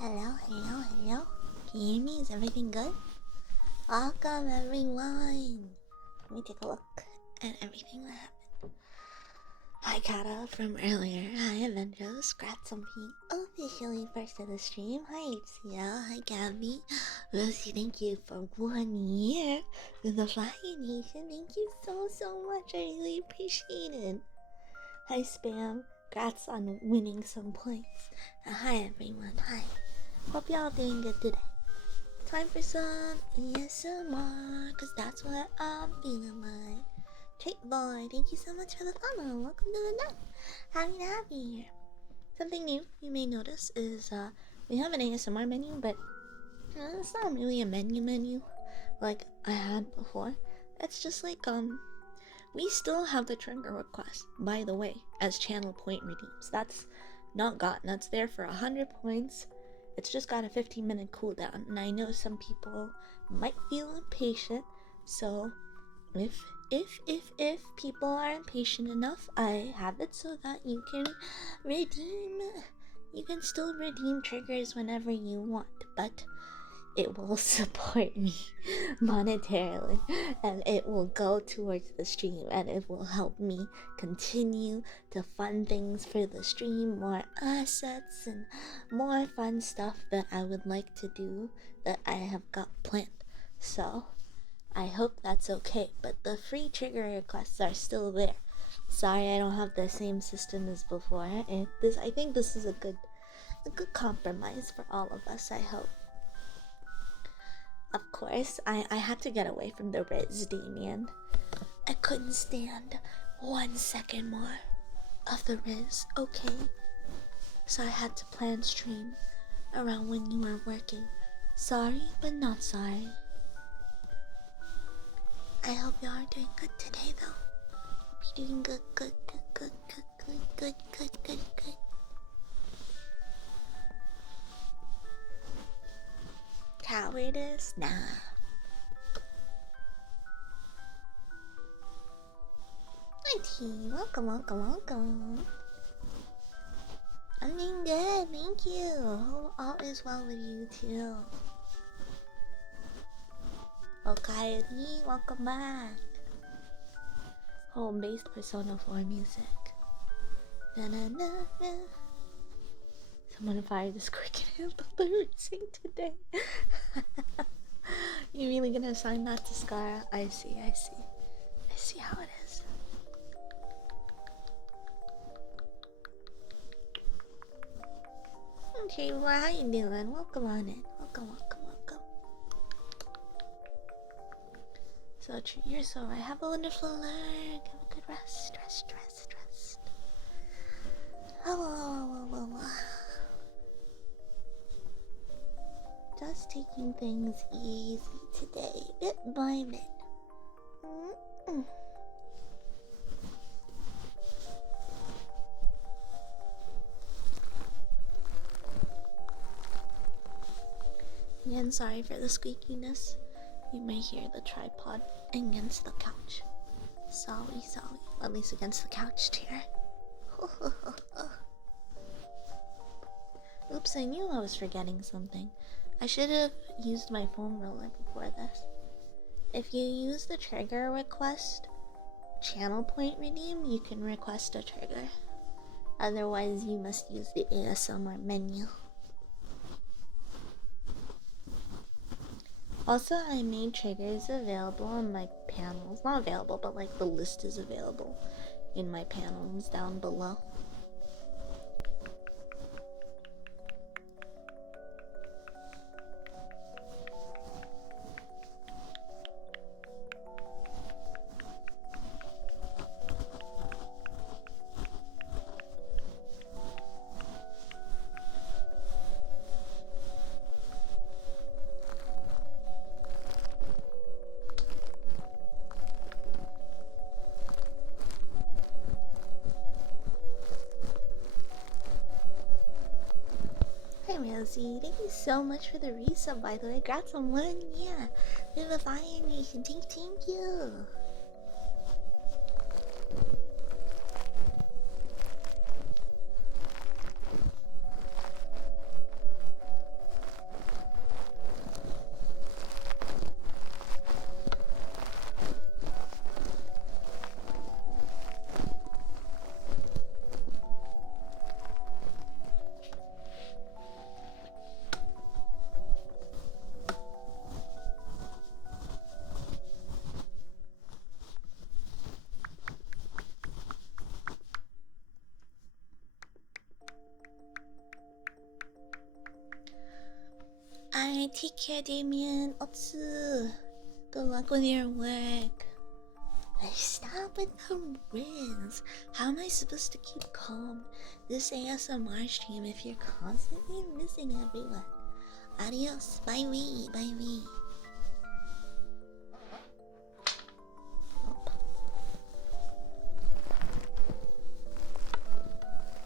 Hello, hello, hello. Can you hear me? Is everything good? Welcome, everyone. Let me take a look at everything that happened. Hi, Kata from earlier. Hi, Avengers. Scratch something officially first to the stream. Hi, HCL. Hi, Gabby. Rosie, thank you for 1 year in the Fire Nation. Thank you so much. I really appreciate it. Hi, Spam. Congrats on winning some points. Hi, everyone. Hi. Hope y'all doing good today. Time for some ASMR, cause that's what I'm feeling like. Trick Boy, thank you so much for the follow. Welcome to the night. Happy to have you here. Something new you may notice is we have an ASMR menu, but it's not really a menu like I had before. It's just like we still have the trigger request, by the way, as channel point redeems. That's not gotten. That's there for 100 points. It's just got a 15-minute cooldown, and I know some people might feel impatient. So, if people are impatient enough, I have it so that you can redeem. You can still redeem triggers whenever you want, but it will support me monetarily, and it will go towards the stream, and it will help me continue to fund things for the stream, more assets and more fun stuff that I would like to do that I have got planned. So I hope that's okay, but the free trigger requests are still there. Sorry I don't have the same system as before, and I think this is a good compromise for all of us, I hope. Of course, I had to get away from the Riz, Damien. I couldn't stand 1 second more of the Riz, okay? So I had to plan stream around when you were working. Sorry, but not sorry. I hope y'all are doing good today, though. Hope you're doing good. Cowardice? Nah. Hi, T. Welcome. I'm doing good, thank you. Hope all is well with you, too. Okay, welcome back. Home-based Persona 4 music. Na-na-na-na. Someone fired this cricket anthem racing today. You really gonna assign that to Scar? I see how it is. Okay, well, how you doing? Welcome on in. Welcome. So treat yourself. I have a wonderful leg. Have a good rest. Hello. Just taking things easy today, bit by bit. Again, sorry for the squeakiness. You may hear the tripod against the couch. Sorry. At least against the couch chair. Oops, I knew I was forgetting something. I should have used my foam roller before this. If you use the trigger request channel point redeem, you can request a trigger. Otherwise, you must use the ASMR menu. Also, I made triggers available on my panels. Not available, but like the list is available in my panels down below. Rosie, thank you so much for the resub, by the way. Congrats on 1 year. Live a Fire Nation. Thank you. Alright, take care, Damien. Otsu. Good luck with your work. Stop with the rins. How am I supposed to keep calm this ASMR stream if you're constantly missing everyone? Adios. Bye we. Bye we.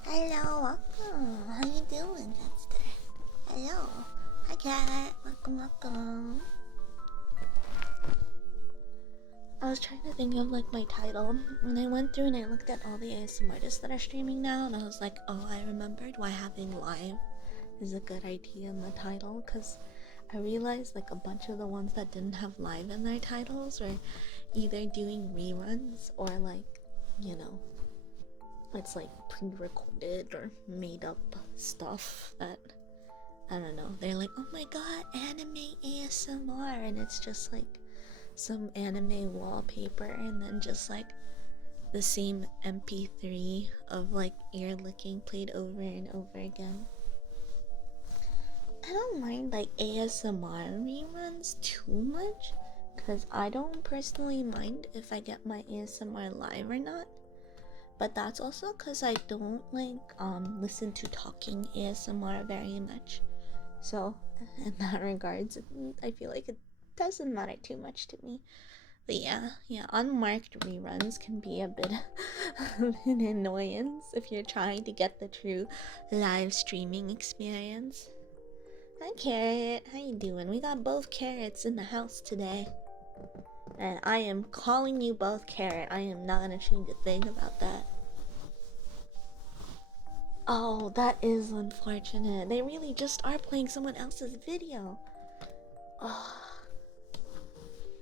Hello, welcome. How you doing, Dexter? Hello. Hi, cat. Welcome, welcome. I was trying to think of like my title, and I went through and I looked at all the ASMR artists that are streaming now, and I was like, oh, I remembered why having live is a good idea in the title, because I realized like a bunch of the ones that didn't have live in their titles were either doing reruns or like, you know, it's like pre-recorded or made up stuff that, I don't know, they're like, oh my god, anime ASMR, and it's just like some anime wallpaper and then just like the same MP3 of like ear licking played over and over again. I don't mind like ASMR reruns too much, because I don't personally mind if I get my ASMR live or not. But that's also because I don't like listen to talking ASMR very much. So in that regards, I feel like it doesn't matter too much to me. But yeah, unmarked reruns can be a bit of an annoyance if you're trying to get the true live streaming experience. Hi Carrot, how you doing? We got both Carrots in the house today. And I am calling you both Carrot. I am not gonna change a thing about that. Oh, that is unfortunate. They really just are playing someone else's video. Oh,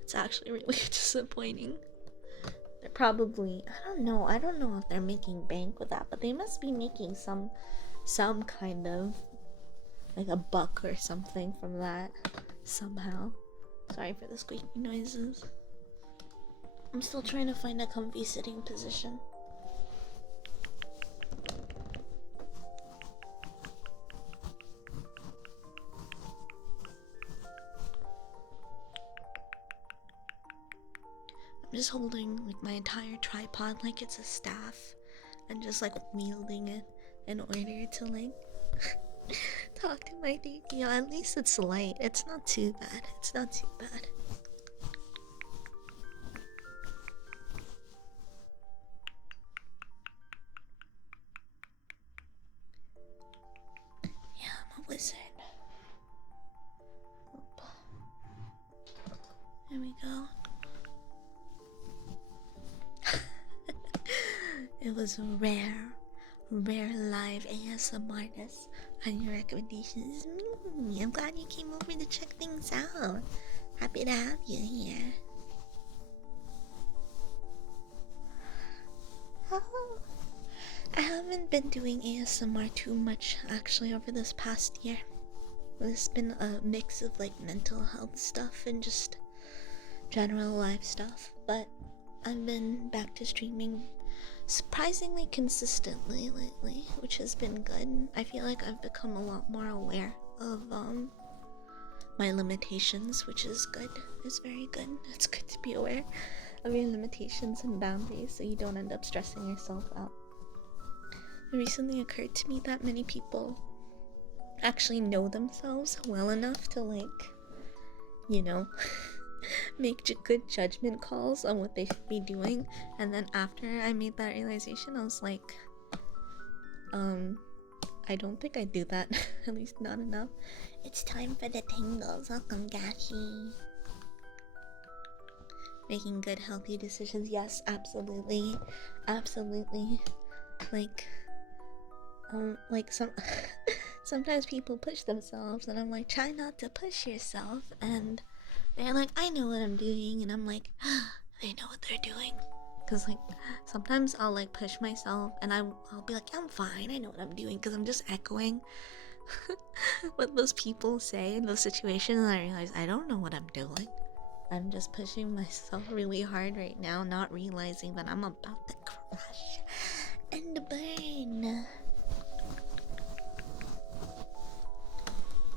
it's actually really disappointing. They're probably, I don't know if they're making bank with that, but they must be making some kind of like a buck or something from that somehow. Sorry for the squeaky noises. I'm still trying to find a comfy sitting position. I'm just holding like my entire tripod like it's a staff and just like wielding it in order to like talk to my DPO. At least it's light. It's not too bad. It's not too bad. Yeah, I'm a wizard. Oop. There we go. It was rare live ASMR artists and your recommendations. I'm glad you came over to check things out. Happy to have you here. Oh, I haven't been doing ASMR too much actually over this past year. It's been a mix of like mental health stuff and just general life stuff, but I've been back to streaming surprisingly consistently lately, which has been good. I feel like I've become a lot more aware of my limitations, which is good. It's very good. It's good to be aware of your limitations and boundaries so you don't end up stressing yourself out. It recently occurred to me that many people actually know themselves well enough to like, you know, make good judgment calls on what they should be doing, and then after I made that realization, I was like, I don't think I do that. At least not enough. It's time for the tingles. Welcome, Gashi. Making good, healthy decisions. Yes, absolutely, absolutely. Like sometimes people push themselves, and I'm like, try not to push yourself, and they're like, I know what I'm doing, and I'm like, they know what they're doing. Cause like sometimes I'll like push myself, and I'll be like, I'm fine, I know what I'm doing, because I'm just echoing what those people say in those situations, and I realize I don't know what I'm doing. I'm just pushing myself really hard right now, not realizing that I'm about to crash and burn.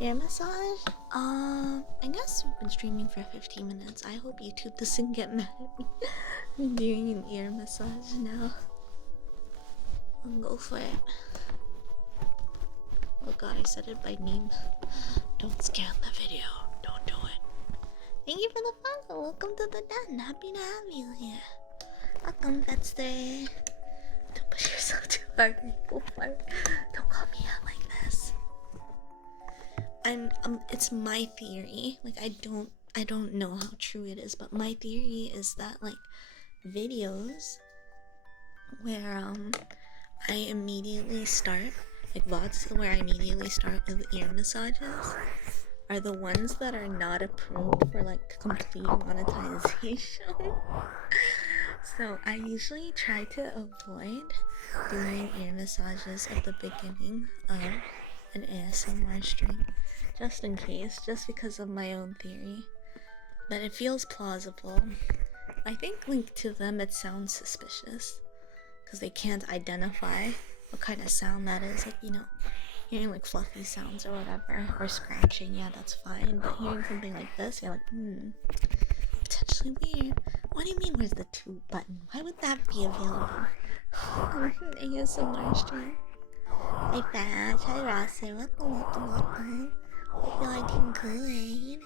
Ear massage? I guess we've been streaming for 15 minutes. I hope YouTube doesn't get mad at me for doing an ear massage now. I'll go for it. Oh god, I said it by name. Don't scan the video. Don't do it. Thank you for the follow. Welcome to the den. Happy to have you here. Welcome, Vetster. Don't push yourself too hard. Don't call me out like this. It's my theory. Like I don't know how true it is, but my theory is that like videos where I immediately start, like VODs where I immediately start with ear massages are the ones that are not approved for like complete monetization. So I usually try to avoid doing ear massages at the beginning of an ASMR stream, just in case, just because of my own theory. But it feels plausible. I think like to them it sounds suspicious because they can't identify what kind of sound that is. Like, you know, hearing like fluffy sounds or whatever, or scratching, yeah, that's fine. But hearing something like this, you're like, potentially weird. What do you mean, where's the tube button? Why would that be available? ASMR stream. Hi Fat, hi Rosser, welcome. Hope you're liking good.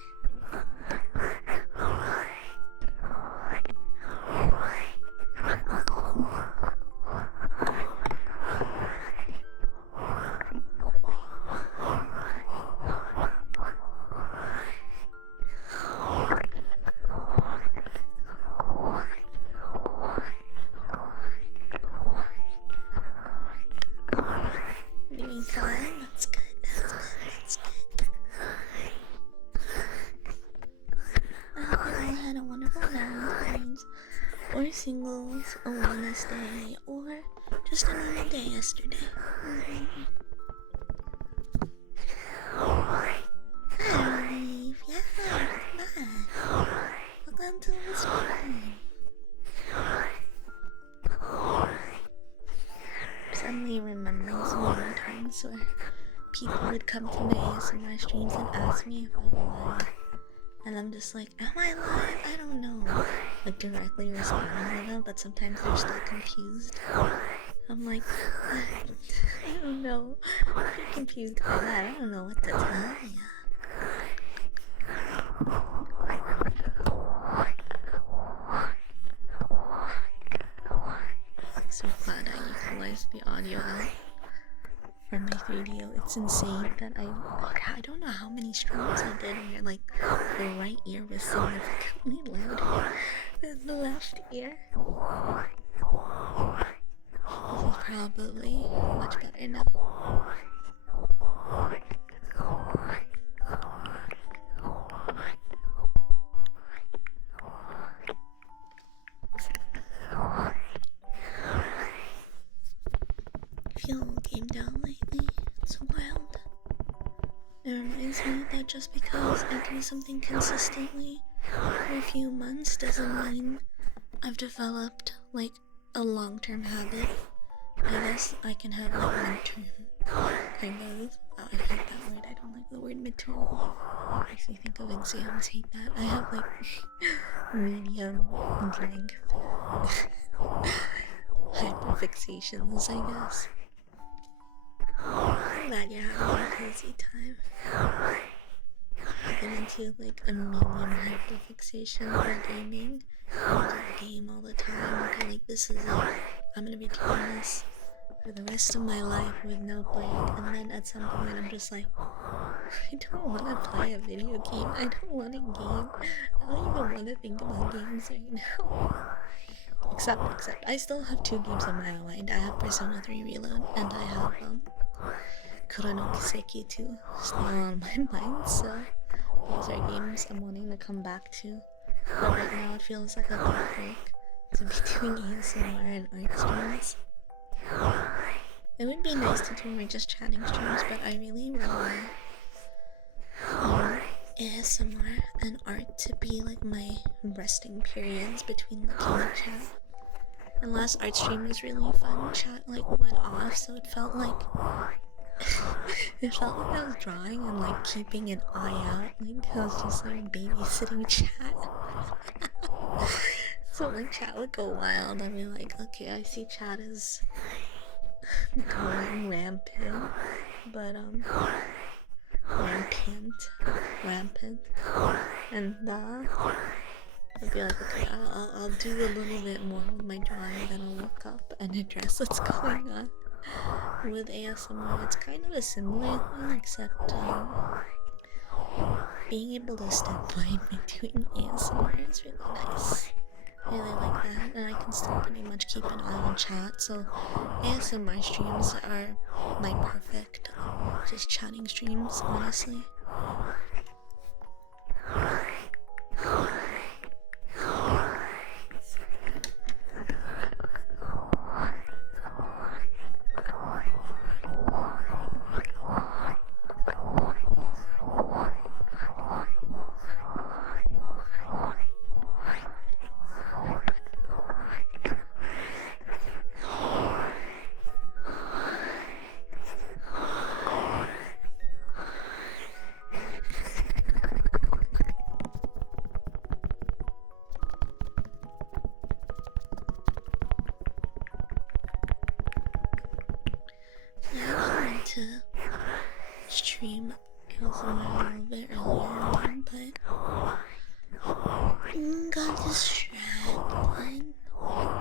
Doing fine? That's good. I hope you all had a wonderful Valentine's, or singles, a wellness day, or just a normal day yesterday. Hi, Relief. Yeah, welcome back. Welcome to the stream. Suddenly remembering some other times where people would come to my ASMR streams and ask me if I'm alive. And I'm just like, am I alive? I don't know. Like directly responding to them, but sometimes they're still confused. I'm like, I don't know. I'm confused by that. I don't know what to tell you. So glad I equalized the audio out for my video. It's insane that I don't know how many streams I did where like the right ear was significantly louder than the left ear. This is probably much better now. I feel gamed out lately. It's wild. It reminds me that just because I do something consistently for a few months doesn't mean I've developed like a long-term habit. I guess I can have like midterm kind of. Oh, I hate that word. I don't like the word midterm. Makes me think of exams. Hate that. I have like medium length hyperfixations, I guess. I'm glad you're having a cozy time. I get into like a medium hyperfixation for gaming. I just game all the time. Okay, like this is it. I'm gonna be doing this for the rest of my life with no break. And then at some point I'm just like, I don't want to play a video game. I don't want to game. I don't even want to think about games right now. Except I still have 2 games on my mind. I have Persona 3 Reload and I have Kurono Kiseki 2 still on my mind, so those are games I'm wanting to come back to. But right now it feels like a good break to be doing ASMR and art streams. It would be nice to do more just chatting streams, but I really rely on ASMR and art to be like my resting periods between looking at chat. And last art stream was really fun. Chat like went off, so it felt like It felt like I was drawing and like keeping an eye out. Like I was just like babysitting chat. So like chat would go wild. I'd be like, okay, I see chat is going rampant, but rampant, and I'd be like, okay, I'll do a little bit more with my drawing, then I'll look up and address what's going on. With ASMR, it's kind of a similar thing, except being able to step behind me doing ASMR is really nice. I really like that, and I can still pretty much keep an eye on chat, so ASMR streams are my perfect just chatting streams, honestly. I wanted to stream ASMR a little bit earlier, but got distracted.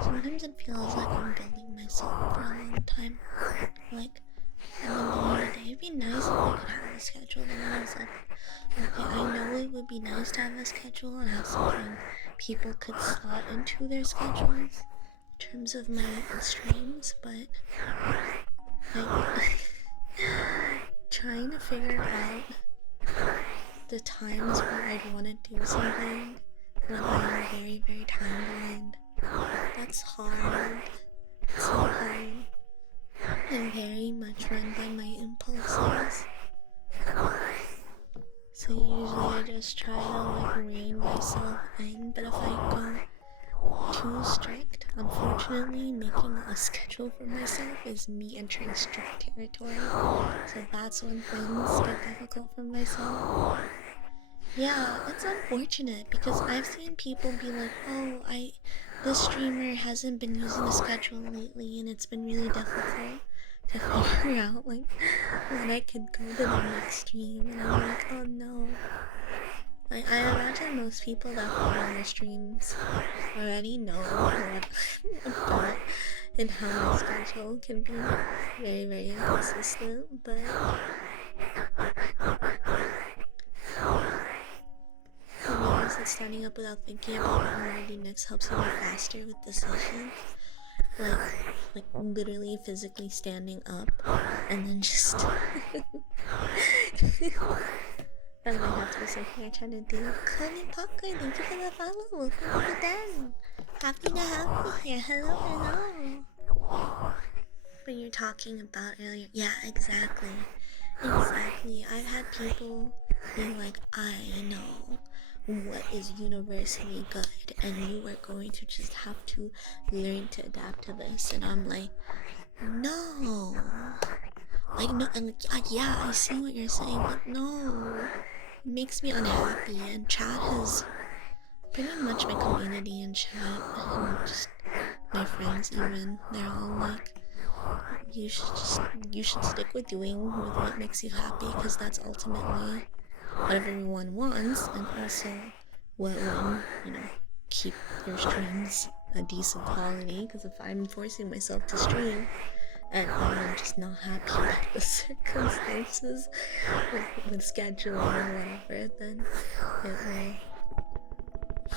Sometimes it feels like I'm building myself for a long time. Like, I've been doing it. It'd be nice if I could have a schedule, and I was like, okay, I know it would be nice to have a schedule and have something people could slot into their schedules in terms of my streams, but like trying to figure out the times where I'd want to do something when I'm very, very time blind. That's hard. It's so hard. I'm very much run by my impulses. So usually I just try to like rein myself in, but if I go too strict, unfortunately making a schedule for myself is me entering strict territory. So that's when things get difficult for myself. Yeah, it's unfortunate because I've seen people be like, oh, this streamer hasn't been using a schedule lately and it's been really difficult to figure out like when I could go to the next stream, and I'm like, oh no. Like, I imagine most people that follow the streams already know what about and how my schedule can be very, very inconsistent, but I guess that standing up without thinking about what you want to do next helps you move faster with decisions. Like literally physically standing up and then just that might have to be something I try to do. Connie Popcorn, thank you for the follow. Welcome to the den. Happy to have you here. Hello, hello. But you're talking about earlier. Yeah, exactly. Exactly. I've had people be like, I know what is universally good, and you are going to just have to learn to adapt to this. And I'm like, no. Like, no, and yeah, I see what you're saying, but no. It makes me unhappy, and chat has pretty much my community in chat, and just my friends even, they're all like, you should stick with doing with what makes you happy, because that's ultimately what everyone wants, and also what will, keep your streams a decent quality. Because if I'm forcing myself to stream and I'm just not happy with the circumstances with scheduling or whatever, then it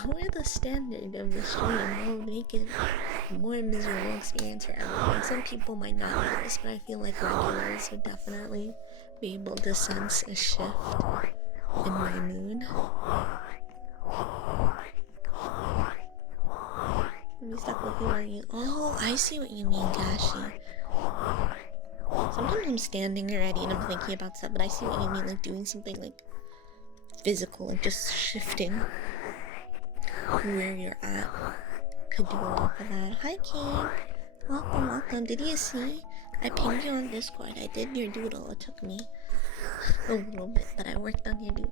will lower the standard of the stream. It will make it a more miserable experience for everyone. Some people might not notice, but I feel like regulars would definitely be able to sense a shift in my mood. Let me stop looking at you. Oh, I see what you mean, Gashi. Sometimes I'm standing already and I'm thinking about stuff, but I see what you mean, like doing something like physical, like just shifting where you're at. Could do a lot for that. Hi, King. Welcome, welcome. Did you see? I pinged you on Discord. I did your doodle. It took me a little bit, but I worked on your doodle.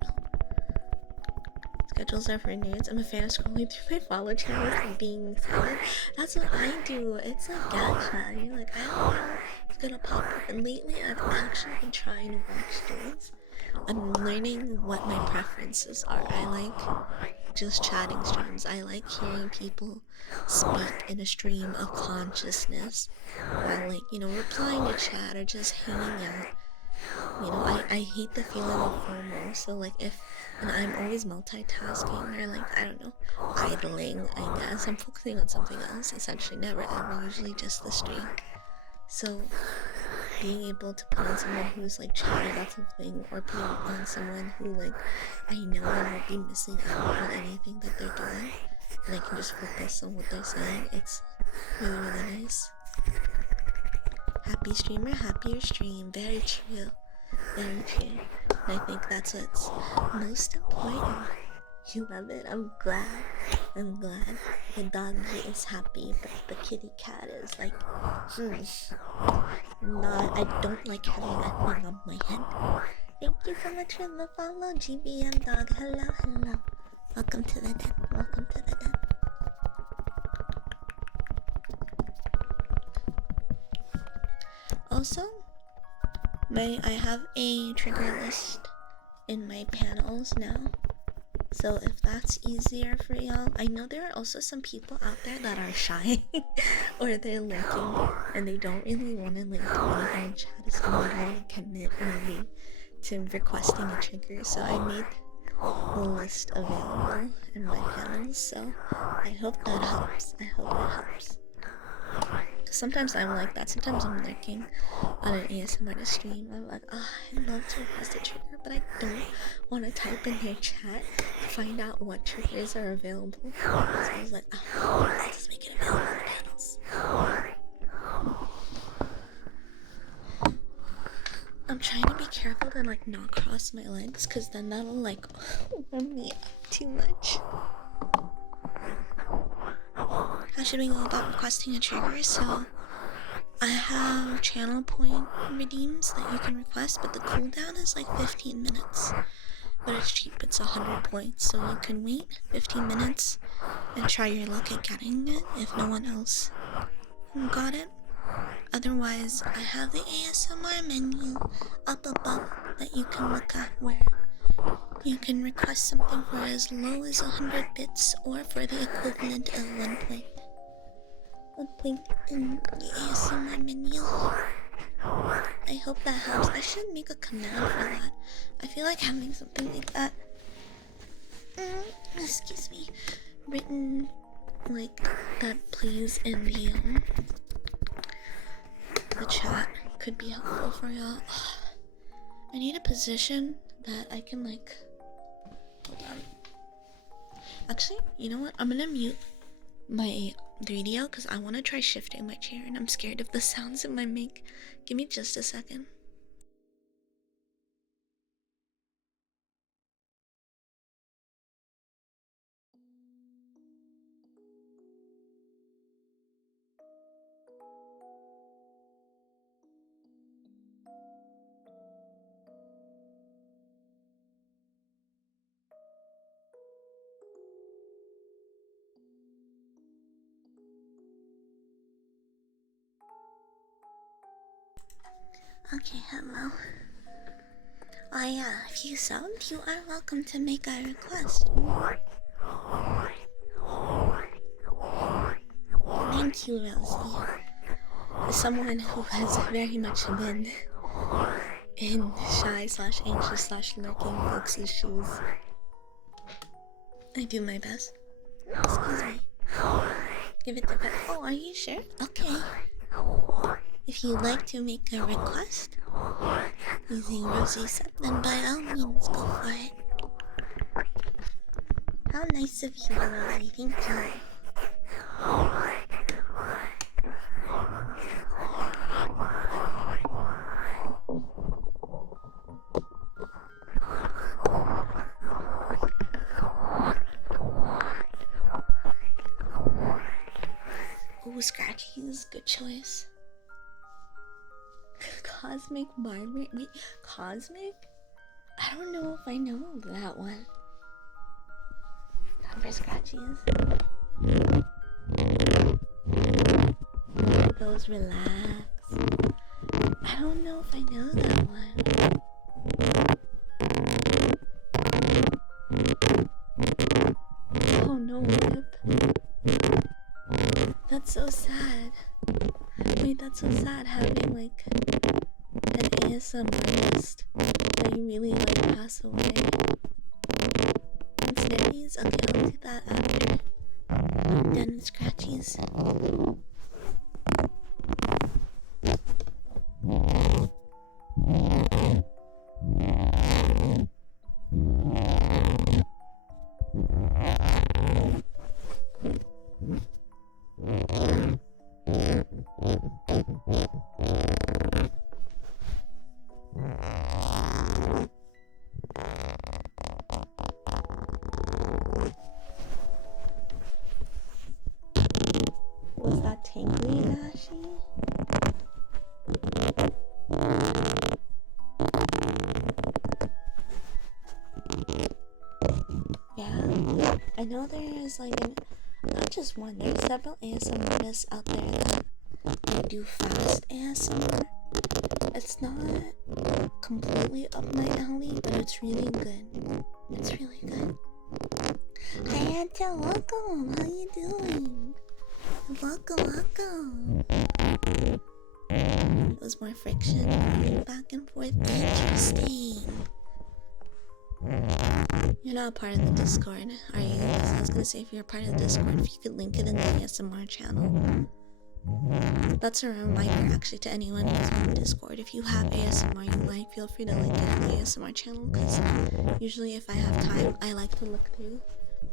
Schedules are for nerds. I'm a fan of scrolling through my follow channels and being silent. That's what I do. It's like gacha. You're like, I don't know it's gonna pop up. And lately, I've actually been trying to watch streams. I'm learning what my preferences are. I like just chatting streams. I like hearing people speak in a stream of consciousness. Or like, replying to chat or just hanging out. I hate the feeling of FOMO. So like and I'm always multitasking or like, I don't know, idling, I guess. I'm focusing on something else, essentially never ever, usually just the stream. So being able to put on someone who's like chatting about something or putting on someone who like I know I won't be missing out on anything that they're doing and I can just focus on what they're saying, it's really, really nice. Happy streamer, happier stream. Very true. Very true. And I think that's what's most important. You love it. I'm glad. I'm glad. The doggy is happy, but the kitty cat is like, I don't like having that thing on my head. Thank you so much for the follow, GBM dog. Hello, hello. Welcome to the den. Welcome to the den. Also, I have a trigger list in my panels now. So if that's easier for y'all, I know there are also some people out there that are shy or they're lurking and they don't really want to link to anything in chat, so they don't want to commit really to requesting a trigger. So I made a list available in my panels, so I hope that helps. I hope it helps. Sometimes I'm like that. Sometimes I'm lurking on an ASMR stream. I'm like, I'd love to request a trigger, but I don't want to type in their chat to find out what triggers are available. So I was like, I'll just make it available in the panels. I'm trying to be careful to like not cross my legs, because then that'll like warm me up too much. How should we go about requesting a trigger? So I have channel point redeems that you can request, but the cooldown is like 15 minutes. But it's cheap, it's 100 points, so you can wait 15 minutes and try your luck at getting it if no one else got it. Otherwise, I have the ASMR menu up above that you can look at, where you can request something for as low as 100 bits or for the equivalent of 1 point. 1 point in the ASMR menu. I hope that helps. I should make a command for that. I feel like having something like that, excuse me, written like that plays in the chat could be helpful for y'all. I need a position that I can like, hold on. Actually, you know what? I'm gonna mute my 3DO because I want to try shifting my chair and I'm scared of the sounds it might make. Give me just a second. Okay, hello. If you subbed, you are welcome to make a request. Thank you, Rosie. As someone who has very much been in shy/anxious/lurking folks' shoes, I do my best. Excuse me. Give it the best. Oh, are you sure? Okay. If you'd like to make a request using Rosie's set, then by all means go for it. How nice of you, Rosie. Thank you. Ooh, scratchies, good choice. Cosmic barber. Wait, cosmic? I don't know if I know that one. Time for scratchies. Those relax. I don't know if I know that one. Oh no, Rip. That's so sad. Wait, that's so sad having like an ASMR list that you really like pass away. And sniffies? Okay, I'll do that after I'm done with scratchies. Was that tingly, Dashi? Yeah, I know there's like not just one, there's several ASMR artists out there that do fast ASMR. It's not completely up my alley, but it's really good. It's really good. Hi, Anta, welcome. How you doing? Welcome. It was more friction, back and forth. Interesting. You're not part of the Discord, are you? I was gonna say, if you're part of the Discord, if you could link it in the ASMR channel. That's a reminder actually to anyone who's on Discord. If you have ASMR you like, feel free to link it in the ASMR channel, because usually if I have time, I like to look through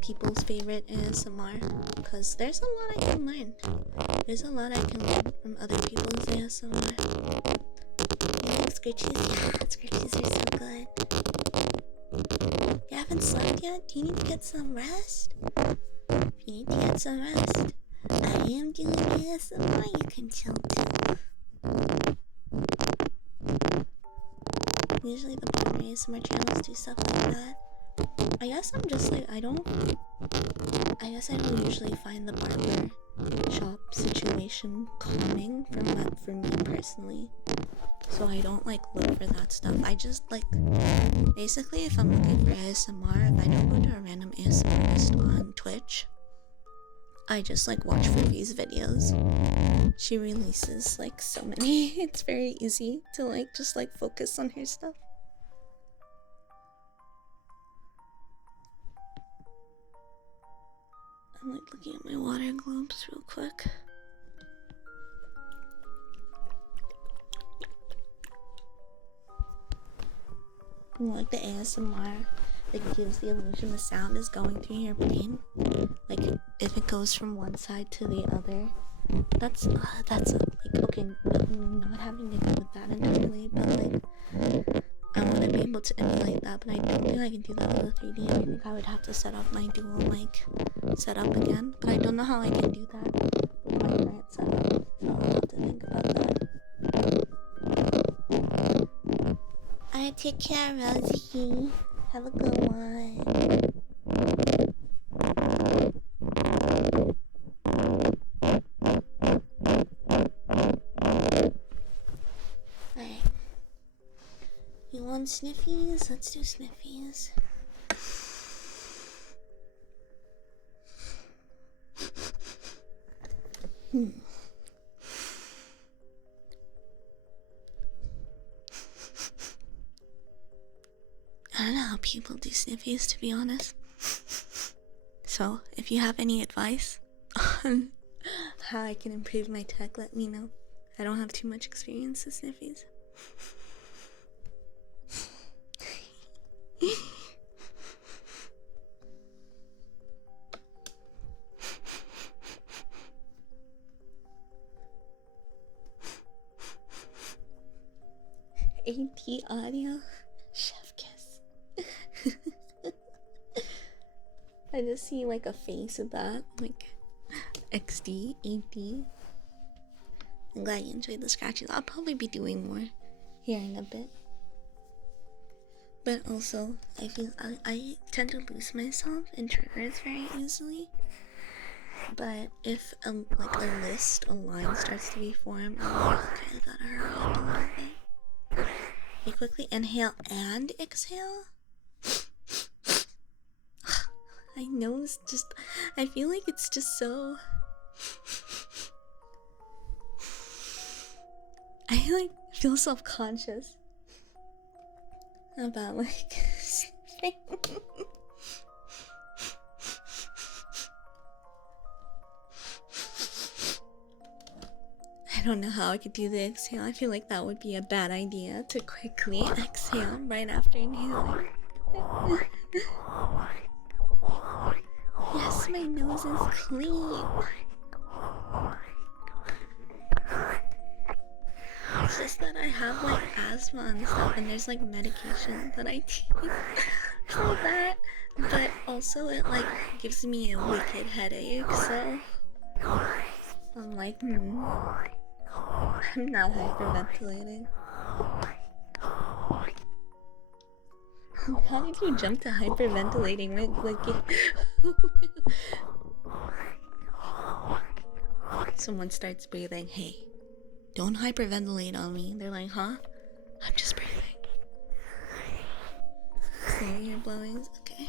people's favorite ASMR, because there's a lot I can learn. There's a lot I can learn from other people's ASMR. Oh, scratchies, yeah, scratchies are so good. You haven't slept yet? Do you need to get some rest? If you need to get some rest, I am doing ASMR, you can chill too. Usually the porn ASMR channels do stuff like that. I guess I'm just like, I don't usually find the barber shop situation calming for me personally. So I don't like look for that stuff. I just like, basically if I'm looking for ASMR, if I don't go to a random ASMR list on Twitch, I just like watch Fifi's videos. She releases like so many. It's very easy to like just like focus on her stuff. I'm like looking at my water globes real quick. Like the ASMR, like gives the illusion the sound is going through your brain. Like if it goes from one side to the other. That's like, okay, not having to do with that entirely, but like I want to be able to emulate that, but I don't think I can do that with a 3D. I think I would have to set up my dual mic setup again, but I don't know how I can do that with my current setup, so I'll have to think about that. Alright, take care, Rosie. Have a good one. Alright. You want sniffies? Let's do sniffies. I don't know how people do sniffies, to be honest. So, if you have any advice on how I can improve my tech, let me know. I don't have too much experience with sniffies. AT audio? Chef kiss. I just see like a face of that, like XD, AD. I'm glad you enjoyed the scratches. I'll probably be doing more here in a bit. But also, I feel I tend to lose myself in triggers very easily. But if like a line starts to be formed, I'm like, okay, I gotta hurry up a little bit. You quickly inhale and exhale. I know it's just, I feel like it's just so. I like feel self-conscious about like I don't know how I could do the exhale. I feel like that would be a bad idea to quickly exhale right after inhaling. Yes, my nose is clean. It's just that I have like asthma and stuff, and there's like medication that I take for that. But also, it like gives me a wicked headache, so I'm like, I'm not hyperventilating. How did you jump to hyperventilating? Like, someone starts breathing. Hey, don't hyperventilate on me. They're like, huh? I'm just breathing. Slowly you're blowing. Okay.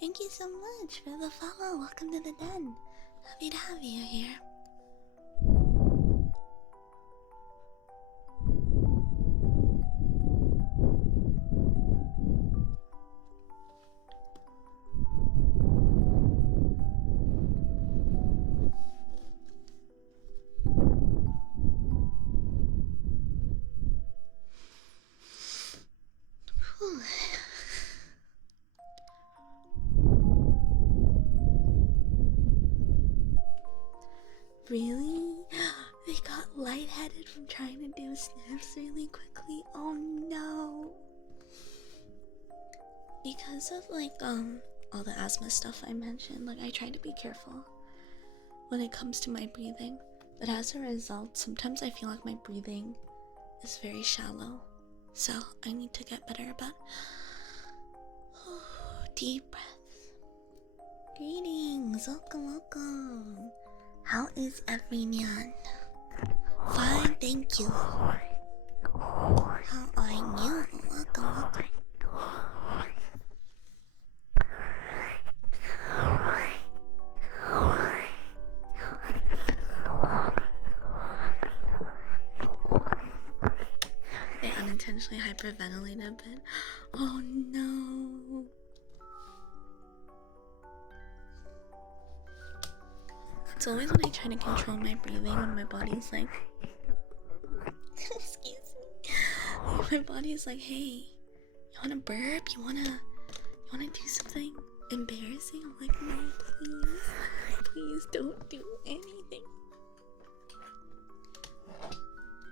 Thank you so much for the follow. Welcome to the den. Happy to have you here. Really? I got lightheaded from trying to do sniffs really quickly. Oh no. Because of like all the asthma stuff I mentioned, like I try to be careful when it comes to my breathing. But as a result, sometimes I feel like my breathing is very shallow. So I need to get better about deep breaths. Greetings, welcome. How is everyone? Fine, thank you. How are you? Welcome. I unintentionally hyperventilated a bit. Oh no. It's always when I try to control my breathing when my body's like excuse me. My body's like, hey, you wanna burp? You wanna do something embarrassing? I'm like, no, please don't do anything.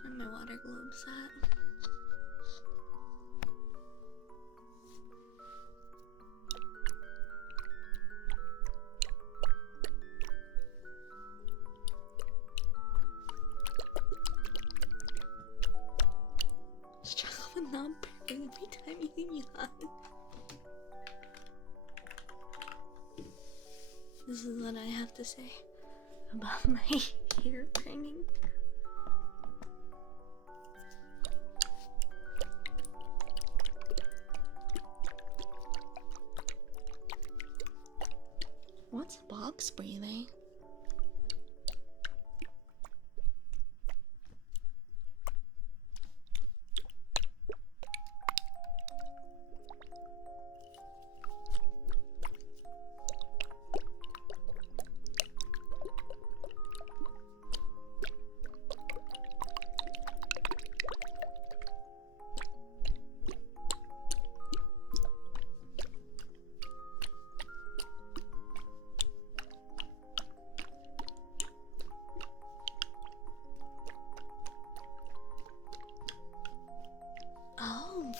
Where my water globes at? Struggle with not burping every time you yawn. This is what I have to say about my hair bringing. What's box breathing?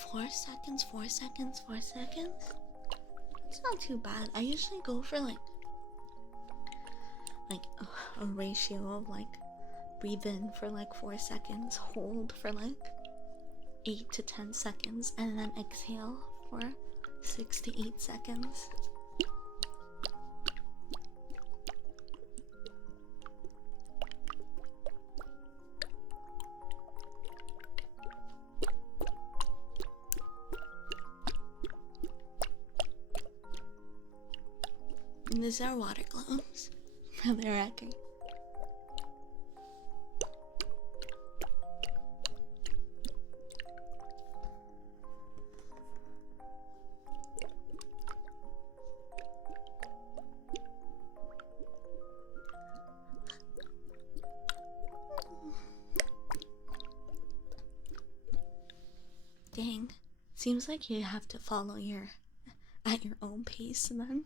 4 seconds, 4 seconds, 4 seconds. It's not too bad. I usually go for like a ratio of like breathe in for like 4 seconds, hold for like 8 to 10 seconds, and then exhale for 6 to 8 seconds. And these are water globes for the record. Dang, seems like you have to follow at your own pace then.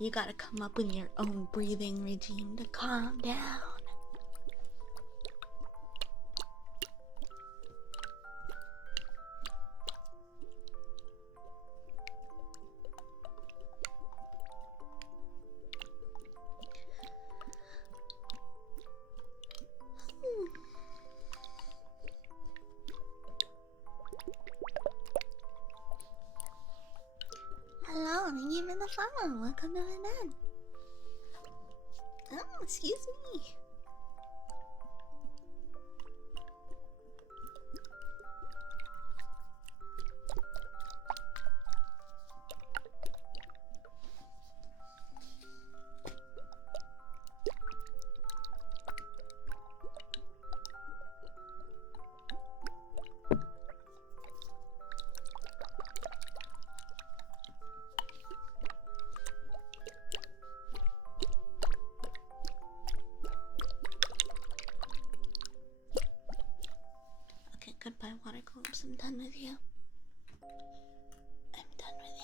You gotta come up with your own breathing regime to calm down. Hello, thank you for the follow. Welcome to the den. Oh, excuse me. Goodbye, water globes. I'm done with you. I'm done with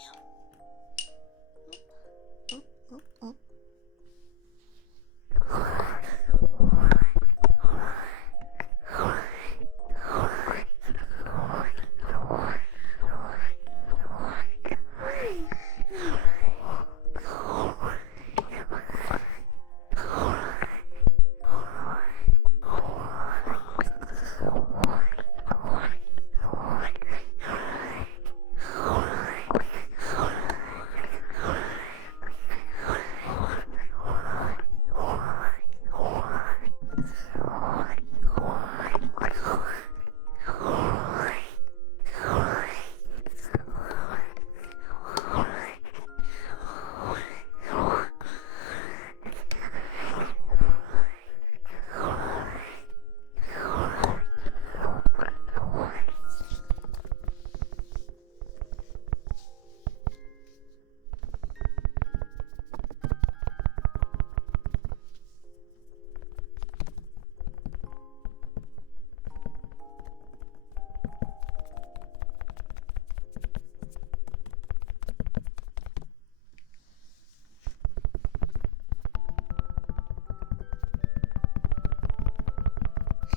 you. Oh, oh, oh.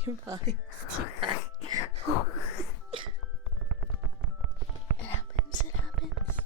Your body's too high. It happens, it happens.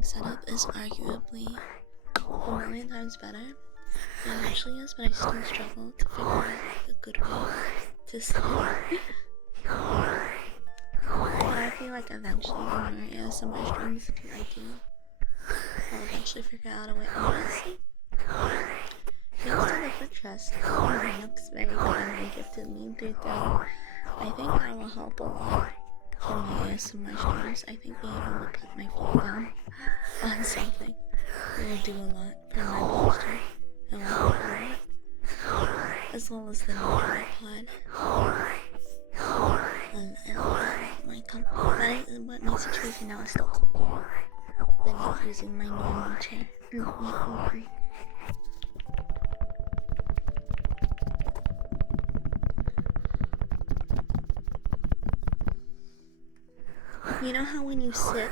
Setup is arguably a million times better than it actually is, but I still struggle to figure out a good way to sleep. But I feel like eventually when your ASMR streams do I do, I'll eventually figure out a way. Honestly, thanks to the foot trust, Nook's very kindly gifted me through. I think that will help a lot. for my ASMR streams, I think being able to put my feet down on something will do a lot for my posture and my core, as well as the tripod. And I love that my company, but my situation now is still comfortable than using my normal chair. You know how when you sit,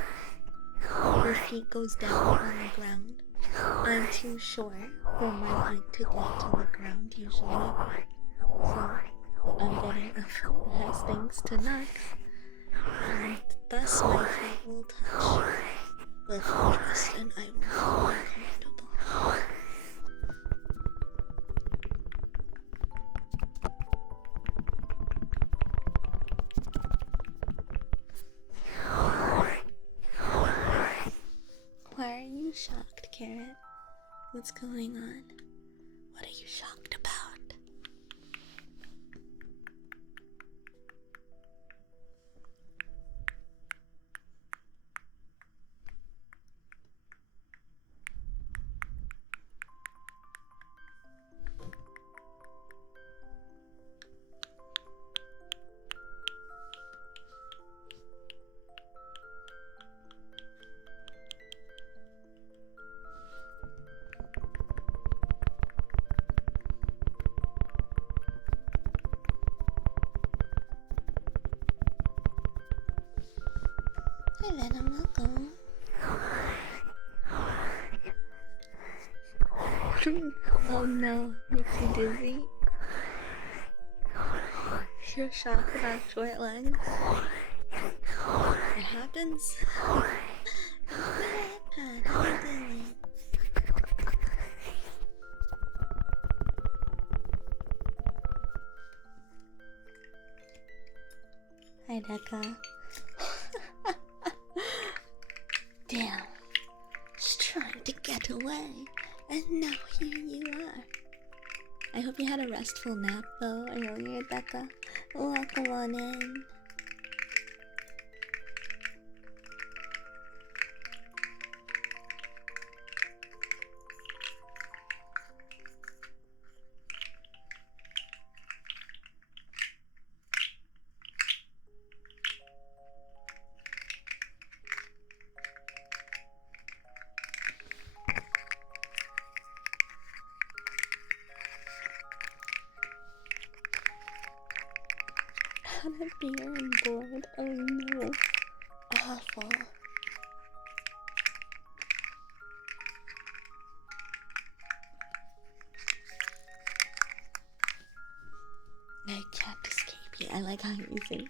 your feet goes down on the ground? I'm too short for my leg to get to the ground usually. So I'm getting a foot rest thanks to nuts. And thus my feet will touch with trust and I will feel more comfortable. Why are you shocked, Carrot? What's going on? What are you shocked about? Hi Venom, welcome. Oh no, makes you dizzy. You're shocked about short legs. It happens. How you doing? Hi Deca. Damn, just trying to get away, and now here you are. I hope you had a restful nap though earlier, Deca. Welcome on in. Had a beer and bored. Oh no. Awful. I can't escape you. I like how you say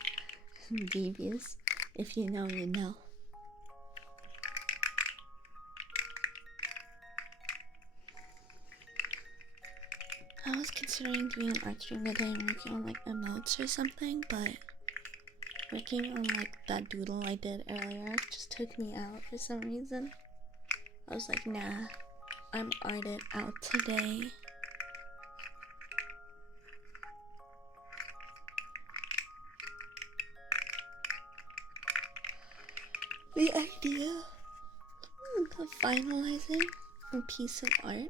devious. If you know, you know. I was considering doing an art stream today and working on like emotes or something, but working on like that doodle I did earlier just took me out for some reason. I was like, nah, I'm arted out today. The idea of finalizing a piece of art,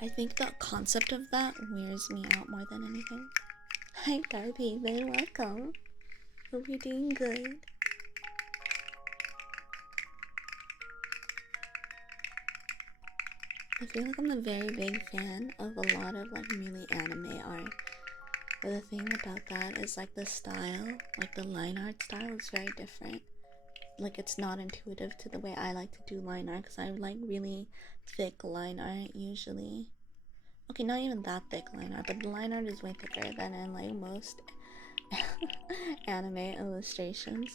I think the concept of that wears me out more than anything. Hi Darby, very welcome. Hope you're doing good. I feel like I'm a very big fan of a lot of like really anime art. But the thing about that is like the style, like the line art style is very different. Like it's not intuitive to the way I like to do line art because I like really thick line art usually. Okay, not even that thick line art, but the line art is way thicker than in like most anime illustrations.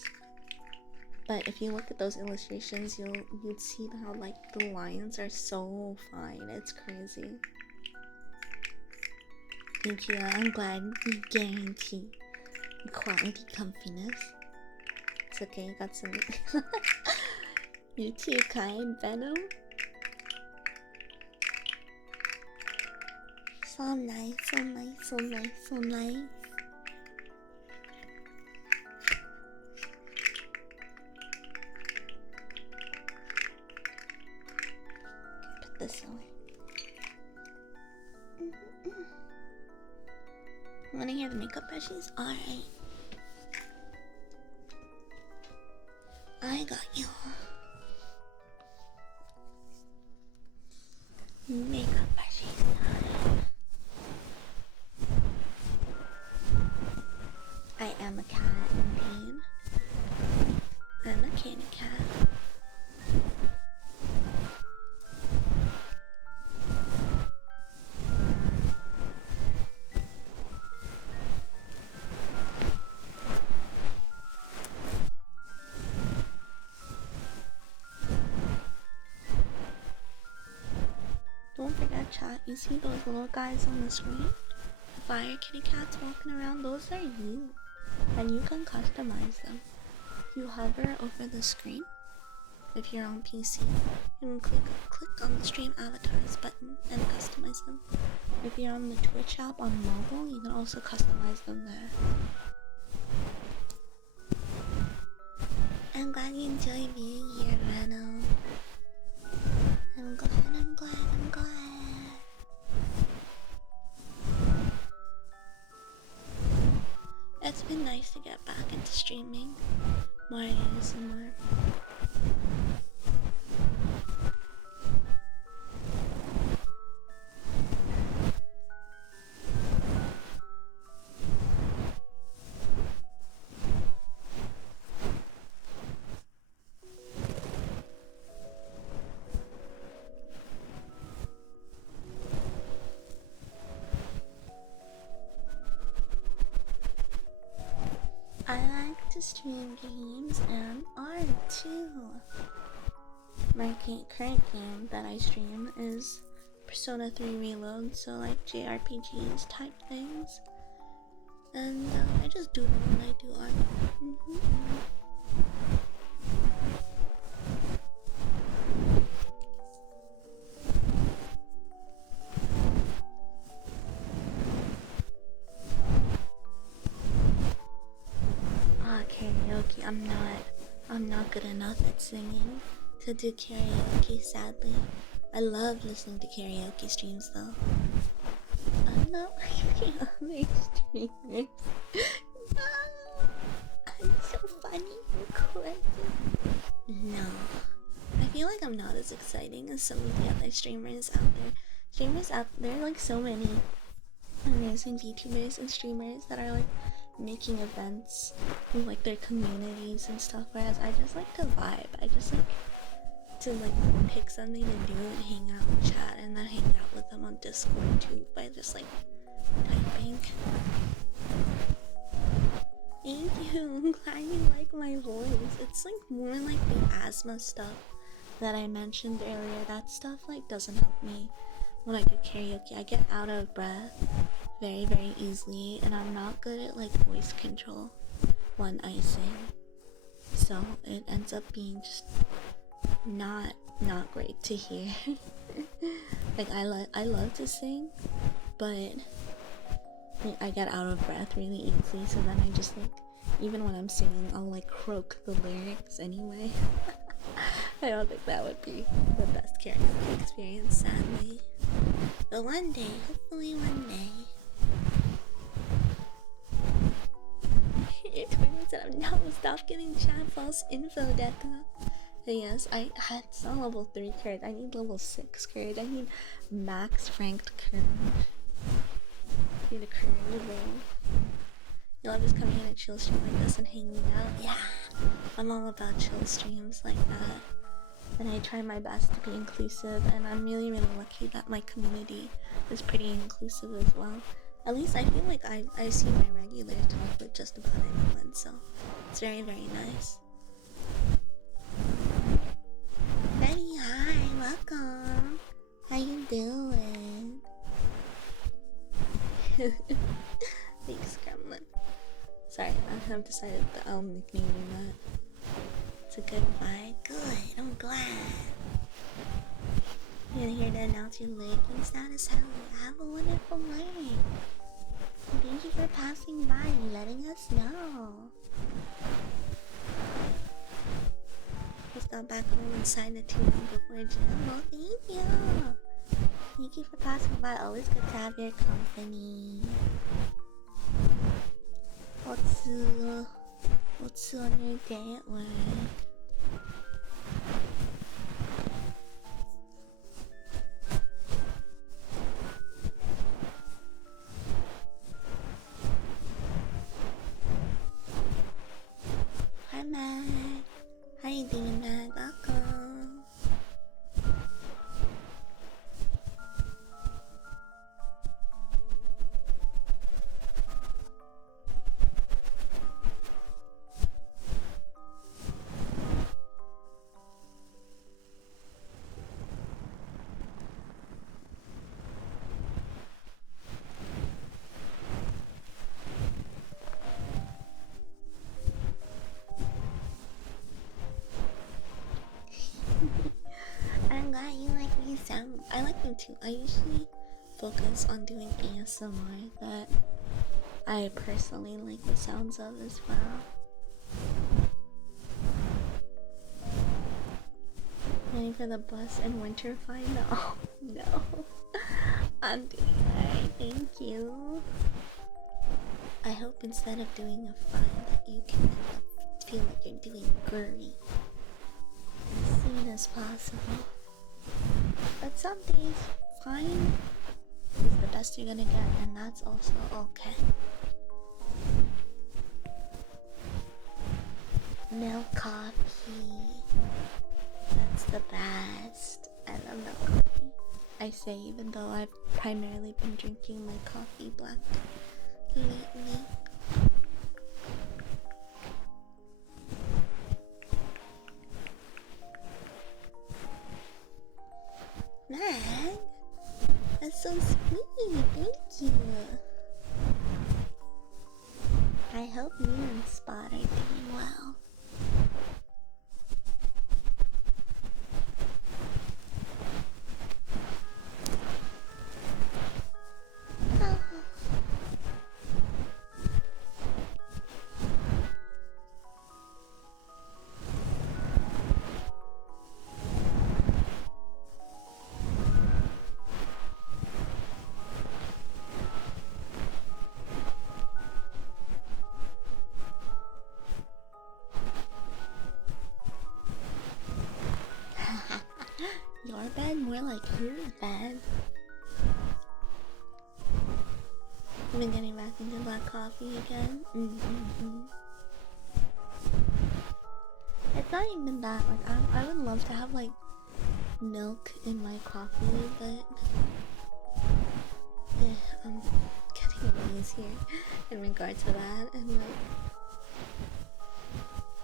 But if you look at those illustrations, you'd see how like the lines are so fine. It's crazy. Thank you. I'm glad you guarantee quality comfiness. It's okay, you got some. You're too kind, Venom. So nice, so nice, so nice, so nice. this away. Wanna hear the makeup brushes? Alright. I got you. Makeup brushes time. I am a cat in pain. I'm a candy cat. Don't forget, chat, you see those little guys on the screen? The Fyre kitty cats walking around, those are you. And you can customize them. You hover over the screen. If you're on PC, you can click on the stream avatars button and customize them. If you're on the Twitch app on mobile, you can also customize them there. I'm glad you enjoy being here, Reno. I'm glad. It's been nice to get back into streaming more ASMR. I like to stream games and art too. My current game that I stream is Persona 3 Reload, so like JRPGs type things. And I just do them when I do art. Karaoke. I'm not good enough at singing to do karaoke, sadly. I love listening to karaoke streams though. I'm not like other streamers. No, I'm so funny and crazy. No. I feel like I'm not as exciting as some of the other streamers out there. Like so many amazing VTubers and streamers that are like making events with like their communities and stuff, whereas I just like to vibe. I just like to like pick something to do and hang out and chat, and then hang out with them on Discord too by just like typing. Thank you. I'm glad you like my voice. It's like more like the asthma stuff that I mentioned earlier. That stuff like doesn't help me when I do karaoke. I get out of breath very easily, and I'm not good at like voice control when I sing, so it ends up being just not great to hear. Like I love to sing, but I get out of breath really easily, so then I just like, even when I'm singing, I'll like croak the lyrics anyway. I don't think that would be the best karaoke experience, sadly, but one day, hopefully one day. Your twin said, "No, stop giving chat false info, Deca." Yes, I had some level 3 courage. I need level 6 courage. I need max ranked courage. I need a courage roll. You love just coming in a chill stream like this and hanging out. Yeah, I'm all about chill streams like that. And I try my best to be inclusive, and I'm really lucky that my community is pretty inclusive as well. At least I feel like I see my regular talk with just about anyone, so it's very nice. Betty, hi, welcome. How you doing? Thanks, Gremlin. Sorry, I have decided that I'll nickname you that. It's a good vibe. Good, I'm glad. You're here to announce your lurking status. Have a wonderful morning. Thank you for passing by and letting us know. Just got back home and signed a tune before gym. Well, thank you. Thank you for passing by. Always good to have your company. What's on your day at work? Hi Mag. How you doing, Mag? Welcome. I'm glad you like these sounds. I like them too. I usually focus on doing ASMR that I personally like the sounds of as well. Waiting for the bus and winter fine? No, no. I'm doing alright, thank you. I hope instead of doing a fine that you can end up feel like you're doing gurry as soon as possible. But some days, fine is the best you're gonna get, and that's also okay. Milk coffee. That's the best. I love milk coffee. I say, even though I've primarily been drinking my coffee black lately. Mag, that's so sweet. Thank you. I hope you and Spot are doing well. Your bed? More like whose bed? I've been getting back into black coffee again. It's not even that. Like, I would love to have like milk in my coffee, but I'm getting lazy in regard to that. And like,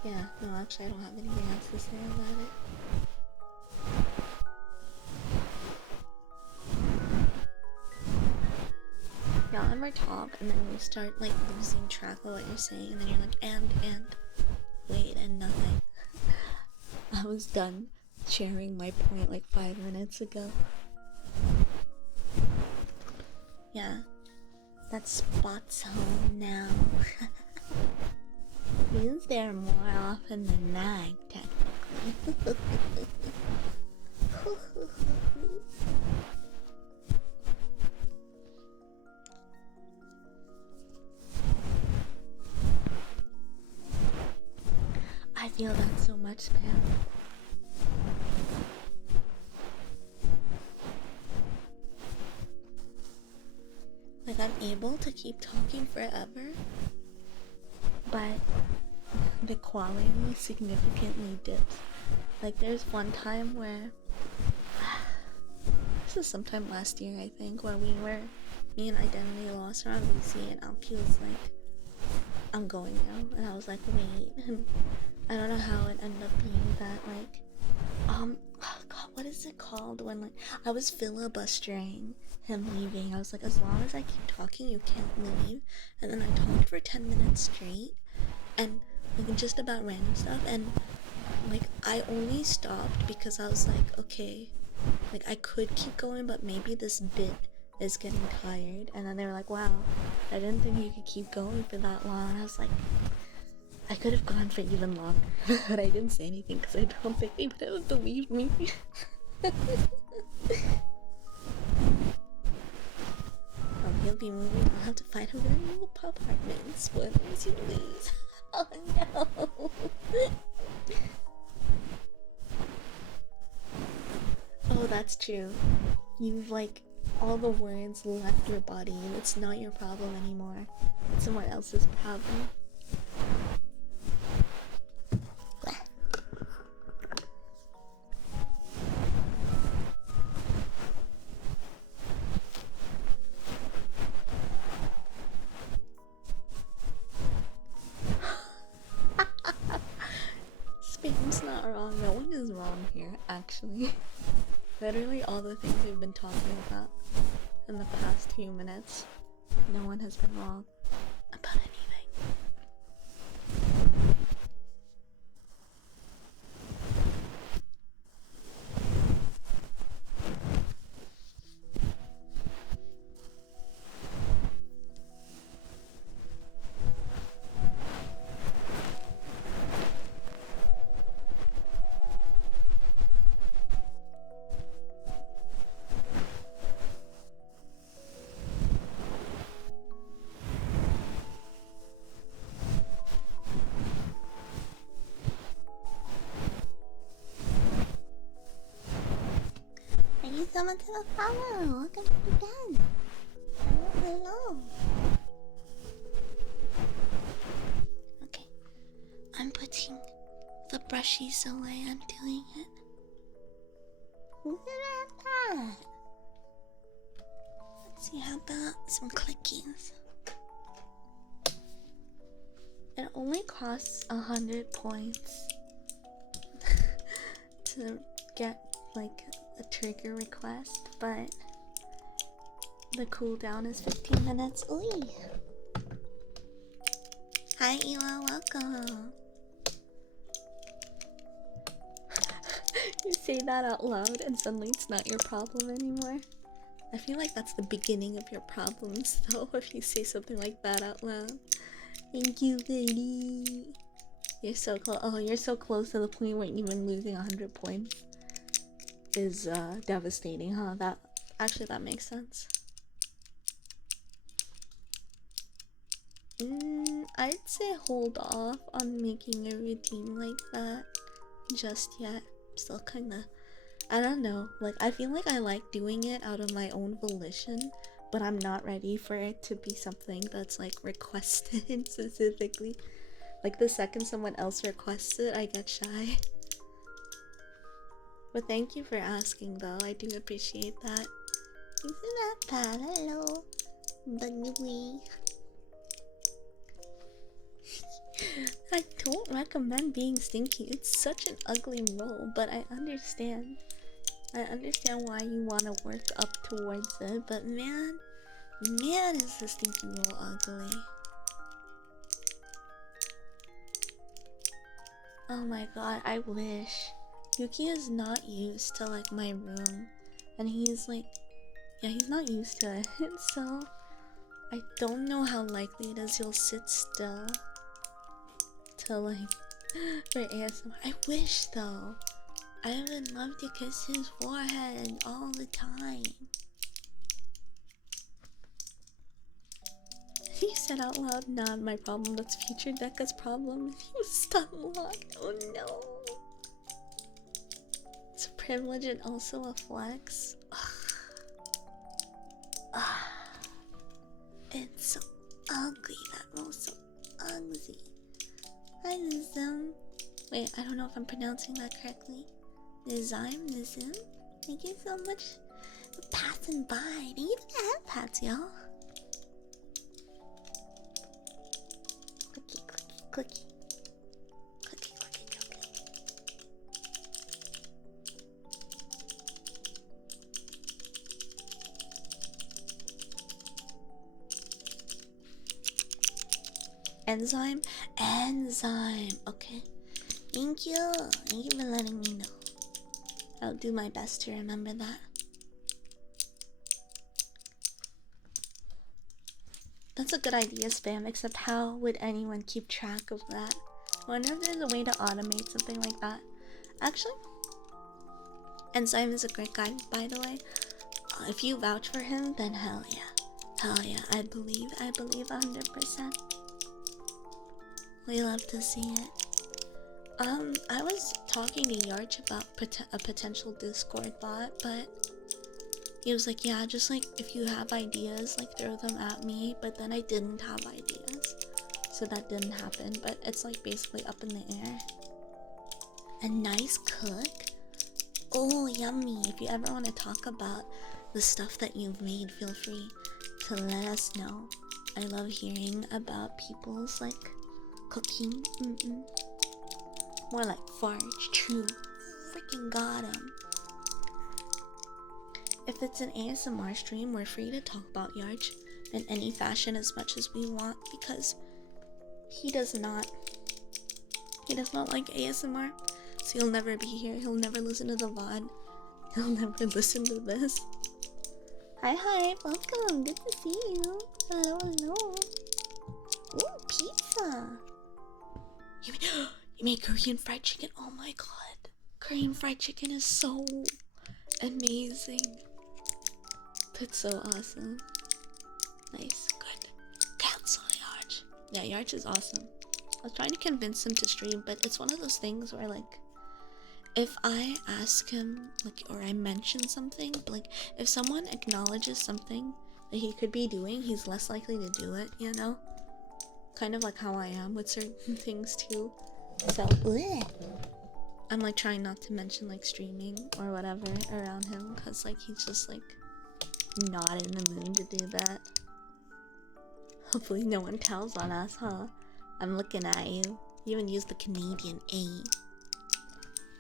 yeah, no, actually, I don't have anything else to say about it. Y'all ever talk and then you start like losing track of what you're saying, and then you're like, and wait, and nothing. I was done sharing my point like 5 minutes ago. Yeah, that Spot's home now. He's there more often than Mag, technically. I feel that so much, man. Like, I'm able to keep talking forever, but the quality significantly dips. Like, there's one time where this is sometime last year, I think, where me and Identity lost around VC, and Alki was like, I'm going now, and I was like, wait, and I don't know how it ended up being that, like, oh God, what is it called when, like, I was filibustering him leaving. I was like, as long as I keep talking, you can't leave. And then I talked for 10 minutes straight, and like just about random stuff, and like I only stopped because I was like, okay, like I could keep going, but maybe this bit is getting tired. And then they were like, wow, I didn't think you could keep going for that long. And I was like, I could have gone for even longer, but I didn't say anything because I don't think they would have believed me. won't be moving. I'll have to find a new apartment. Spoilers, you lose. Oh no. Oh, that's true. You've like all the words left your body and it's not your problem anymore. It's someone else's problem. Spam's not wrong. No one is wrong here, actually. Literally all the things we've been talking about in the past few minutes, no one has been wrong about anything. Thank you so much for the follow. Welcome again. Hello. Okay, I'm putting the brushies away. I'm doing it. Look at that. Let's see, how about some clickies? It only costs 100 points to get like a trigger request, but the cooldown is 15 minutes. Ooh. Hi Ela, welcome. You say that out loud and suddenly it's not your problem anymore. I feel like that's the beginning of your problems though, if you say something like that out loud. Thank you, lady. You're so close. Oh, you're so close to the point where even losing 100 points is devastating, huh? That makes sense. I'd say hold off on making a routine like that just yet. Still kinda, I don't know, like I feel like I like doing it out of my own volition, but I'm not ready for it to be something that's like requested specifically. Like the second someone else requests it, I get shy. But thank you for asking though, I do appreciate that. Isn't that bad? Hello, Bunny. I don't recommend being stinky. It's such an ugly role, but I understand. I understand why you want to work up towards it, but man, is the stinky role ugly. Oh my god, I wish. Yuki is not used to like my room, and he's like, yeah, he's not used to it, so I don't know how likely it is he'll sit still to like for ASMR. I wish though. I would love to kiss his forehead all the time. He said out loud, not my problem, that's future Deca's problem. He was stun locked. Oh no. It's a privilege and also a flex. It's so ugly. That role's so ugly. Hi, Nizam. Wait, I don't know if I'm pronouncing that correctly. Nizam? Thank you so much for passing by. Thank you for the head pats, y'all. Clicky, clicky, clicky. Clicky, clicky, clicky. Enzyme? Okay. Thank you. Thank you for letting me know. I'll do my best to remember that. That's a good idea, Spam, except how would anyone keep track of that? I wonder if there's a way to automate something like that. Actually, Enzyme is a great guy, by the way. If you vouch for him, then hell yeah. Hell yeah, I believe 100%. We love to see it. I was talking to Yarch about a potential Discord bot, but he was like, yeah, just like if you have ideas, like throw them at me, but then I didn't have ideas. So that didn't happen, but it's like basically up in the air. A nice cook? Oh, yummy. If you ever want to talk about the stuff that you've made, feel free to let us know. I love hearing about people's like cooking. More like farts, true. Freaking got 'em. If it's an ASMR stream, we're free to talk about Yarch in any fashion as much as we want because he does not like ASMR, so he'll never be here. He'll never listen to the VOD. He'll never listen to this. Hi, welcome. Good to see you. Hello. Ooh, pizza. You made Korean fried chicken. Oh my god, Korean fried chicken is so amazing. That's so awesome. Nice, good. Cancel Yarch. Yeah, Yarch is awesome. I was trying to convince him to stream, but it's one of those things where like, if I ask him, like, or I mention something, like, if someone acknowledges something that he could be doing, he's less likely to do it, you know? Kind of like how I am with certain things too. So, I'm like trying not to mention like streaming or whatever around him, cause like he's just like not in the mood to do that. Hopefully no one tells on us, huh? I'm looking at you. You even use the Canadian A.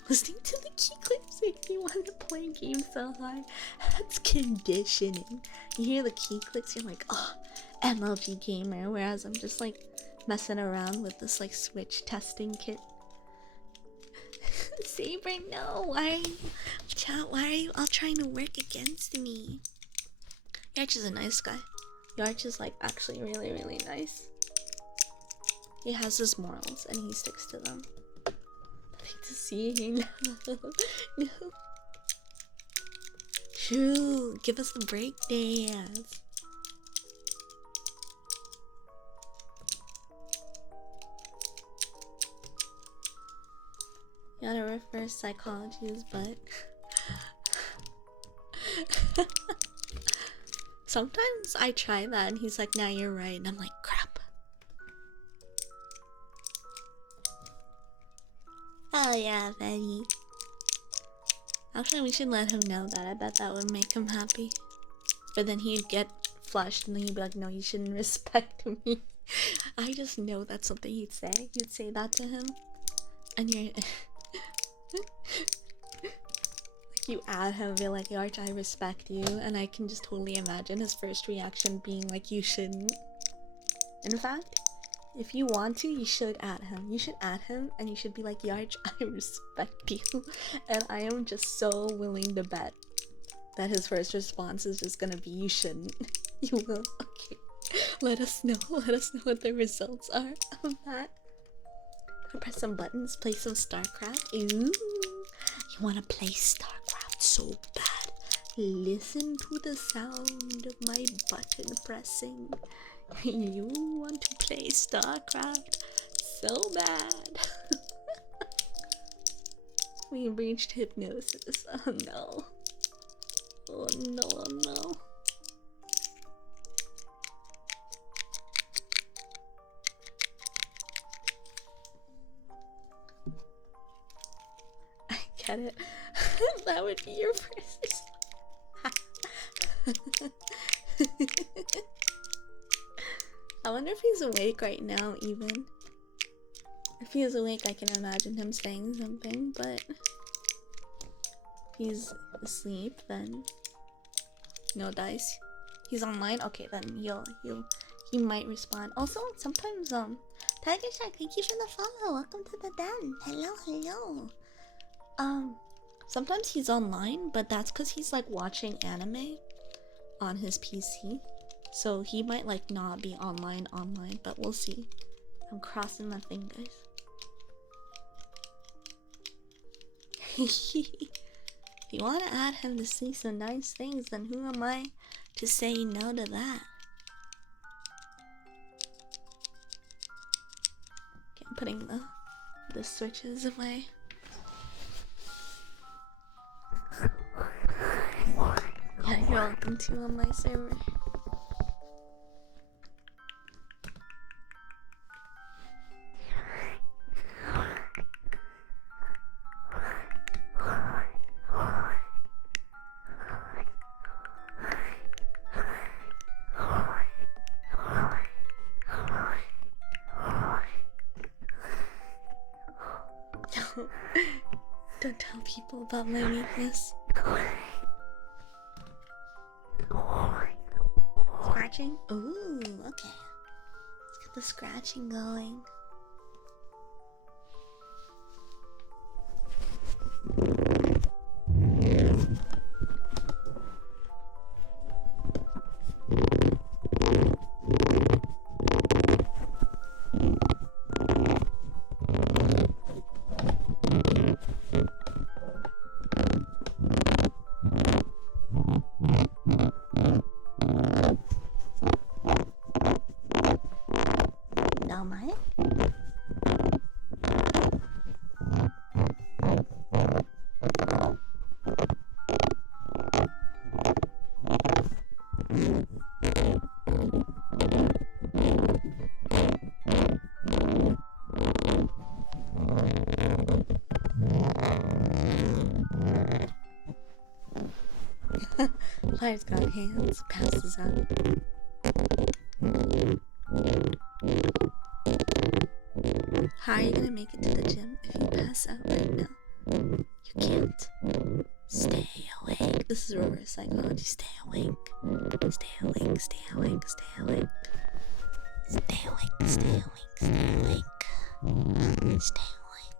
Listening to the key clips make me want to play games so hard. That's conditioning. You hear the key clicks, you're like, oh, MLG gamer. Whereas I'm just like messing around with this like Switch testing kit. Saber, no. Why are you all trying to work against me? Yarch is a nice guy. Yarch is like actually really, really nice. He has his morals and he sticks to them. Nothing to see here. No. True. Give us the break dance. You gotta reverse psychology's butt. Sometimes I try that and he's like, nah, you're right. And I'm like, crap. Oh yeah, Betty. Actually, we should let him know that. I bet that would make him happy. But then he'd get flushed and then he'd be like, no, you shouldn't respect me. I just know that's something he'd say. You'd say that to him. And you're... you add him and be like, Yarch, I respect you. And I can just totally imagine his first reaction being like, you shouldn't. In fact, if you want to, you should add him. You should add him and you should be like, Yarch, I respect you. And I am just so willing to bet that his first response is just gonna be, you shouldn't. You will. Okay. Let us know. Let us know what the results are of that. Press some buttons, play some StarCraft. Ooh. You wanna play StarCraft so bad. Listen to the sound of my button pressing. You want to play StarCraft so bad. We reached hypnosis. Oh no. Oh no, oh no. I get it. That would be your first. I wonder if he's awake right now, even. If he's awake, I can imagine him saying something, but if he's asleep, then no dice. He's online? Okay, then he might respond. Also, sometimes, Tiger Shark, thank you for the follow. Welcome to the den. Hello. Sometimes he's online, but that's because he's like watching anime on his PC. So he might like not be online, but we'll see. I'm crossing my fingers. If you want to add him to see some nice things, then who am I to say no to that? putting the switches away. Yeah, you're welcome to on my server. Don't tell people about my weakness. Scratching? Ooh, okay. Let's get the scratching going. Don't mind. Fyre's got hands, passes out. How are you gonna make it to the gym if you pass out right now? You can't. Stay awake. This is reverse psychology. Stay awake. Stay awake. Stay awake. Stay awake. Stay awake. Stay awake. Stay awake. Stay awake.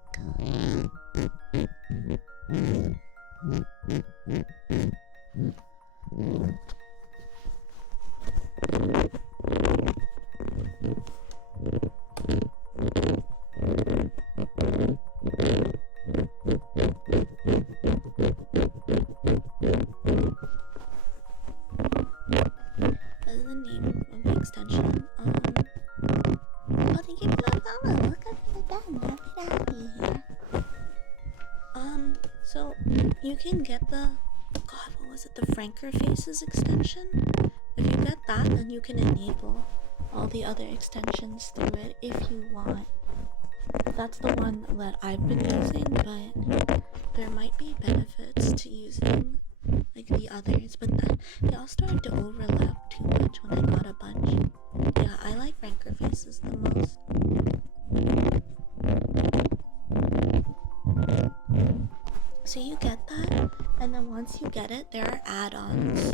That's the name of the extension. Oh, thank you for the follow. Welcome to the den. Happy to have you here. So you can get the what was it? The Franker Faces extension. If you get that, then you can enable all the other extensions through it if you want. That's the one that I've been using, but there might be benefits to using like the others, but they all started to overlap too much when I got a bunch. Yeah, I like Franker Faces the most. So you get that, and then once you get it, there are add-ons.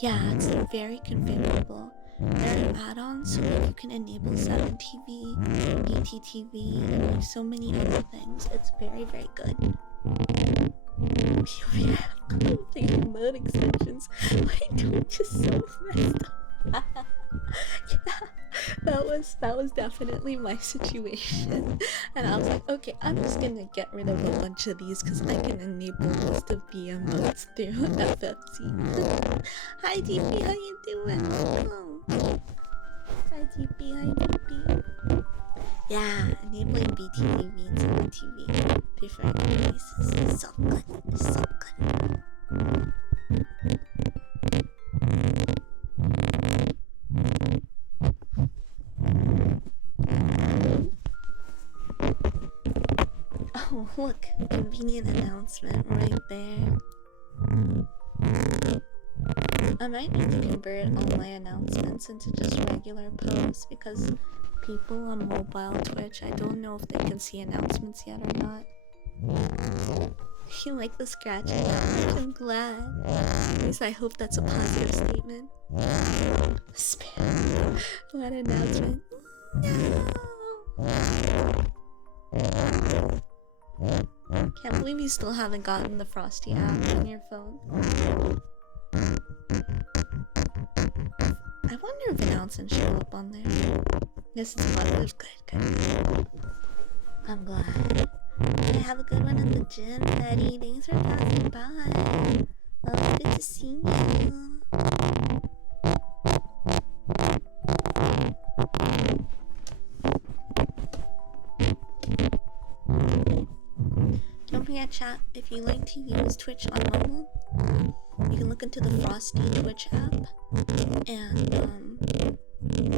Yeah, it's very configurable. There are add-ons so that you can enable 7TV, BTTV, and like so many other things. It's very, very good. POV, favorite mode extensions. My don't just so messed up. Yeah, that was definitely my situation. And I was like, okay, I'm just gonna get rid of a bunch of these because I can enable most of BM modes through FFC. Hi DP, how you doing? Oh. Hi DP, hi DP. Yeah, enabling BTTV and TV through Franker Faces is so good. It's so good. Oh, look, convenient announcement right there. I might need to convert all my announcements into just regular posts because people on mobile Twitch, I don't know if they can see announcements yet or not. You like the scratching? I'm glad. At least I hope that's a positive statement. Spam. What announcement? No! Can't believe you still haven't gotten the Frosty app on your phone. I wonder if announcements show up on there. Yes, it's positive. Good. I'm glad. Have a good one at the gym, Betty. Thanks for passing by. Well, good to see you. yeah, chat, if you like to use Twitch on mobile, you can look into the Frosty Twitch app, and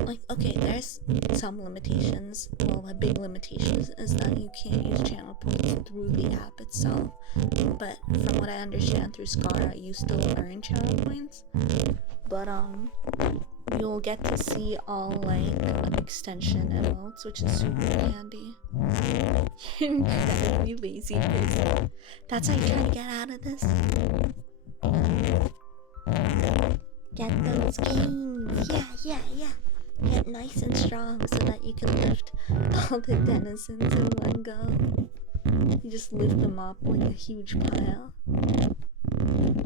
like, okay, there's some limitations. Well, a big limitation is that you can't use channel points through the app itself, but from what I understand through Scar, you still earn channel points. But you'll get to see all like extension emotes, which is super handy. You're incredibly lazy person. That's how you're trying to get out of this. Get those games. Yeah. Get nice and strong so that you can lift all the denizens in one go. You just lift them up like a huge pile.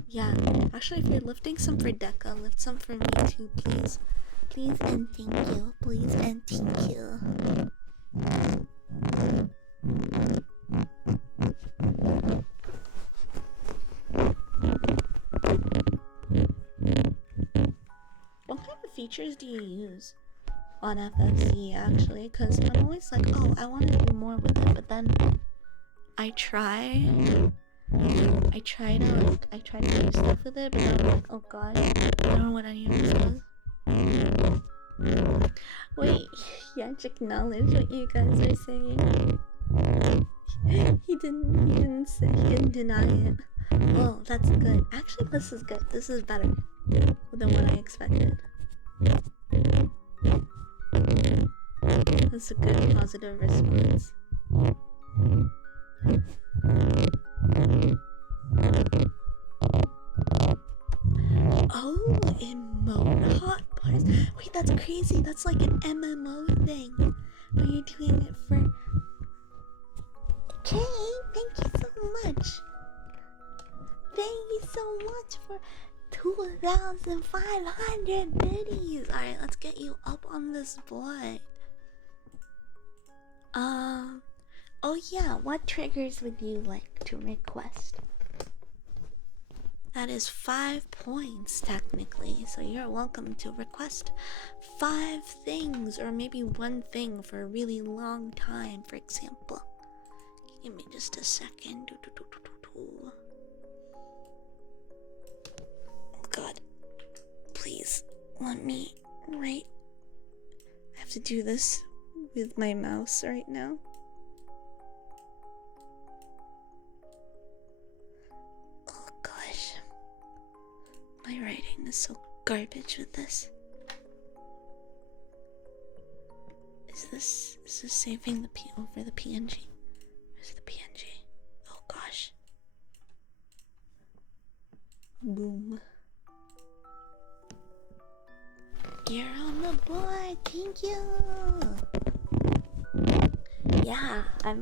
Yeah, actually, if you're lifting some for Deca, lift some for me too, please. Please and thank you. Please and thank you. What kind of features do you use on FFC actually? Because I'm always like, oh, I want to do more with it, but then I try to do stuff with it, but then I'm like, oh god, I don't know what any of this does. Wait, Yanch acknowledge what you guys are saying. He didn't deny it. Oh, that's good. Actually, this is good. This is better than what I expected. That's a good positive response. Oh, emote hot bars. Wait, that's crazy. That's like an MMO thing. But you're doing it for... Okay, thank you so much. Thank you so much for 2,500 biddies. Alright, let's get you up on this board. Oh yeah, what triggers would you like to request? That is 5 points technically, so you're welcome to request 5 things, or maybe one thing for a really long time, for example. Give me just a second. Oh god, please let me write. I have to do this with my mouse right now. Oh gosh, my writing is so garbage with this. Is this saving the over the PNG? Where's the PNG? Oh gosh. Boom. You're on the board. Thank you. Yeah, I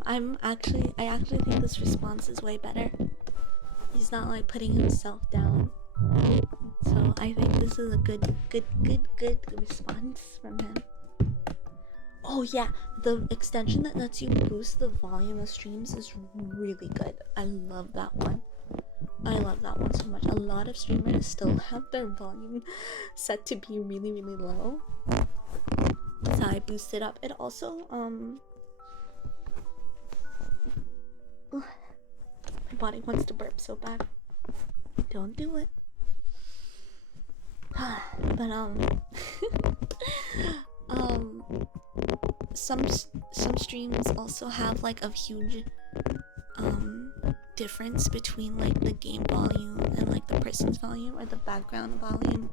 actually think this response is way better. He's not like putting himself down. So I think this is a good response from him. Oh yeah, the extension that lets you boost the volume of streams is really good. I love that one. I love that one so much. A lot of streamers still have their volume set to be really, really low. So I boost it up. It also, my body wants to burp so bad. Don't do it. But, some streams also have like a huge, difference between like the game volume and like the person's volume, or the background volume,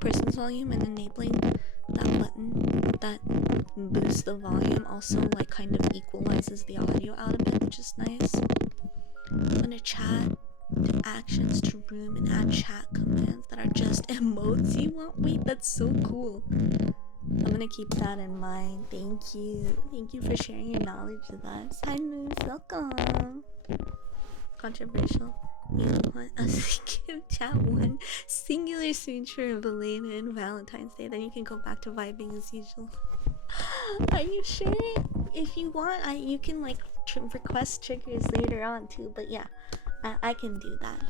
person's volume, and enabling that button that boosts the volume also like kind of equalizes the audio out a bit, which is nice. When to chat, to actions, to room, and add chat commands that are just emotes you want. Wait, that's so cool. I'm gonna keep that in mind. Thank you for sharing your knowledge with us. Hi Moose, welcome. Controversial. You want us to give chat one singular signature of belated Valentine's Day, then you can go back to vibing as usual. Are you sure? If you want, you can like request triggers later on too, but yeah, I can do that.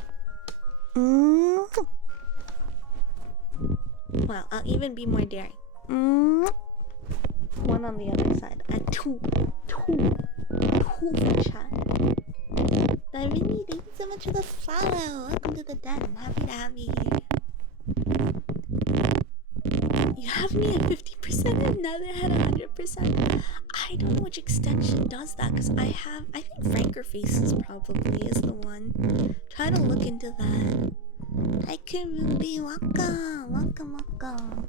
Well, I'll even be more daring. One on the other side. And two for chat. Did I much for the follow. Welcome to the den. Happy to have you here. You have me at 50%, another had 100%. I don't know which extension does that, because I think Franker Faces probably is the one. Try to look into that. Hi Ruby, welcome, welcome, welcome.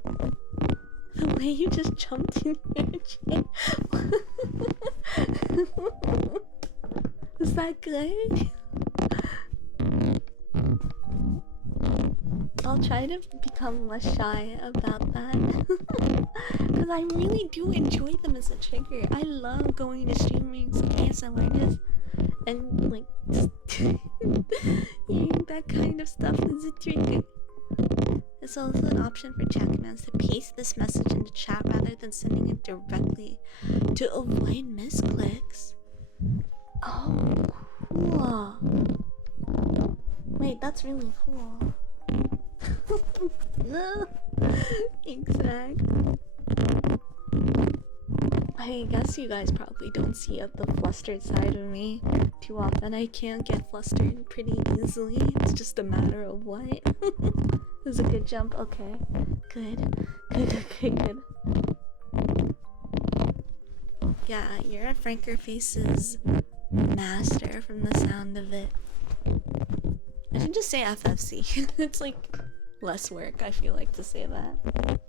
The way you just jumped in your chair. Is that good? I'll try to become less shy about that. Because I really do enjoy them as a trigger. I love going to streamers and ASMRs and like hearing that kind of stuff as a trigger. There's also an option for chatcommands to paste this message into chat rather than sending it directly to avoid misclicks. Oh, cool. Wait, that's really cool. No. Exactly. I guess you guys probably don't see the flustered side of me too often. I can get flustered pretty easily. It's just a matter of what. It was a good jump. Okay. Good. Good. Yeah, you're a Franker Faces master from the sound of it. I should just say FFC. It's like less work, I feel like, to say that.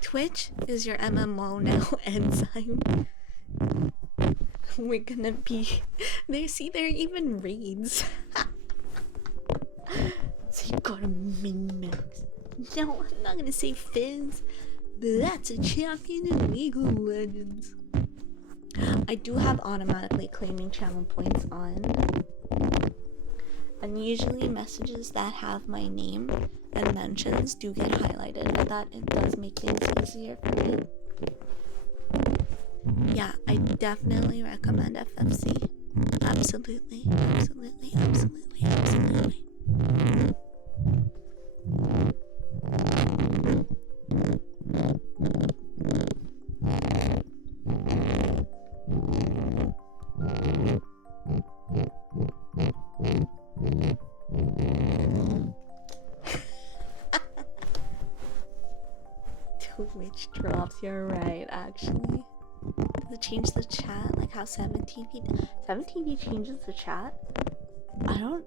Twitch is your MMO now, enzyme. We're gonna be there. See, there are even raids. So you got a min-max. No, I'm not gonna say Fizz, but that's a champion in League of Legends. I do have automatically claiming channel points on. And usually messages that have my name and mentions do get highlighted, but that it does make things easier for me. Yeah, I definitely recommend FFC. Absolutely. Twitch drops, you're right, actually. Does it change the chat? Like how 7TV changes the chat? I don't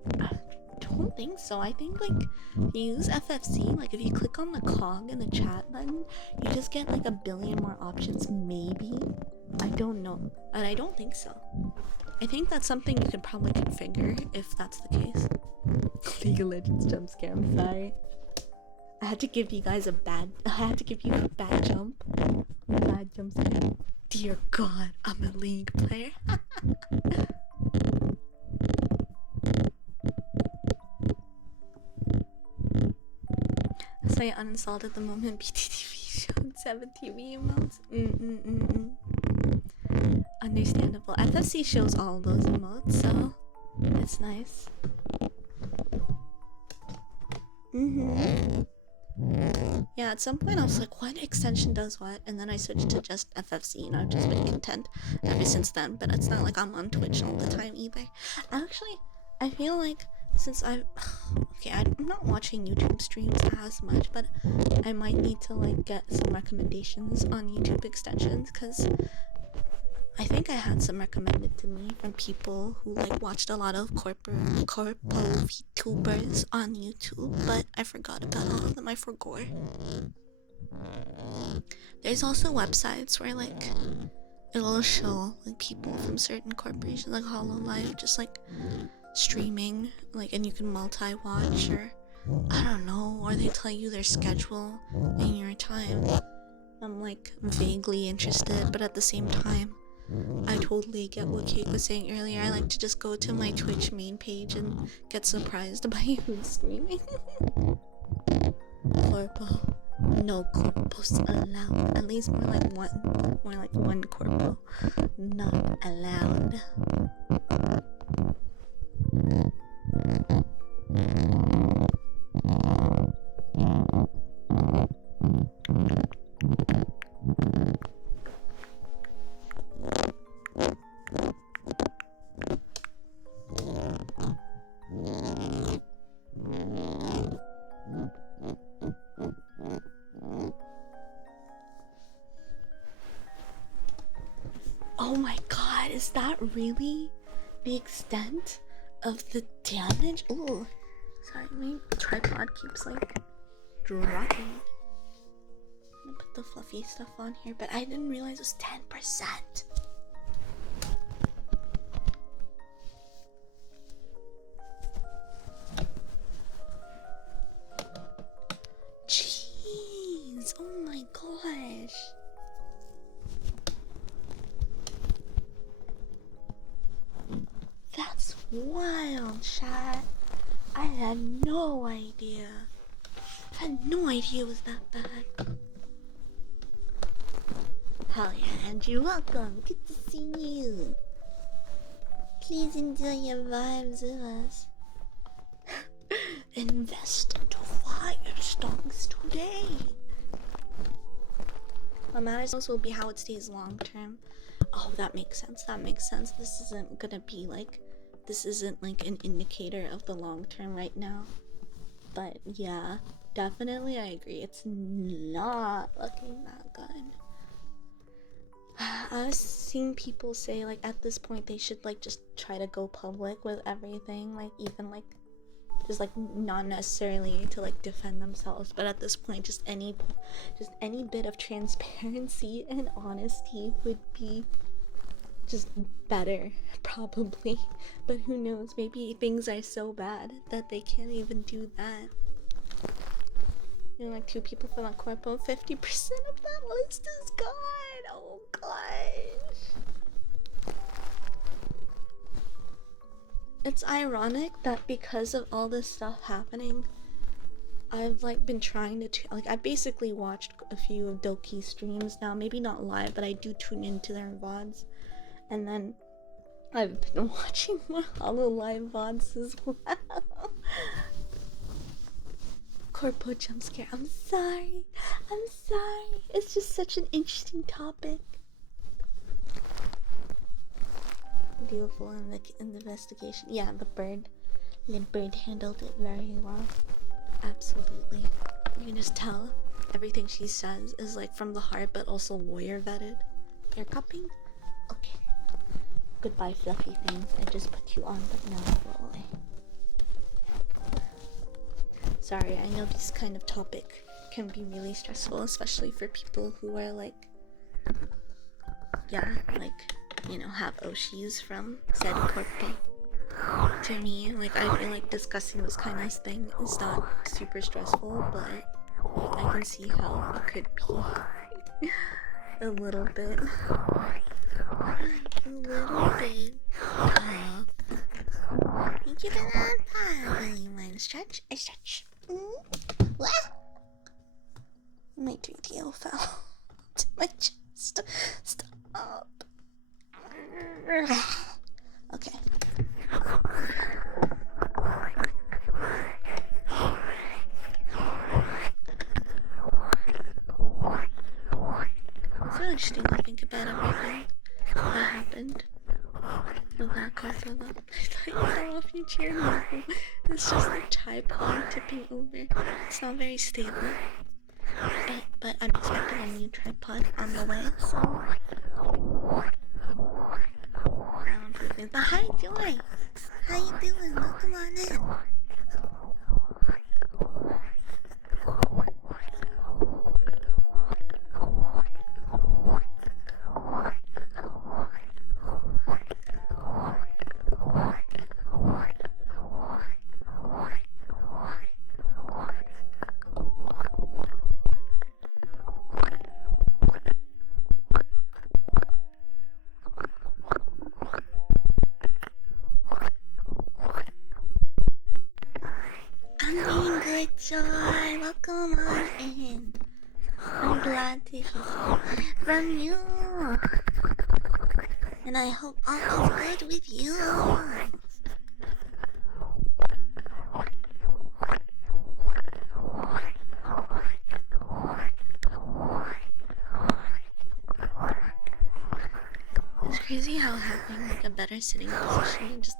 think so. I think like if you use FFC, like if you click on the cog in the chat button, you just get like a billion more options, maybe. I don't know, but I don't think so. I think that's something you could probably configure if that's the case. League of Legends jump scare, I'm sorry. I had to give you guys a bad jump. Bad jump scare. Dear God, I'm a League player. So I uninstalled at the moment BTTV showed 7TV emotes. Understandable. FFC shows all those emotes, so it's nice. Yeah, at some point I was like, what extension does what? And then I switched to just FFC, and I've just been content ever since then. But it's not like I'm on Twitch all the time either. Actually, I feel like since I'm not watching YouTube streams as much, but I might need to like get some recommendations on YouTube extensions, because I think I had some recommended to me from people who like watched a lot of Corpo Vtubers on YouTube, but I forgot about all of them. I forgot. There's also websites where like it'll show like people from certain corporations, like HoloLive, just like streaming, like, and you can multi-watch, or I don't know, or they tell you their schedule in your time. I'm like vaguely interested, but at the same time I totally get what Kate was saying earlier. I like to just go to my Twitch main page and get surprised by who's streaming. Corpo. No corpos allowed. At least more like one corpo. Not allowed. Oh my god, is that really the extent of the damage? Oh, sorry, my tripod keeps like dropping. I'm gonna put the fluffy stuff on here, but I didn't realize it was 10%. Jeez, oh my gosh. That's wild, chat. I had no idea. I had no idea it was that bad. Hell yeah, Andrew, welcome. Good to see you. Please enjoy your vibes with us. Invest into Fyre stocks today. What matters most will be how it stays long term. Oh, that makes sense. That makes sense. This isn't gonna be like, this isn't like an indicator of the long term right now. But yeah, definitely I agree. It's not looking that good. I was seeing people say like at this point they should like just try to go public with everything, like even like just like not necessarily to like defend themselves, but at this point just any bit of transparency and honesty would be just better probably. But who knows, maybe things are so bad that they can't even do that. You know, like 2 people from the Corpo, 50% of that list is gone. Oh gosh. It's ironic that because of all this stuff happening, I've like been trying to like I basically watched a few of Doki's streams now, maybe not live, but I do tune into their VODs. And then I've been watching more Hololive VODs as well. Corpo jump scare. I'm sorry. It's just such an interesting topic. Beautiful in the investigation. Yeah, the bird handled it very well. Absolutely. You can just tell everything she says is like from the heart, but also lawyer vetted. Ear cupping? Okay. Goodbye, fluffy things. I just put you on, but now go away. Sorry, I know this kind of topic can be really stressful, especially for people who are like, yeah, like, you know, have Oshis from said Corpo. To me, like, I feel like discussing this kind of thing is not super stressful, but I can see how it could be a little bit. Thank you for that pie. You mind stretch? I stretch. What? My 3DO fell to my chest. Stop. Okay. It's so interesting to think about everything that happened with that Corpo. I thought you fell off your chair now. It's just the tripod tipping over. It's not very stable. But I'm expecting a new tripod on the way, so but how you doing? How you doing? Welcome on in. I'm doing good, Joy. Welcome on in. I'm glad to hear from you. And I hope all is good with you. It's crazy how having like a better sitting position and just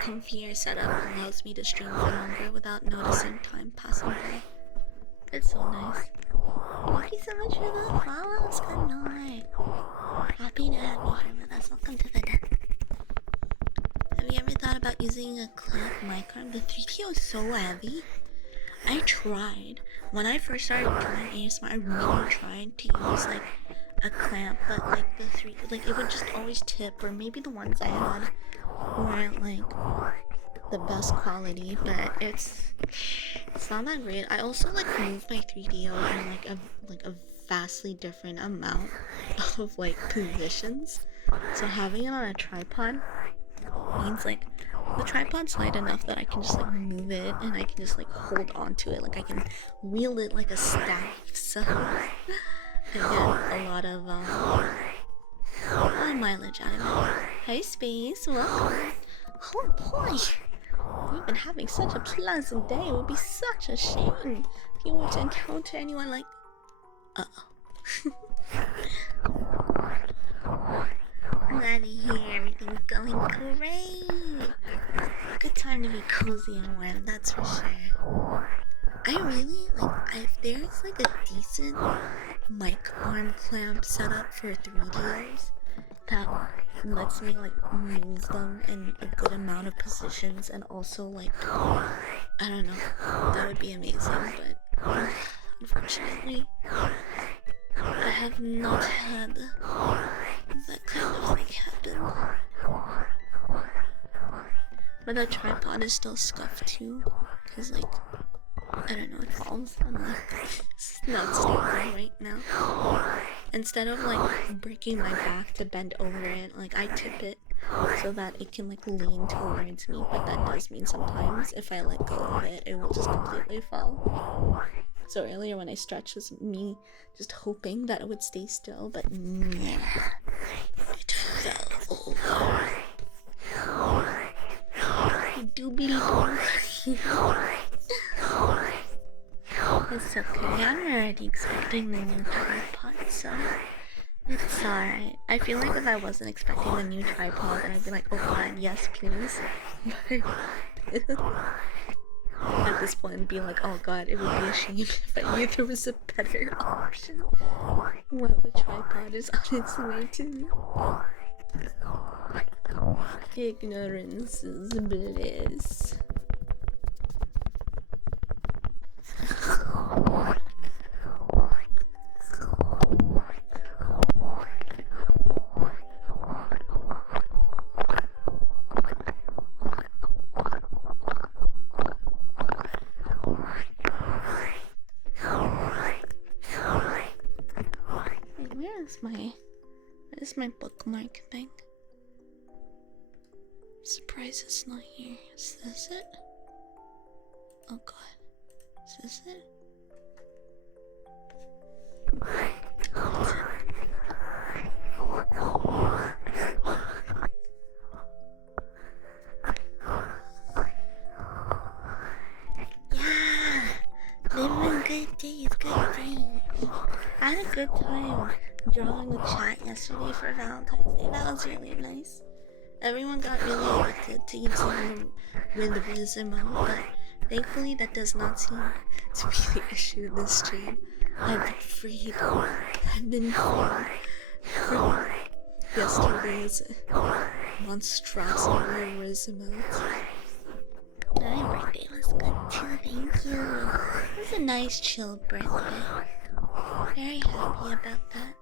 comfier setup allows me to stream for longer without noticing time passing by. It's so nice. Thank you so much for the follows, good night. Happy to have you here with using a clamp mic arm. The 3DO is so heavy. I tried. When I first started doing ASMR, I really tried to use like a clamp, but like it would just always tip, or maybe the ones I had weren't like the best quality, but it's not that great. I also like moved my 3DO in like a vastly different amount of like positions. So having it on a tripod means like the tripod's light enough that I can just like move it and I can just like hold on to it, like I can wield it like a staff. So I get a lot of mileage out of it. Hey Space, welcome. Oh boy, we've been having such a pleasant day. It would be such a shame if you were to encounter anyone like glad to hear everything's going great. Good time to be cozy and warm, that's for sure. I really like if there's like a decent mic arm clamp setup for 3Ds that lets me like move them in a good amount of positions, and also like I don't know, that would be amazing, but unfortunately I have not had that kind of thing happen. But the tripod is still scuffed too, because like I don't know, it falls on like it's not stable right now. Instead of like breaking my back to bend over it, like I tip it so that it can like lean towards me, but that does mean sometimes if I let go of it, it will just completely fall. So earlier when I stretched was me just hoping that it would stay still, but nah, it fell over. Doobly doo. It's okay, I'm already expecting the new tripod, so it's alright. I feel like if I wasn't expecting the new tripod, then I'd be like, oh god, yes please. But at this point I'd be like, oh god, it would be a shame if I knew there was a better option while the tripod is on its way to me. Ignorance is bliss. Wait, where's my bookmark thing? Surprise, it's not here. Is this it? Oh god. Is this it? Yeah! Living good days, good days. I had a good time drawing a chat yesterday for Valentine's Day. That was really nice. Everyone got really addicted to using the rhythm mode, but thankfully that does not seem to be the issue in this stream. I've been freed. I've been freed from yesterday's monstrosity of rhythm modes. My birthday was good too, thank you. It was a nice chill birthday. Very happy about that.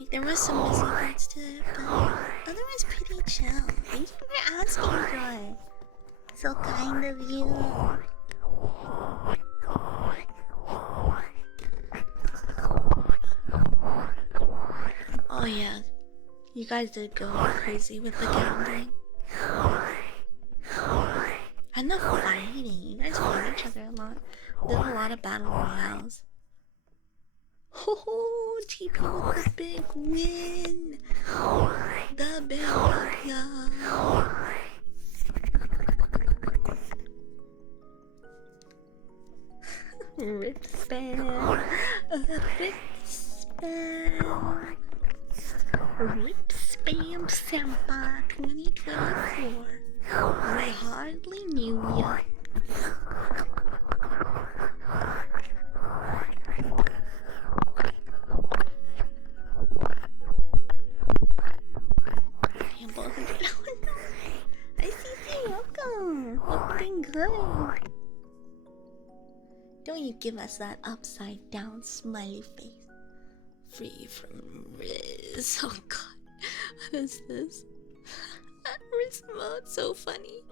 Like, there was some missing parts to it, but otherwise pretty chill. Thank you for asking, Joy. So kind of you. Oh yeah, you guys did go crazy with the gambling. And the fighting. You guys fought each other a lot. Did a lot of battle royales. Oh, Chico with the big win! The big win! Rip spam! Rip spam! Rip spam Senpai 2024! I hardly knew ya. I see you. Don't you give us that upside down smiley face. Free from Riz. Oh god. What is this? Riz mode, so funny.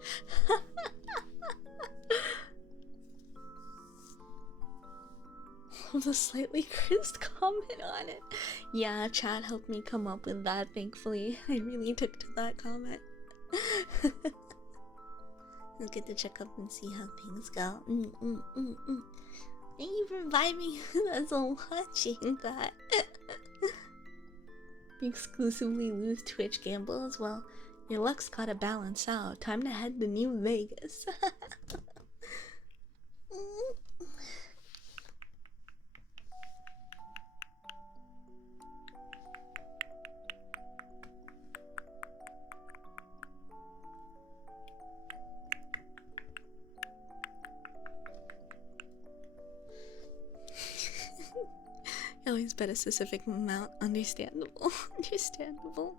The slightly cursed comment on it. Yeah, chat helped me come up with that, thankfully. I really took to that comment. I'll get to check up and see how things go. Thank you for vibing with us on watching that. Exclusively lose Twitch gamble as well. Your luck's gotta balance out. Time to head to New Vegas. You always bet a specific amount. Understandable. Understandable.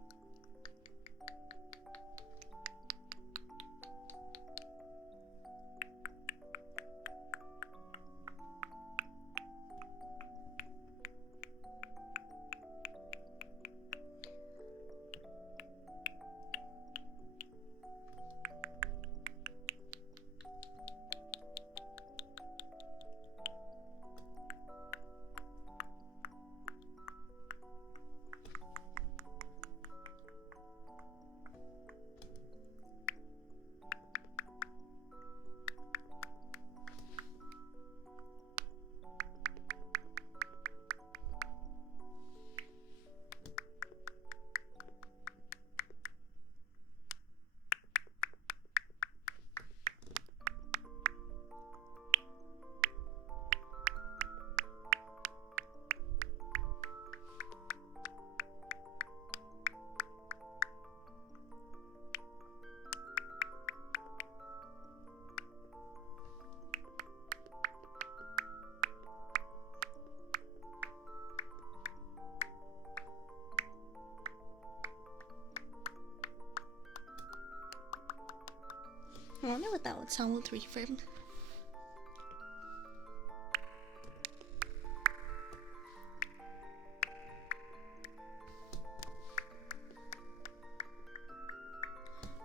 I wonder what that would sound with reverb.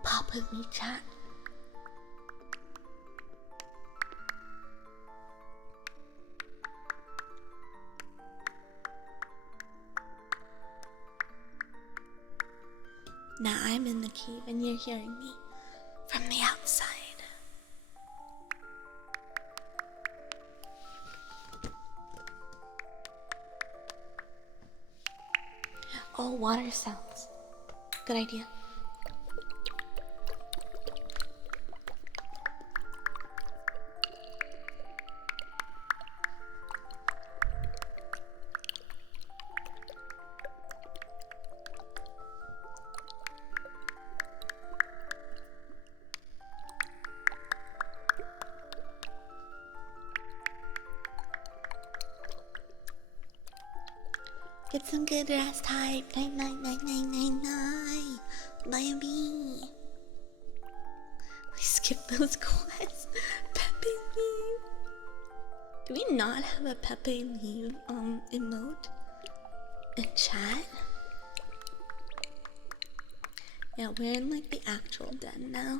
Pop with me, chat. Now I'm in the cave and you're hearing me from the outside. Oh, water sounds. Good idea. Get some good rest hype. Night, night, night, night, night, night. Baby. I skipped those quests. Pepe leave. Do we not have a Pepe leave emote in chat? Yeah, we're in like the actual den now.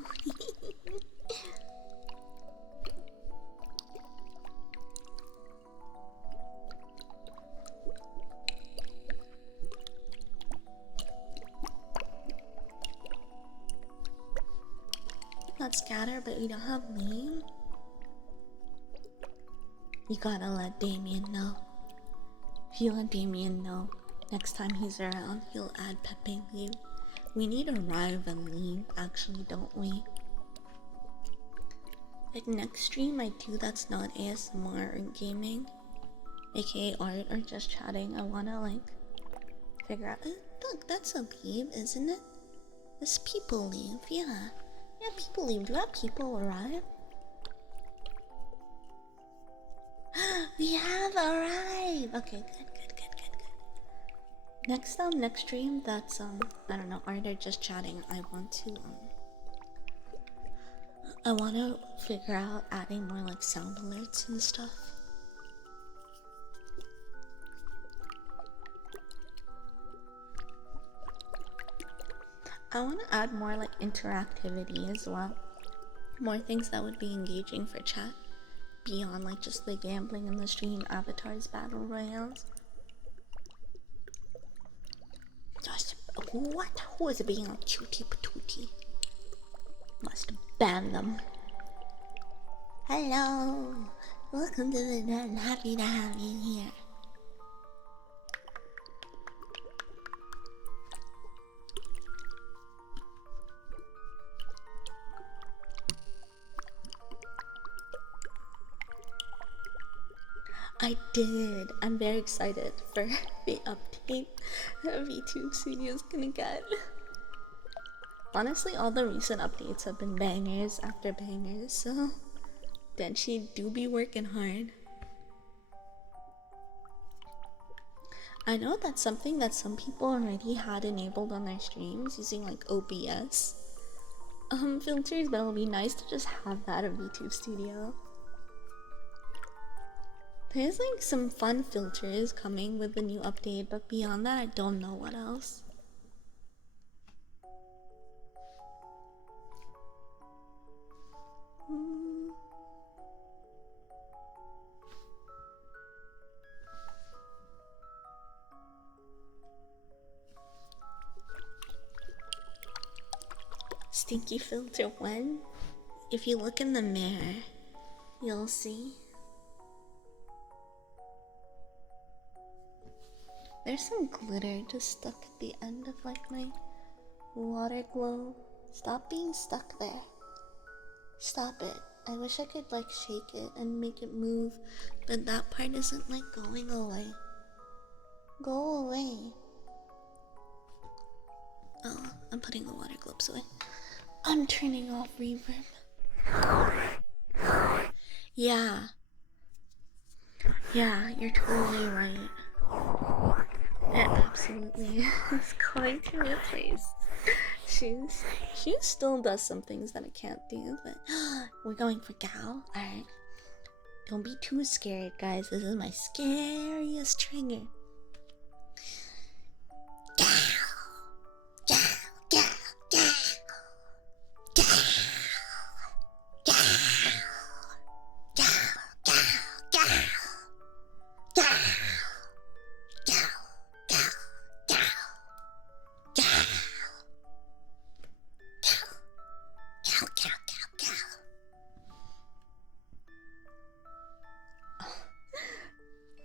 Not scatter, but we don't have leave. You gotta let Damien know. If you let Damien know, next time he's around, he'll add Pepe leave. We need arrive and leave, actually, don't we? Like next stream I do that's not ASMR or gaming, aka art or just chatting, I wanna like figure out, look, that's a leave, isn't it? It's people leave, yeah. Yeah, people leave. Do you have people arrive? We have arrived! Okay, good. Next stream, that's, I don't know, art or just chatting, I want to, I want to figure out adding more like sound alerts and stuff. I want to add more like interactivity as well. More things that would be engaging for chat beyond like just the gambling in the stream, avatars, battle royales. Just what? Who is being a cutie patootie? Must ban them. Hello, welcome to the den. Happy to have you here. I did. I'm very excited for the update that VTube Studio is gonna get. Honestly, all the recent updates have been bangers after bangers, so then she do be working hard. I know that's something that some people already had enabled on their streams using like OBS filters, but it'll be nice to just have that in VTube Studio. There's like some fun filters coming with the new update, but beyond that, I don't know what else. Stinky filter 1. If you look in the mirror, you'll see. There's some glitter just stuck at the end of like my water globe. Stop being stuck there. Stop it. I wish I could like shake it and make it move, but that part isn't like going away. Go away. Oh, I'm putting the water globes away. I'm turning off reverb. Yeah. Yeah, you're totally right. It absolutely is going to replace. She still does some things that I can't do, but we're going for Gal. Alright. Don't be too scared, guys. This is my scariest trigger.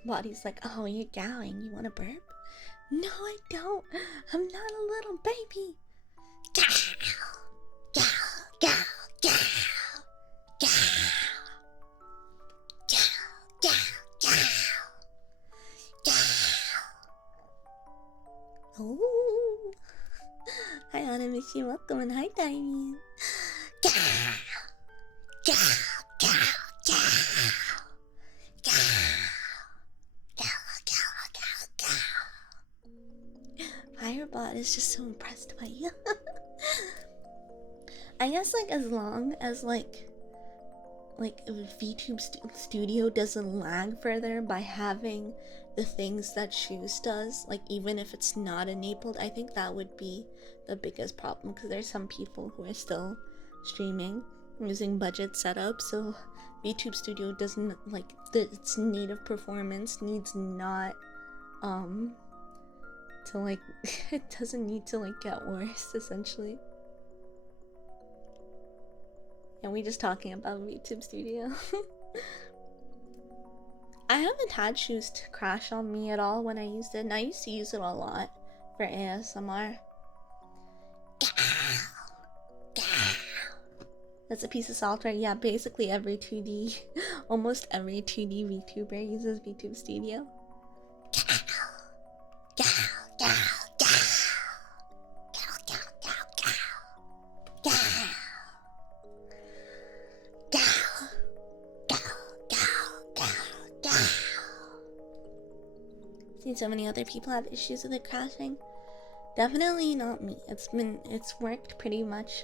Body's like, oh, you're gowing. You want to burp? No, I don't. I'm not a little baby. Oh, hi, Anamishi. Welcome, and hi, Diamond. Firebot is just so impressed by you. I guess like as long as like VTube Studio doesn't lag further by having the things that Shoes does, like even if it's not enabled, I think that would be the biggest problem, because there's some people who are still streaming using budget setup, so VTube Studio doesn't like its native performance needs not to like it doesn't need to like get worse essentially. And we're just talking about VTube Studio. I haven't had Shoes to crash on me at all when I used it, and I used to use it a lot for ASMR. That's a piece of salt, right? Yeah, basically every 2D, almost every 2D VTuber uses VTube Studio. Seen so many other people have issues with it crashing. Definitely not me. It's worked pretty much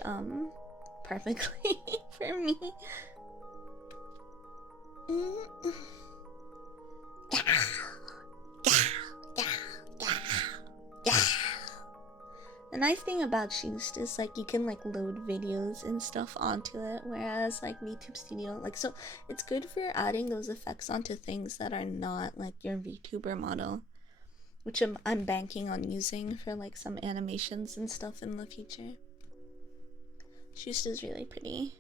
perfectly for me. The nice thing about Shoost is like you can like load videos and stuff onto it, whereas like VTube Studio, like, so it's good for adding those effects onto things that are not like your VTuber model, which I'm banking on using for like some animations and stuff in the future. Shoost is really pretty.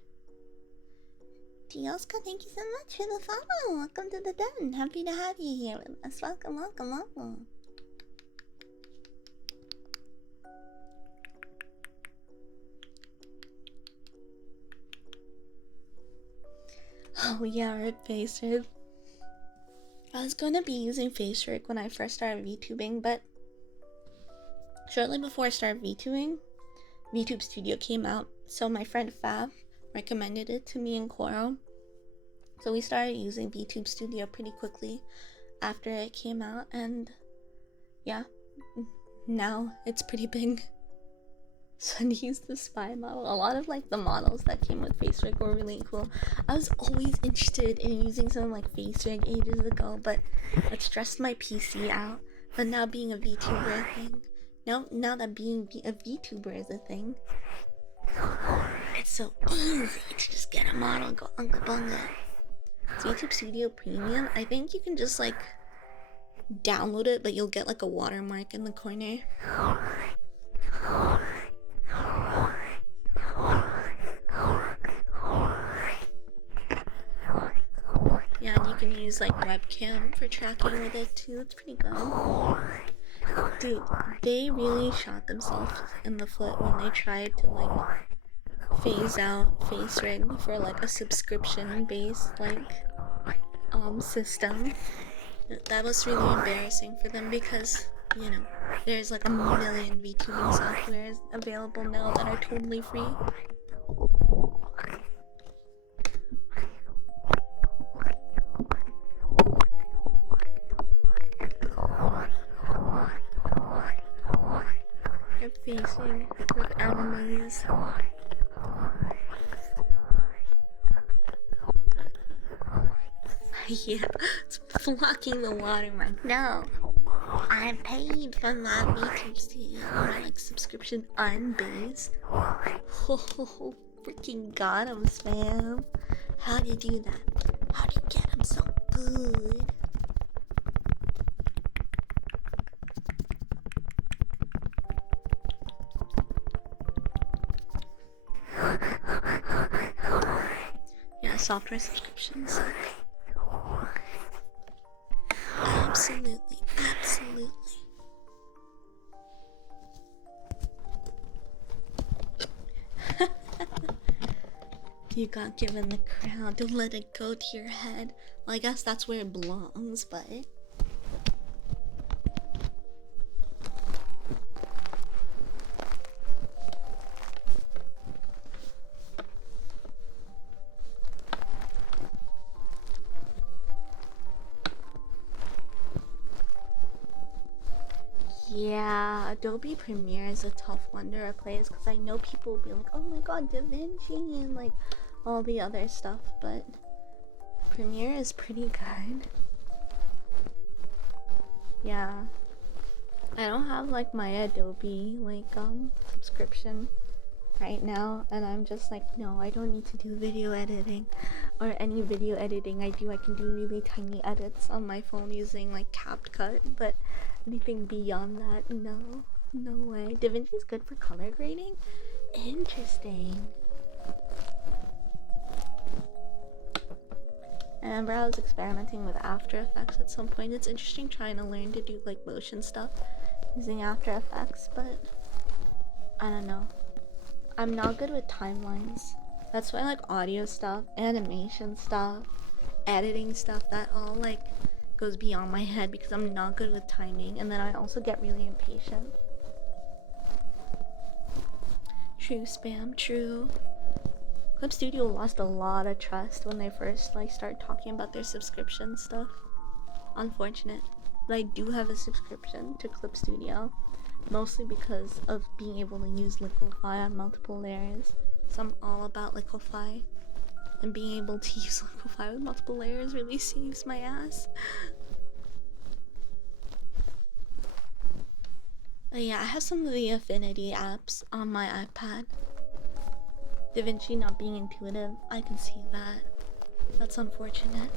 Tioska, thank you so much for the follow. Welcome to the den. Happy to have you here with us. Welcome, welcome, welcome. Oh yeah, rip FaceRig. I was gonna be using FaceRig when I first started VTubing, but shortly before I started VTubing, VTube Studio came out. So my friend Fab recommended it to me and Corpo. So we started using VTube Studio pretty quickly after it came out, and yeah, now it's pretty big. So I used the spy model. A lot of like the models that came with FaceRig were really cool. I was always interested in using something like FaceRig ages ago, but it stressed my PC out. But now being a VTuber thing, now that being a VTuber is a thing, it's so easy to just get a model and go unga bunga. It's VTube Studio Premium. I think you can just like download it, but you'll get like a watermark in the corner. Yeah, and you can use like webcam for tracking with it too. It's pretty good. Dude, they really shot themselves in the foot when they tried to like phase out FaceRig for like a subscription based like system. That was really embarrassing for them because, you know, there's like a million VTubing softwares available now that are totally free. They're facing with animals. Yeah, it's blocking the watermark. No, I paid for my VTube Studio, my like subscription unbased. Oh, freaking got him, spam. How'd you do that? How'd you get him so good? Yeah, software subscriptions. Absolutely, absolutely. You got given the crown, don't let it go to your head. Well, I guess that's where it belongs, but... Yeah, Adobe Premiere is a tough one to replace because I know people will be like, oh my god, DaVinci and like all the other stuff, but Premiere is pretty good. Yeah, I don't have like my Adobe like subscription right now, and I'm just like, no, I don't need to do video editing, or any video editing I do, I can do really tiny edits on my phone using like CapCut, but anything beyond that, no way. DaVinci is good for color grading. Interesting. I remember I was experimenting with After Effects at some point. It's interesting trying to learn to do like motion stuff using After Effects, but I don't know. I'm not good with timelines. That's why like audio stuff, animation stuff, editing stuff, that all like goes beyond my head because I'm not good with timing, and then I also get really impatient. True, spam, true. Clip Studio lost a lot of trust when they first like started talking about their subscription stuff. Unfortunate. But I do have a subscription to Clip Studio, mostly because of being able to use Liquify on multiple layers, So I'm all about liquify. And being able to use liquify with multiple layers really saves my ass. But yeah, I have some of the Affinity apps on my iPad. DaVinci not being intuitive, I can see that. That's unfortunate.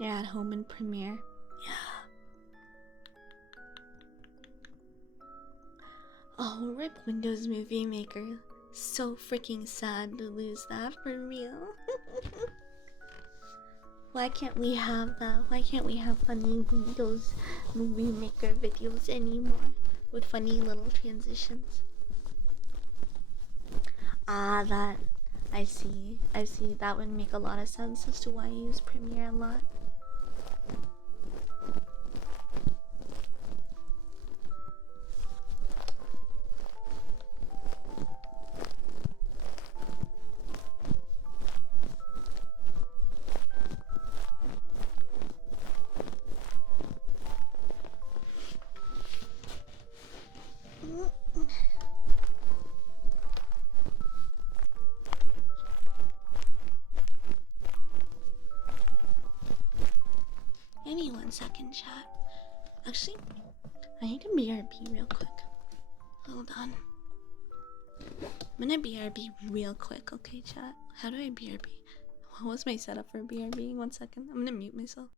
You're at home in Premiere. Yeah. Oh, rip Windows Movie Maker. So freaking sad to lose that for real. Why can't we have that? Why can't we have funny Windows Movie Maker videos anymore? With funny little transitions. Ah, that. I see. I see. That would make a lot of sense as to why I use Premiere a lot. Give me 1 second, chat. Actually, I need to BRB real quick. Hold on. I'm gonna BRB real quick, okay, chat? How do I BRB? What was my setup for BRB? 1 second. I'm gonna mute myself.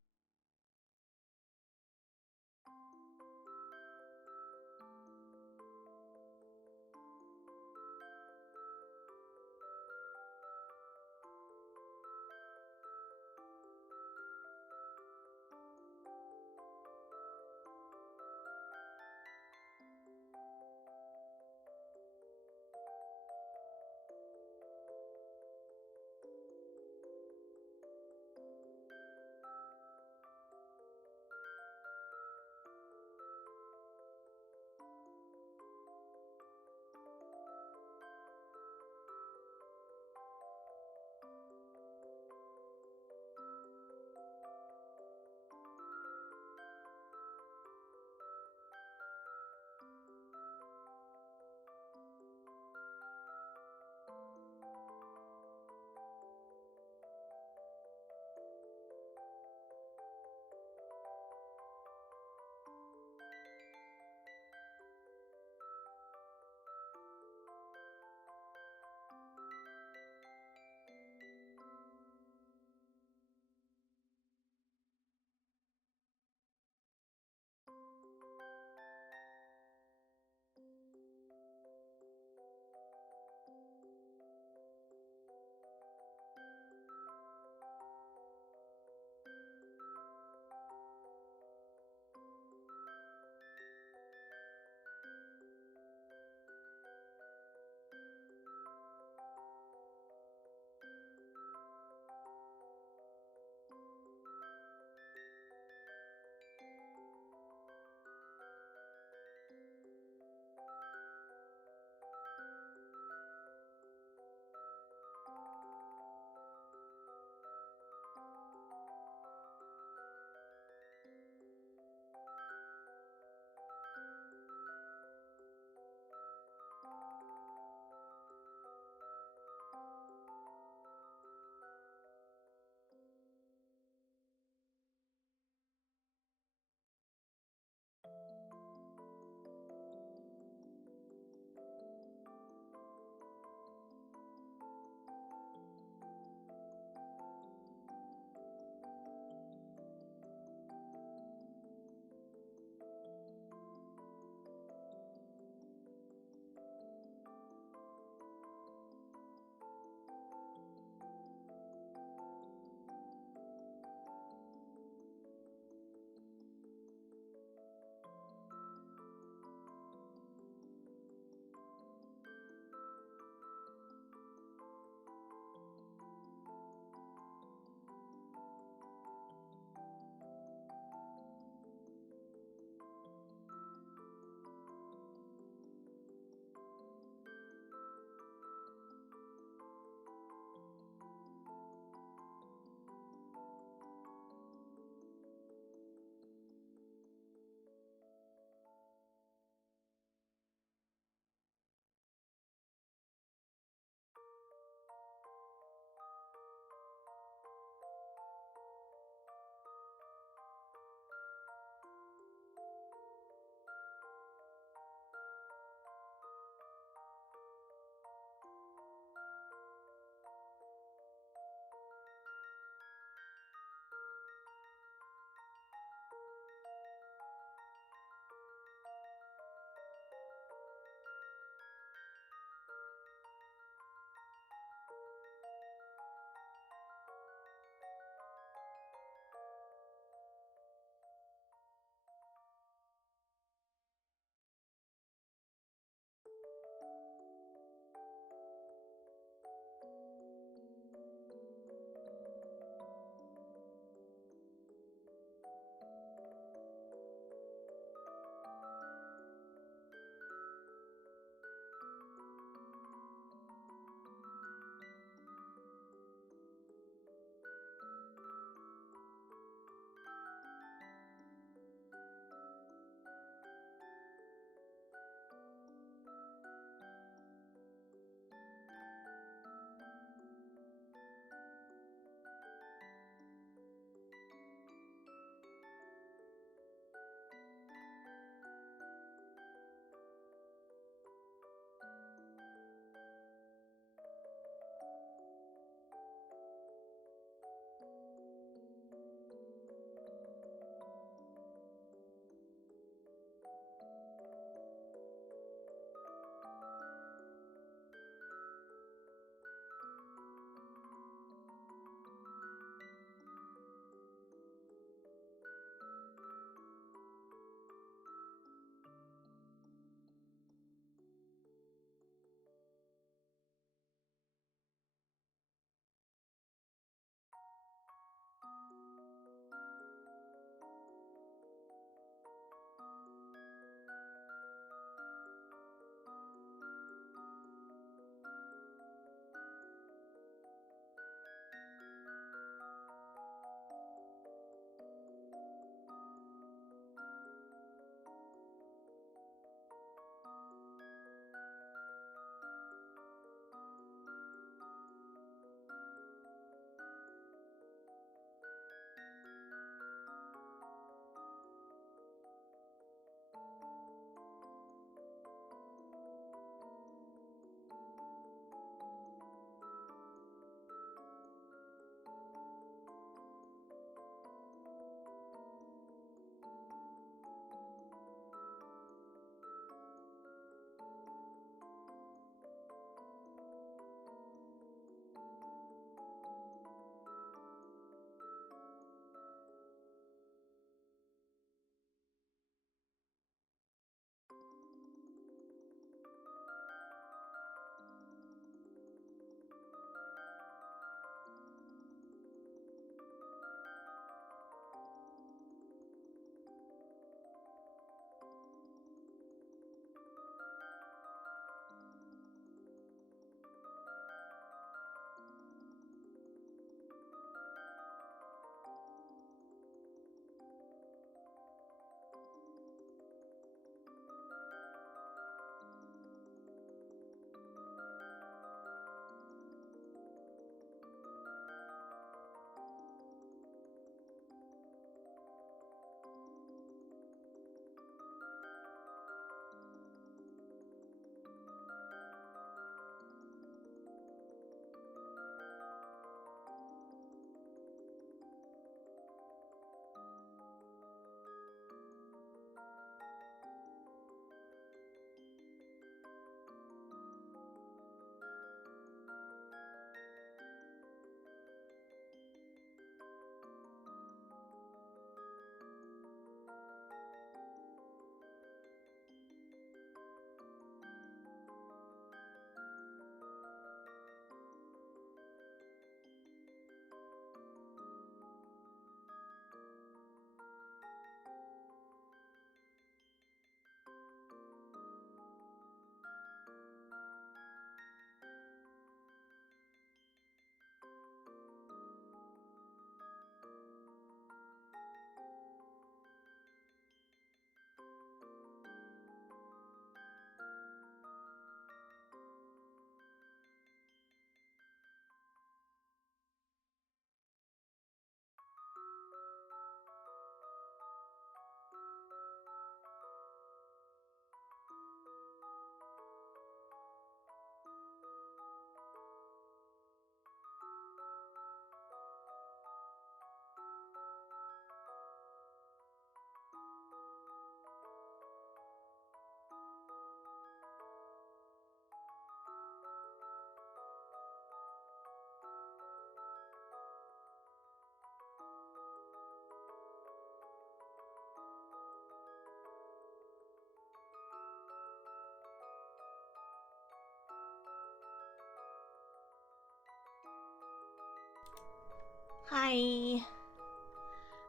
Hi.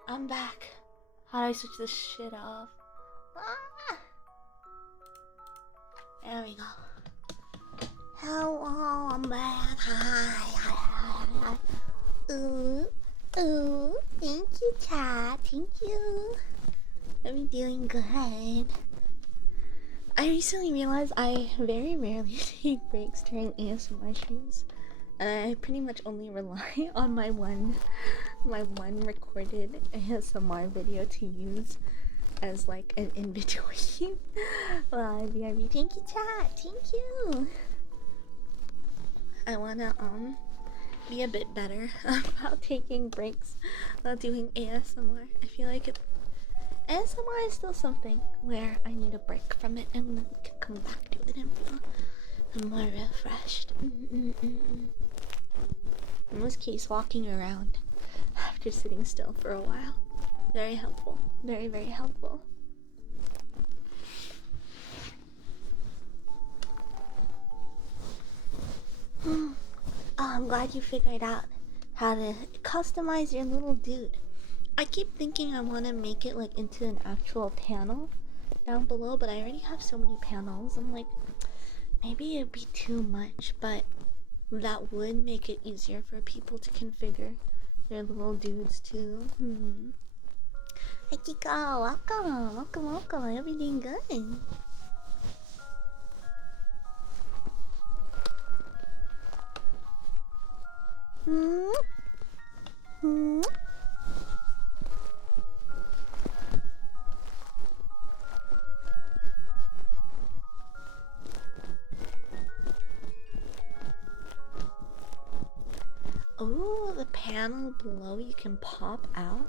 I'm back. How do I switch this shit off? Ah! There we go. Hello, I'm back. Hi. Ooh, thank you, chat. Thank you. I'm doing good. I recently realized I very rarely take breaks during ASMR streams. And I pretty much only rely on my one recorded ASMR video to use as like an in-between. Well, BRB, thank you, chat. Thank you. I wanna be a bit better about taking breaks while doing ASMR. I feel like ASMR is still something where I need a break from it and then can come back to it and feel more refreshed. In this case, walking around after sitting still for a while. Very helpful. Very, very helpful. Oh, I'm glad you figured out how to customize your little dude. I keep thinking I want to make it like into an actual panel down below, but I already have so many panels. I'm like, maybe it'd be too much, but that would make it easier for people to configure their little dudes too. Hi Kiko, welcome. I hope you're doing good. Oh, the panel below you can pop out.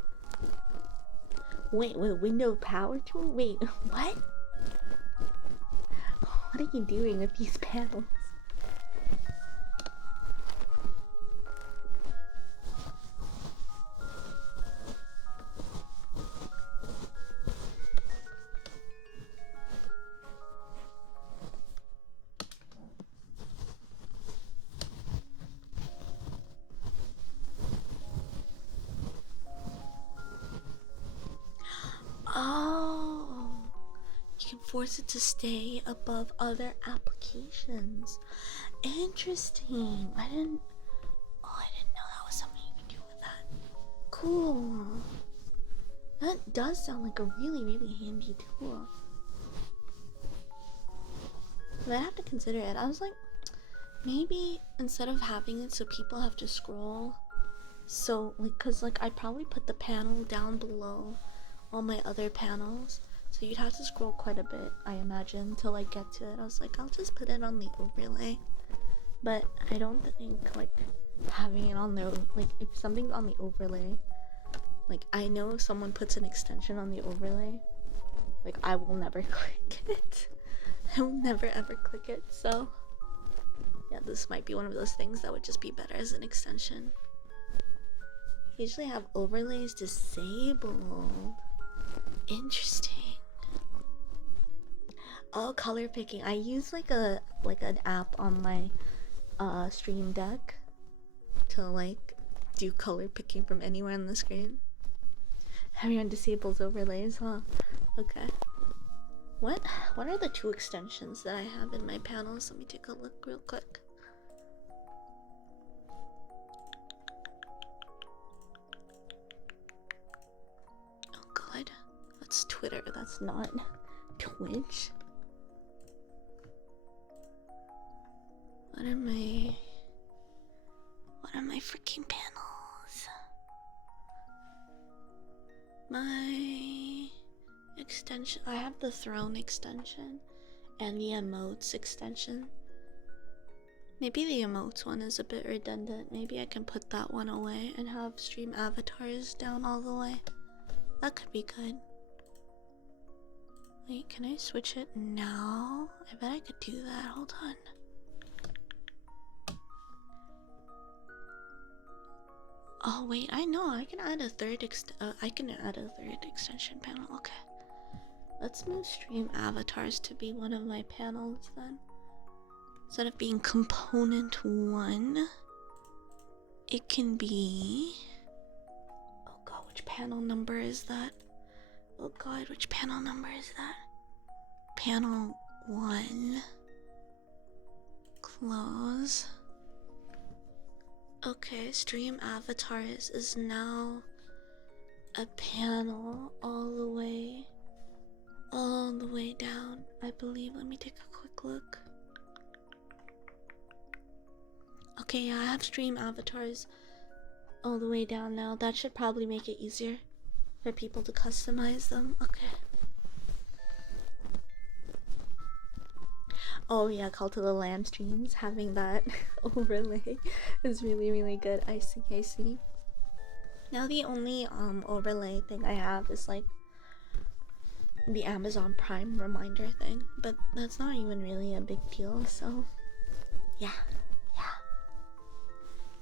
Wait, with window power tool? Wait, what? What are you doing with these panels? Oh, you can force it to stay above other applications. Interesting. I didn't know that was something you could do with that. Cool. That does sound like a really, really handy tool. But I have to consider it. I was like, maybe instead of having it so people have to scroll, so like, cause like I probably put the panel down below all my other panels, so you'd have to scroll quite a bit, I imagine, to like get to it. I was like, I'll just put it on the overlay. But I don't think like having it on the, like, if something's on the overlay, like I know if someone puts an extension on the overlay, like I will never click it. I will never ever click it. So yeah, this might be one of those things that would just be better as an extension. Usually have overlays disabled. Interesting. Oh, color picking. I use like an app on my stream deck to like do color picking from anywhere on the screen. Everyone disables overlays, huh? Okay. What are the two extensions that I have in my panels? Let me take a look real quick. Oh god. That's Twitter, that's not Twitch. What are my freaking panels? My extension, I have the throne extension and the emotes extension. Maybe the emotes one is a bit redundant. Maybe I can put that one away and have stream avatars down all the way. That could be good. Wait, can I switch it now? I bet I could do that. Hold on. Oh wait, I know I can add a third extension panel. Okay, let's move stream avatars to be one of my panels then. Instead of being component 1, it can be which panel number is that? Oh god, which panel number is that? Panel 1. Close. Okay, stream avatars is now a panel all the way down, I believe. Let me take a quick look. Okay, yeah, I have stream avatars all the way down now. That should probably make it easier for people to customize them. Okay. Oh yeah, Call to the Lamb streams, having that overlay is really good. I see. Now the only overlay thing I have is like the Amazon Prime reminder thing, but that's not even really a big deal, so yeah.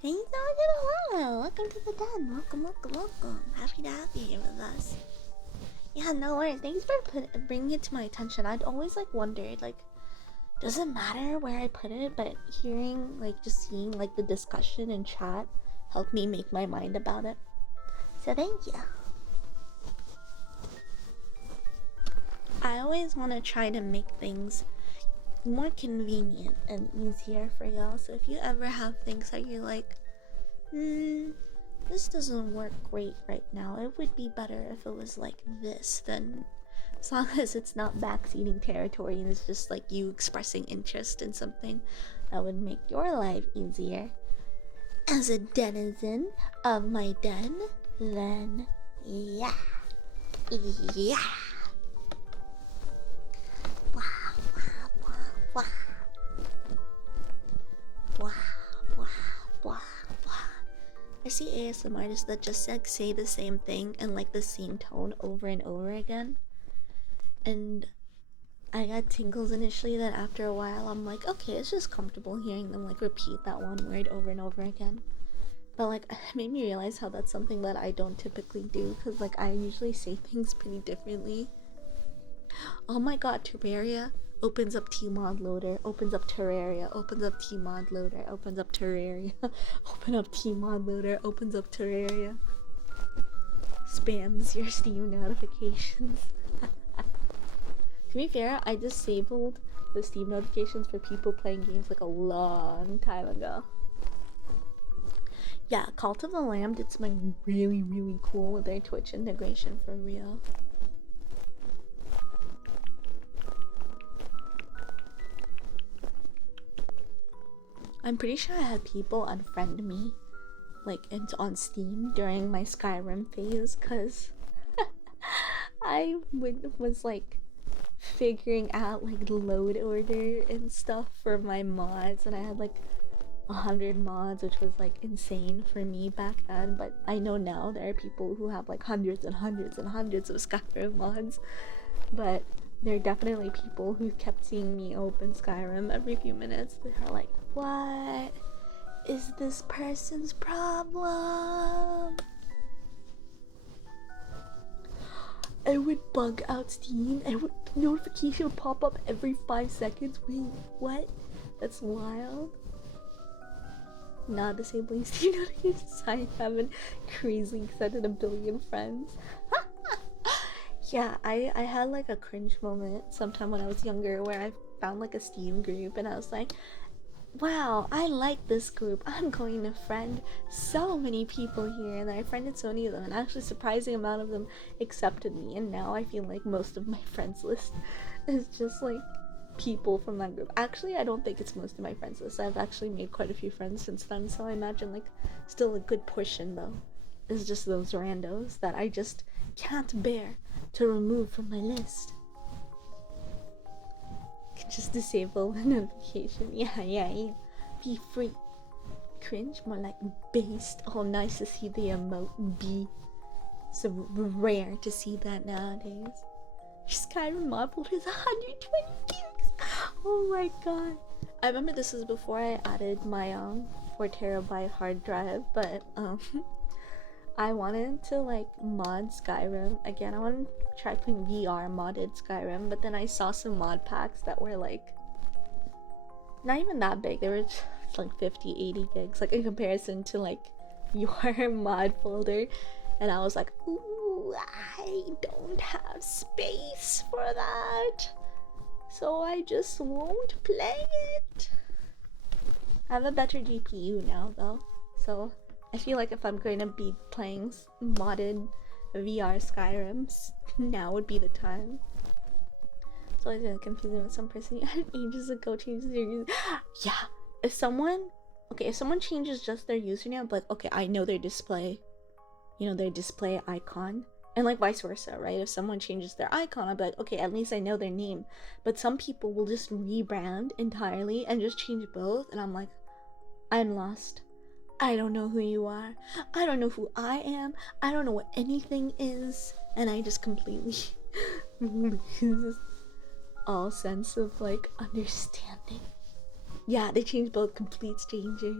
Thanks so much for the follow. Welcome to the den. Welcome. Happy to have you here with us. Yeah, no worries. Thanks for bringing it to my attention. I'd always like wondered, like, does it matter where I put it? But hearing, like, just seeing like the discussion and chat helped me make my mind about it. So thank you. I always want to try to make things more convenient and easier for y'all. So if you ever have things that you're like, this doesn't work great right now, it would be better if it was like this, then as long as it's not backseating territory and it's just like you expressing interest in something that would make your life easier as a denizen of my den, then yeah. I see ASM artists that just like say the same thing in like the same tone over and over again, and I got tingles initially. Then after a while I'm like, okay, it's just comfortable hearing them like repeat that one word over and over again. But like, it made me realize how that's something that I don't typically do, because like I usually say things pretty differently. Oh my god, Terraria opens up Tmod loader, opens up Terraria, opens up Tmod loader, opens up Terraria, open up Tmod loader, opens up Terraria. Spams your Steam notifications. To be fair, I disabled the Steam notifications for people playing games like a long time ago. Yeah, Cult of the Lamb did something really cool with their Twitch integration for real. I'm pretty sure I had people unfriend me, like, on Steam during my Skyrim phase, cause I was like figuring out like load order and stuff for my mods, and I had like 100 mods, which was like insane for me back then. But I know now there are people who have like hundreds and hundreds and hundreds of Skyrim mods, but there are definitely people who kept seeing me open Skyrim every few minutes. They're like, what is this person's problem? It would bug out Steam, and notification would pop up every 5 seconds. Wait, what? That's wild. Not disabling Steam notifications. I haven't crazy accepted a billion friends. Yeah, I had like a cringe moment sometime when I was younger where I found like a Steam group and I was like, wow, I like this group. I'm going to friend so many people here, and I friended so many of them, and actually a surprising amount of them accepted me, and now I feel like most of my friends list is just like people from that group. Actually, I don't think it's most of my friends list. I've actually made quite a few friends since then, so I imagine like still a good portion though is just those randos that I just can't bear to remove from my list. Just disable the notification. Yeah. Be free. Cringe, more like based. Oh, nice to see the emote be. So rare to see that nowadays. Skyrim mod folder is 120 gigs. Oh my god. I remember this is before I added my 4TB hard drive, but I wanted to like mod Skyrim again. I wanted to try putting VR modded Skyrim, but then I saw some mod packs that were like not even that big. They were just like 50-80 gigs, like in comparison to like your mod folder. And I was like, ooh, I don't have space for that, so I just won't play it. I have a better GPU now though, so I feel like if I'm going to be playing modded VR Skyrim, now would be the time. It's always gonna confuse me with some person you had ages ago changes their username. Yeah, if someone changes just their username, but okay, I know their display, their display icon, and like vice versa, right? If someone changes their icon, I'll be like, okay, at least I know their name. But some people will just rebrand entirely and just change both, and I'm like, I'm lost. I don't know who you are. I don't know who I am. I don't know what anything is. And I just completely lose all sense of like understanding. Yeah, they changed both, complete stranger.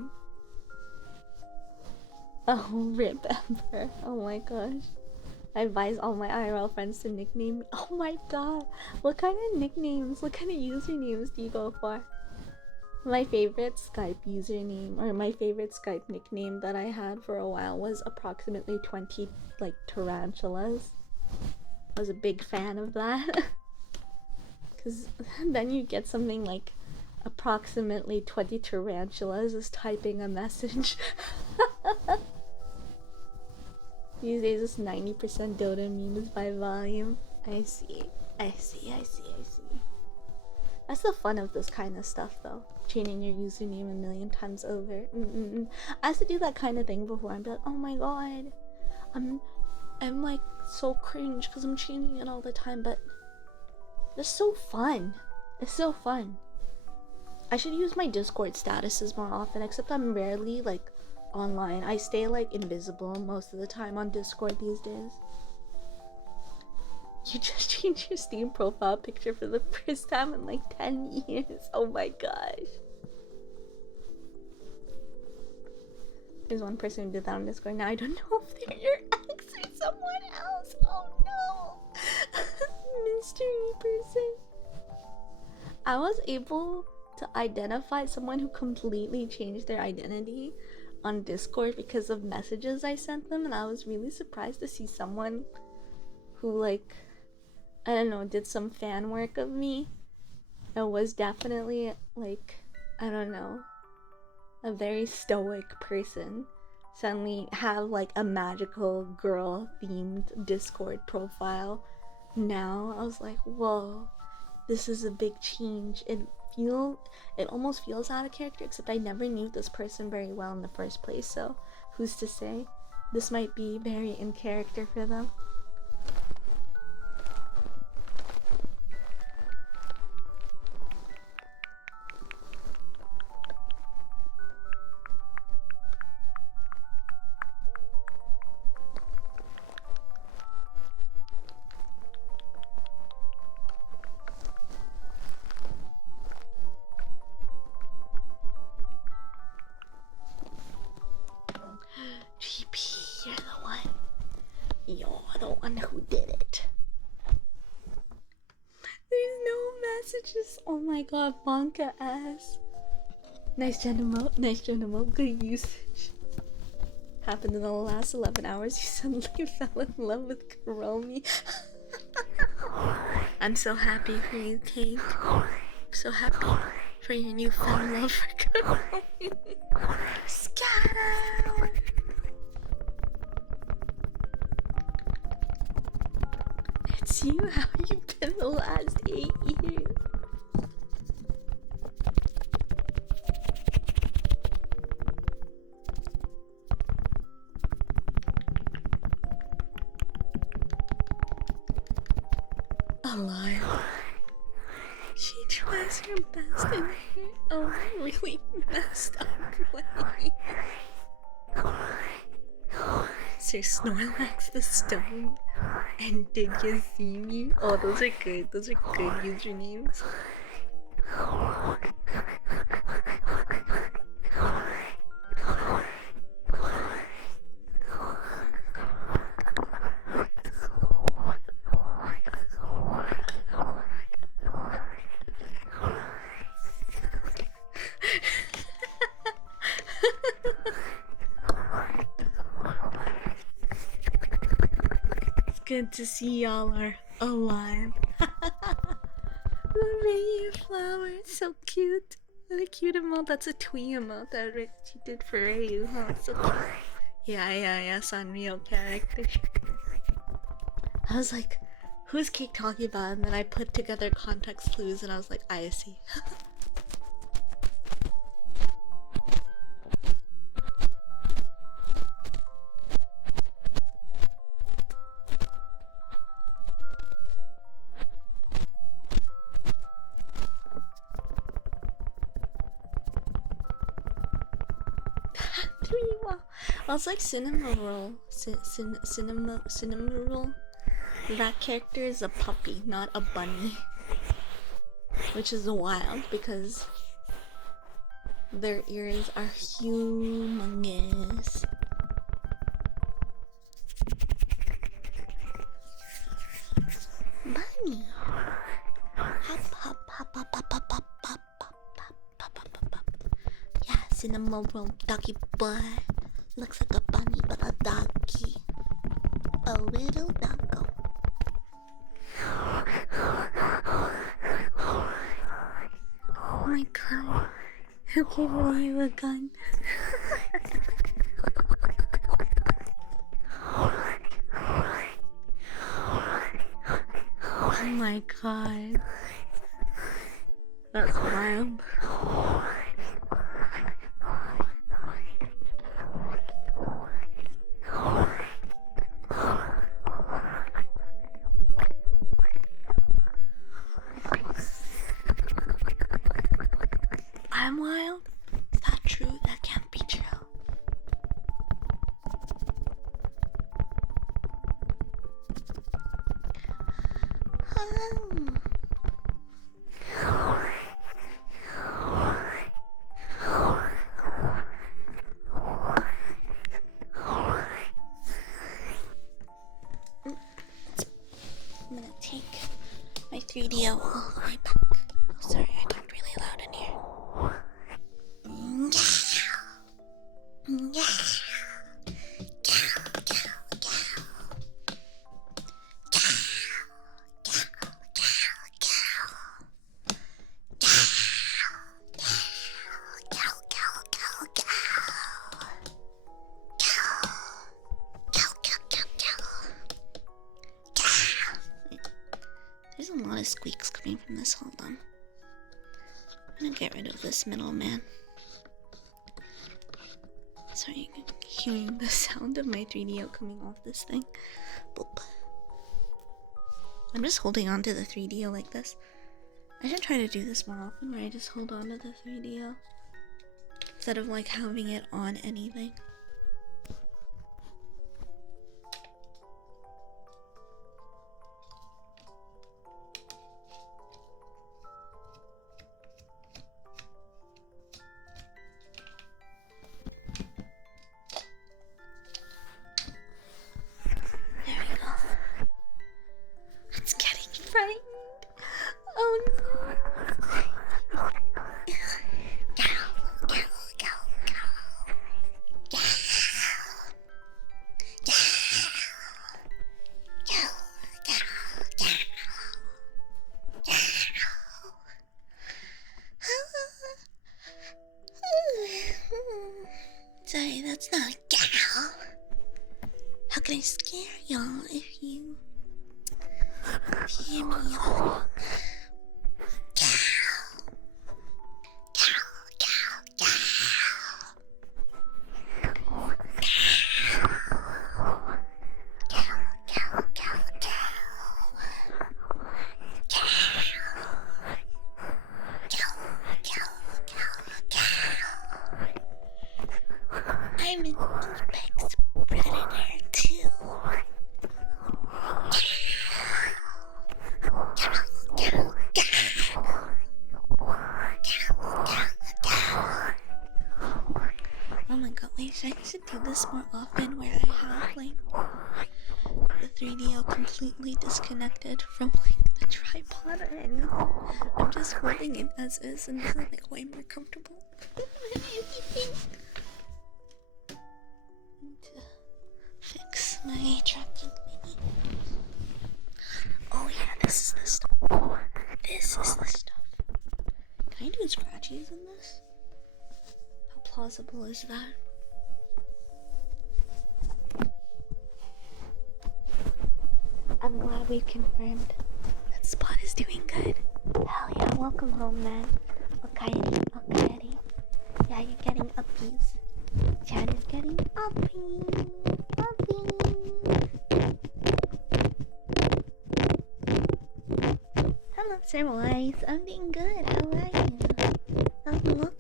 Oh, rip Ember. Oh my gosh. I advise all my IRL friends to nickname me. Oh my god. What kind of nicknames, what kind of usernames do you go for? My favorite Skype username, or my favorite Skype nickname that I had for a while was approximately 20, like, tarantulas. I was a big fan of that. Because then you get something like approximately 20 tarantulas is typing a message. These days it's 90% Dota memes by volume. I see. That's the fun of this kind of stuff though. Changing your username a million times over. I used to do that kind of thing before. I'd be like, oh my god, I'm like so cringe because I'm changing it all the time, but it's so fun. It's so fun. I should use my Discord statuses more often, except I'm rarely like online. I stay like invisible most of the time on Discord these days. You just changed your Steam profile picture for the first time in like 10 years. Oh my gosh. There's one person who did that on Discord. Now I don't know if they're your ex or someone else. Oh no. Mystery person. I was able to identify someone who completely changed their identity on Discord because of messages I sent them, and I was really surprised to see someone who, like, I don't know, did some fan work of me and was definitely, like, I don't know, a very stoic person, suddenly have like a magical girl themed Discord profile. Now I was like, whoa, this is a big change. It almost feels out of character, except I never knew this person very well in the first place, so who's to say? This might be very in character for them. GP, you're the one. You're the one who did it. There's no messages. Oh my god, Bonka ass. Nice gen emote, good usage. Happened in the last 11 hours, you suddenly fell in love with Kuromi. I'm so happy for you, Kate. I'm so happy for your newfound love for Kuromi. Scatter! It's you, how you been the last 8 years? Alive. She tries her best in her own really messed up way. Sir Snorlax the Stone and Did You See Me? Oh, those are good. Those are good usernames. good to see y'all are alive. The Mayflower, so cute. What a cute emote. That's a twee emote that Richie did for Ryu, huh? So cute. Yeah, Sanrio character. I was like, who's Cake talking about? And then I put together context clues and I was like, I see. I was like cinema roll. Cinema roll. That character is a puppy, not a bunny. Which is wild because their ears are humongous. Bunny. Hop, hop, hop, hop, hop, hop, hop, hop, hop, hop, hop, hop. Yeah, cinema roll doggy boy. Looks like a bunny, but a doggy. A little doggo. Oh my god. Who gave you a gun? Oh my god. That's wild. I'm wild? Is that true? That can't be true. I'm gonna take my 3DO all the way back. Oh, sorry, I talked really loud in here. There's a lot of squeaks coming from this. Hold on. I'm gonna get rid of this middleman. Sorry, hearing the sound of my 3DO coming off this thing. Boop. I'm just holding on to the 3DO like this. I should try to do this more often where I just hold on to the 3DO instead of like having it on anything. Sorry, that's not gal. How can I scare y'all if you hear me yell? I'm an apex predator too. Oh my god, wait, I should do this more often where I have like the 3DO completely disconnected from like the tripod or anything. I'm just holding it as is and this is like way more comfortable than anything. Need to fix my tracking thingy. scratchies in this? How plausible is that? I'm glad we confirmed that Spot is doing good. Hell yeah, welcome home, man. Okay. Yeah, you're getting uppies. Chad is getting uppies. Hello, Sir Wise. I'm doing good. How are you? Welcome.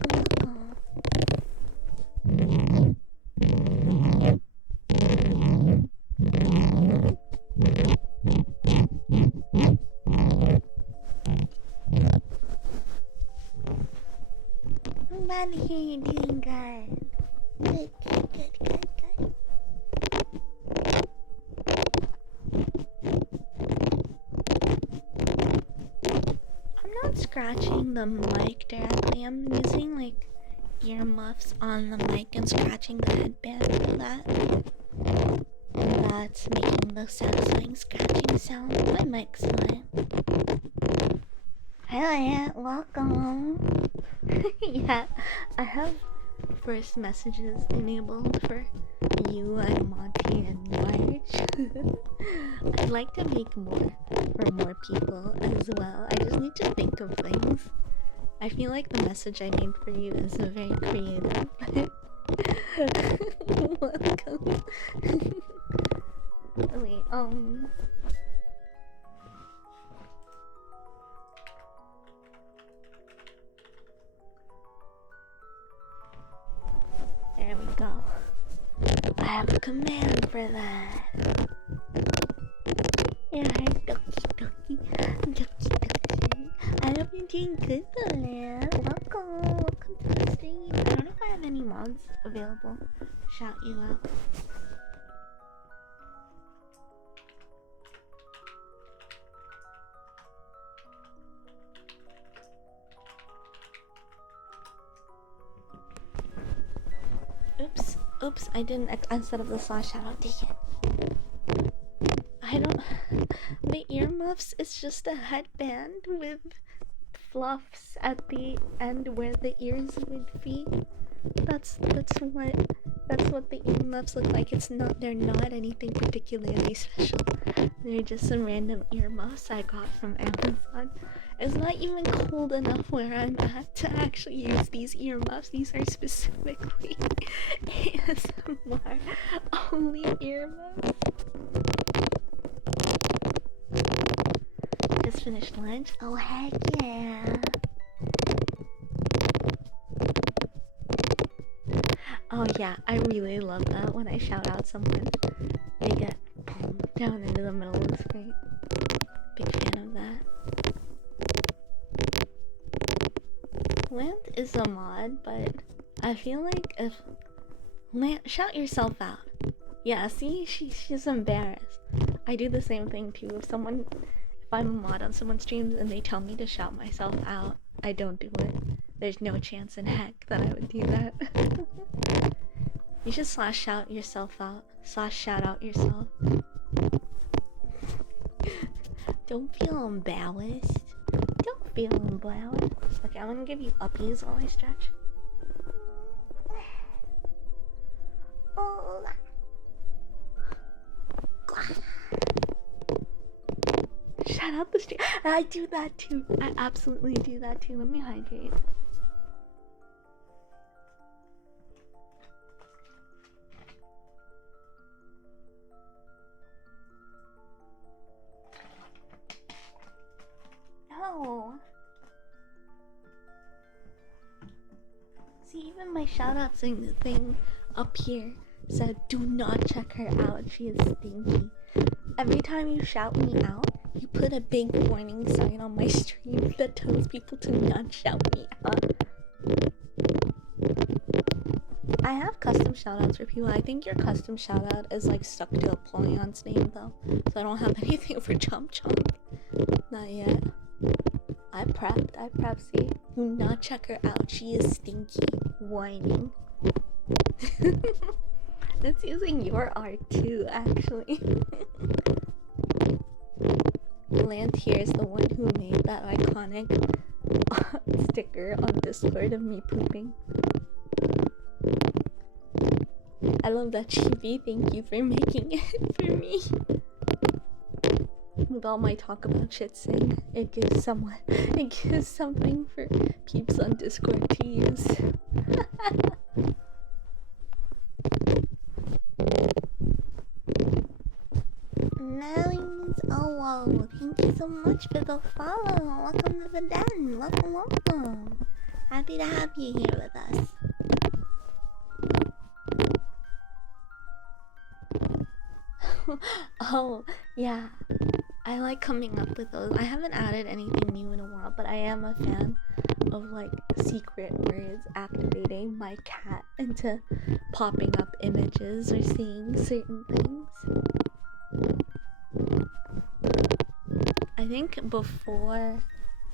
I'm glad to hear you're doing good. Good. I'm not scratching the mic directly. I'm using like earmuffs on the mic and scratching the headband for that. And that's making the satisfying scratching sound. My mic's fine. Hiya, welcome. Yeah, I have first messages enabled for you and Monty and Marge. I'd like to make more for more people as well. I just need to think of things. I feel like the message I made for you is very creative. Welcome. Wait, there we go. I have a command for that. Yeah, dokie. I hope you're doing good though, man. Welcome to the stream. I don't know if I have any mods available. Shout you out. Oops, I didn't instead of the slash shout out, take it. I don't. The earmuffs is just a headband with fluffs at the end where the ears would be. That's what the earmuffs look like. They're not anything particularly special. They're just some random earmuffs I got from Amazon. It's not even cold enough where I'm at to actually use these earmuffs. These are specifically ASMR only earmuffs. Just finished lunch? Oh heck yeah! Oh yeah, I really love that when I shout out someone. They get down into the middle of the screen. Big fan of that. Lant is a mod, but I feel like if Lant, shout yourself out. Yeah, see, she's embarrassed. I do the same thing too. If I'm a mod on someone's streams and they tell me to shout myself out, I don't do it. There's no chance in heck that I would do that. You should slash shout yourself out. Slash shout out yourself. Don't feel embarrassed. Don't feel embarrassed. Okay, I'm gonna give you uppies while I stretch. Shout out the stream. I do that too. I absolutely do that too. Let me hydrate. No. See, even my shout out thing up here said, do not check her out, she is stinky. Every time you shout me out, you put a big warning sign on my stream that tells people to not shout me out. I have custom shoutouts for people. I think your custom shoutout is like stuck to Apollyon's name though, so I don't have anything for Chomp Chomp. Not yet. I prepped, see. Do not check her out, she is stinky. Whining. That's using your art too, actually. Lant here is the one who made that iconic sticker on Discord of me pooping. I love that chibi. Thank you for making it for me. With all my talk about shit saying, it gives something for peeps on Discord to use. Mellies, oh, thank you so much for the follow. Welcome to the den. Welcome. Happy to have you here with us. Oh, yeah. I like coming up with those. I haven't added anything new in a while, but I am a fan of like secret words activating my cat into popping up images or seeing certain things. I think before,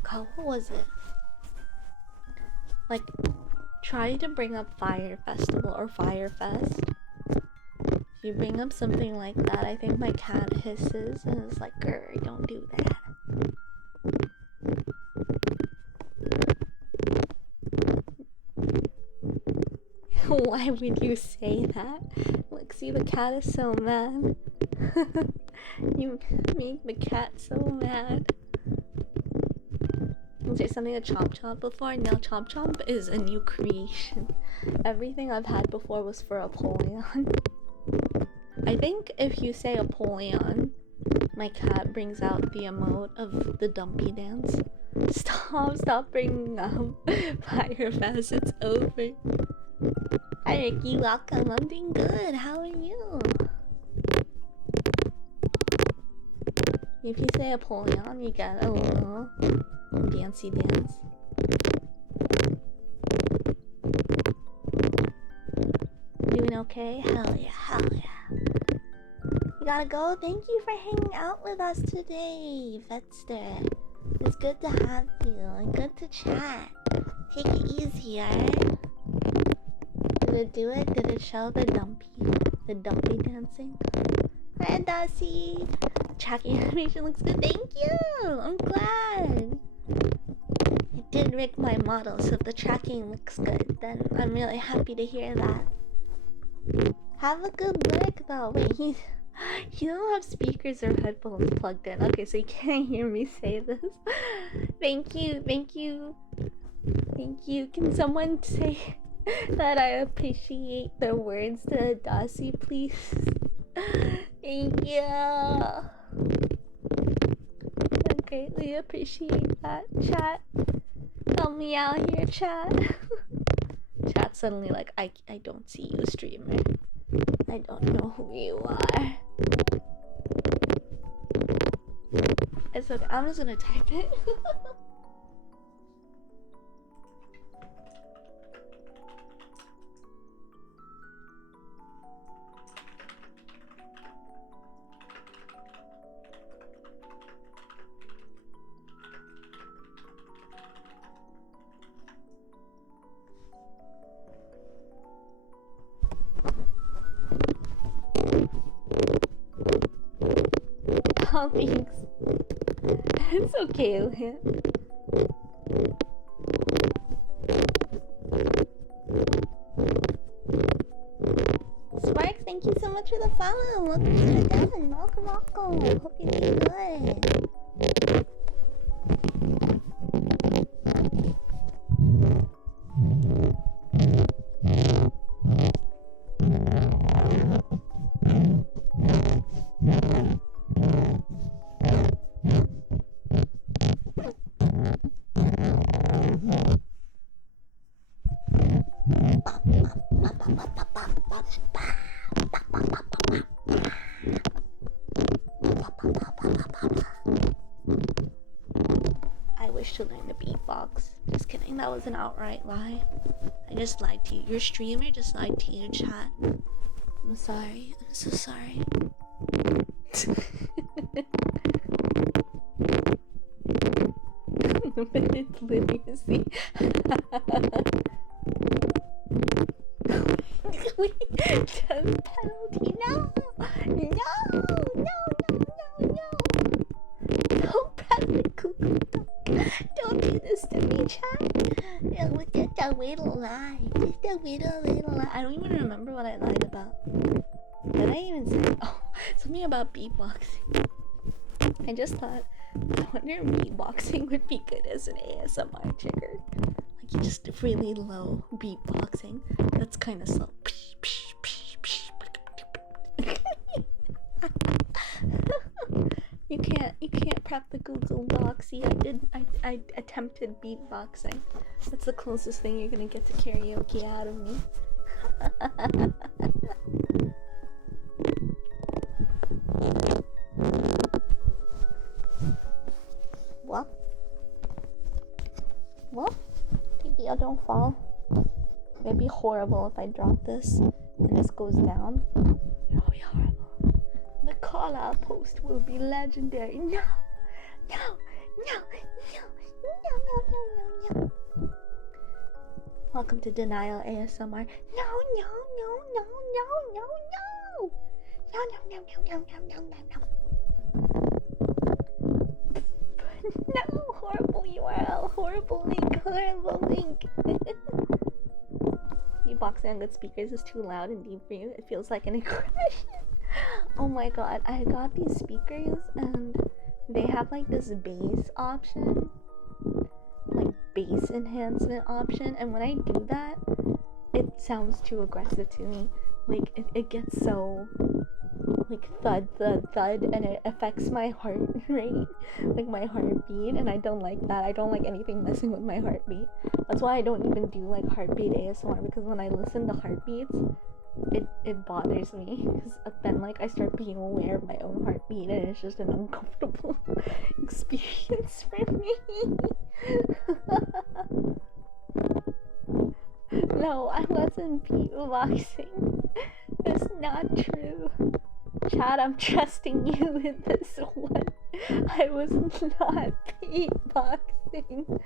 God, what was it? Like, try to bring up Fyre Festival or Fyre Fest. If you bring up something like that, I think my cat hisses and is like, "Grr, don't do that." Why would you say that? Look, see, the cat is so mad. You make the cat so mad. Was there something to Chomp Chomp before? No, Chomp Chomp is a new creation. Everything I've had before was for Apollyon. I think if you say Apollyon, my cat brings out the emote of the dumpy dance. Stop bringing up Fyre Fest, it's over. Hi Ricky, welcome. I'm doing good. How are you? If you say Apollyon, you get a little dancey dance. Doing okay? Hell yeah, hell yeah. You gotta go. Thank you for hanging out with us today, Vetster. It's good to have you and good to chat. Take it easy, alright? Did it do it? Did it show the dumpy dancing? Hi, Darcy. Tracking animation looks good. Thank you. I'm glad. I did rig my model, so if the tracking looks good, then I'm really happy to hear that. Have a good look, though. Wait, you don't have speakers or headphones plugged in. Okay, so you can't hear me say this. Thank you. Can someone say that I appreciate the words to Darcy, please? Thank you. I greatly appreciate that, chat. Help me out here, chat. Chat suddenly like, I don't see you, streamer. I don't know who you are. It's okay, I'm just gonna type it. Oh, thanks. It's okay, Lynn. Sparks, thank you so much for the follow. Welcome to the den. Welcome. Hope you're doing good. I wish to learn the beatbox. Just kidding, that was an outright lie. I just lied to you. Your streamer just lied to you, chat. I'm sorry. I'm so sorry. It's literacy. Just penalty. No, press the cuckoo. Don't do this to me. chat. Yeah, with just a little lie. Just a little lie. I don't even remember what I lied about. Did I even say? Oh, something about beatboxing. I just thought, I wonder if beatboxing would be good as an ASMR trigger. Like just really low beatboxing. That's kind of slow. You can't prep the Google Doc. See, I attempted beatboxing. That's the closest thing you're gonna get to karaoke out of me. Well, maybe I don't fall. It'd be horrible if I drop this and this goes down. It'll be horrible. The call out post will be legendary. No. Welcome to Denial ASMR. No. No, horrible URL, horrible link. Beatboxing on good speakers is too loud and deep for you. It feels like an aggression. Oh my god, I got these speakers and they have like this bass option, like bass enhancement option, and when I do that, it sounds too aggressive to me. Like it gets so like thud, and it affects my heart rate, like my heartbeat, and I don't like that. I don't like anything messing with my heartbeat. That's why I don't even do like heartbeat ASMR, because when I listen to heartbeats, it bothers me, because then like I start being aware of my own heartbeat, and it's just an uncomfortable experience for me. No, I wasn't beatboxing. That's not true. Chad, I'm trusting you with this one. I was not beatboxing.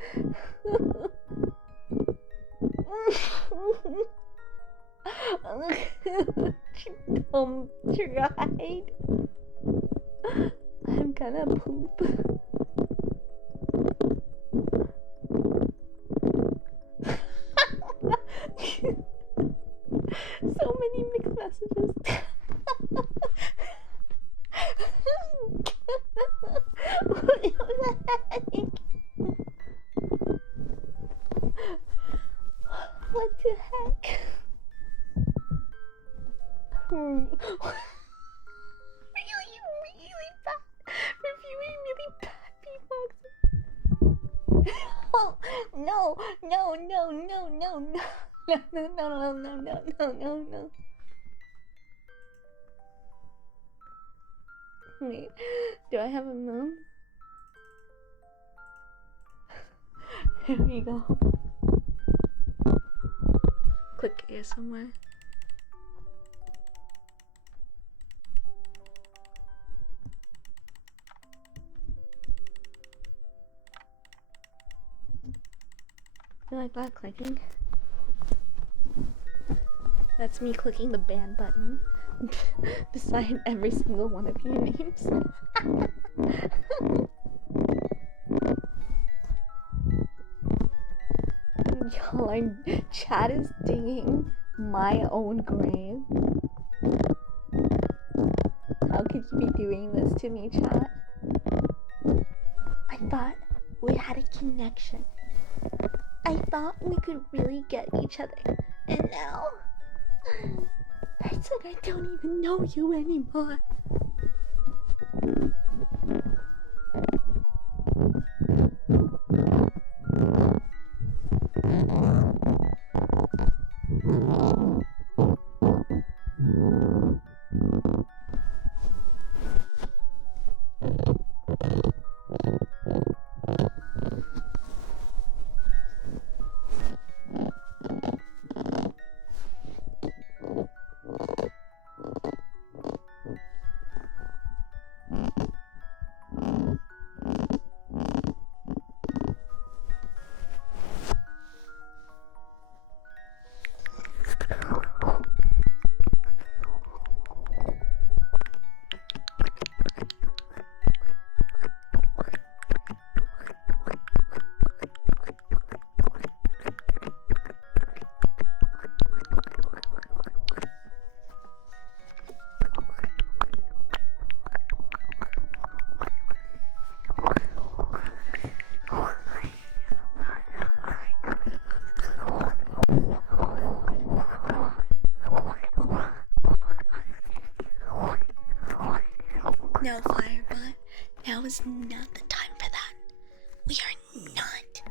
Tried. I'm gonna poop. So many mixed messages. What the heck? What the heck? Really bad. Reviewing really bad beatboxing. Oh, no. Wait, do I have a move? Here we go. Click here somewhere. You like that clicking? That's me clicking the ban button beside every single one of your names. Y'all, chat is digging my own grave. How could you be doing this to me, chat? I thought we had a connection. I thought we could really get each other. And now, it's like I don't even know you anymore. No, Firebot. Now is not the time for that. We are not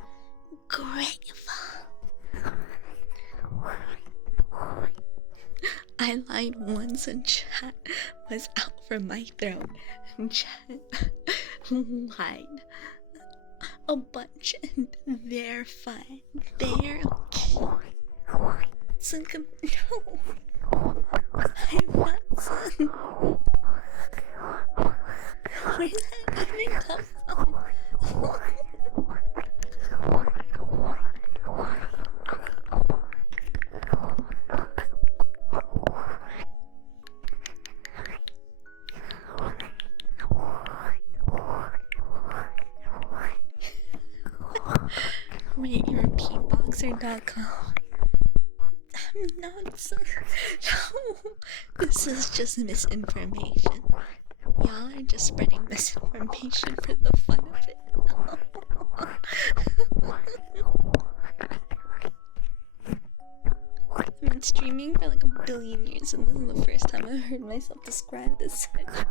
grateful. I lied once and chat was out from my throat. And chat lied a bunch and they're fine. They're okay. So no. I'm not son. Where did that even come from? Wait, you're a beatboxer.com. I'm not so. No, this is just misinformation. Y'all are just spreading misinformation for the fun of it. I've been streaming for like a billion years, and this is the first time I've heard myself described as such.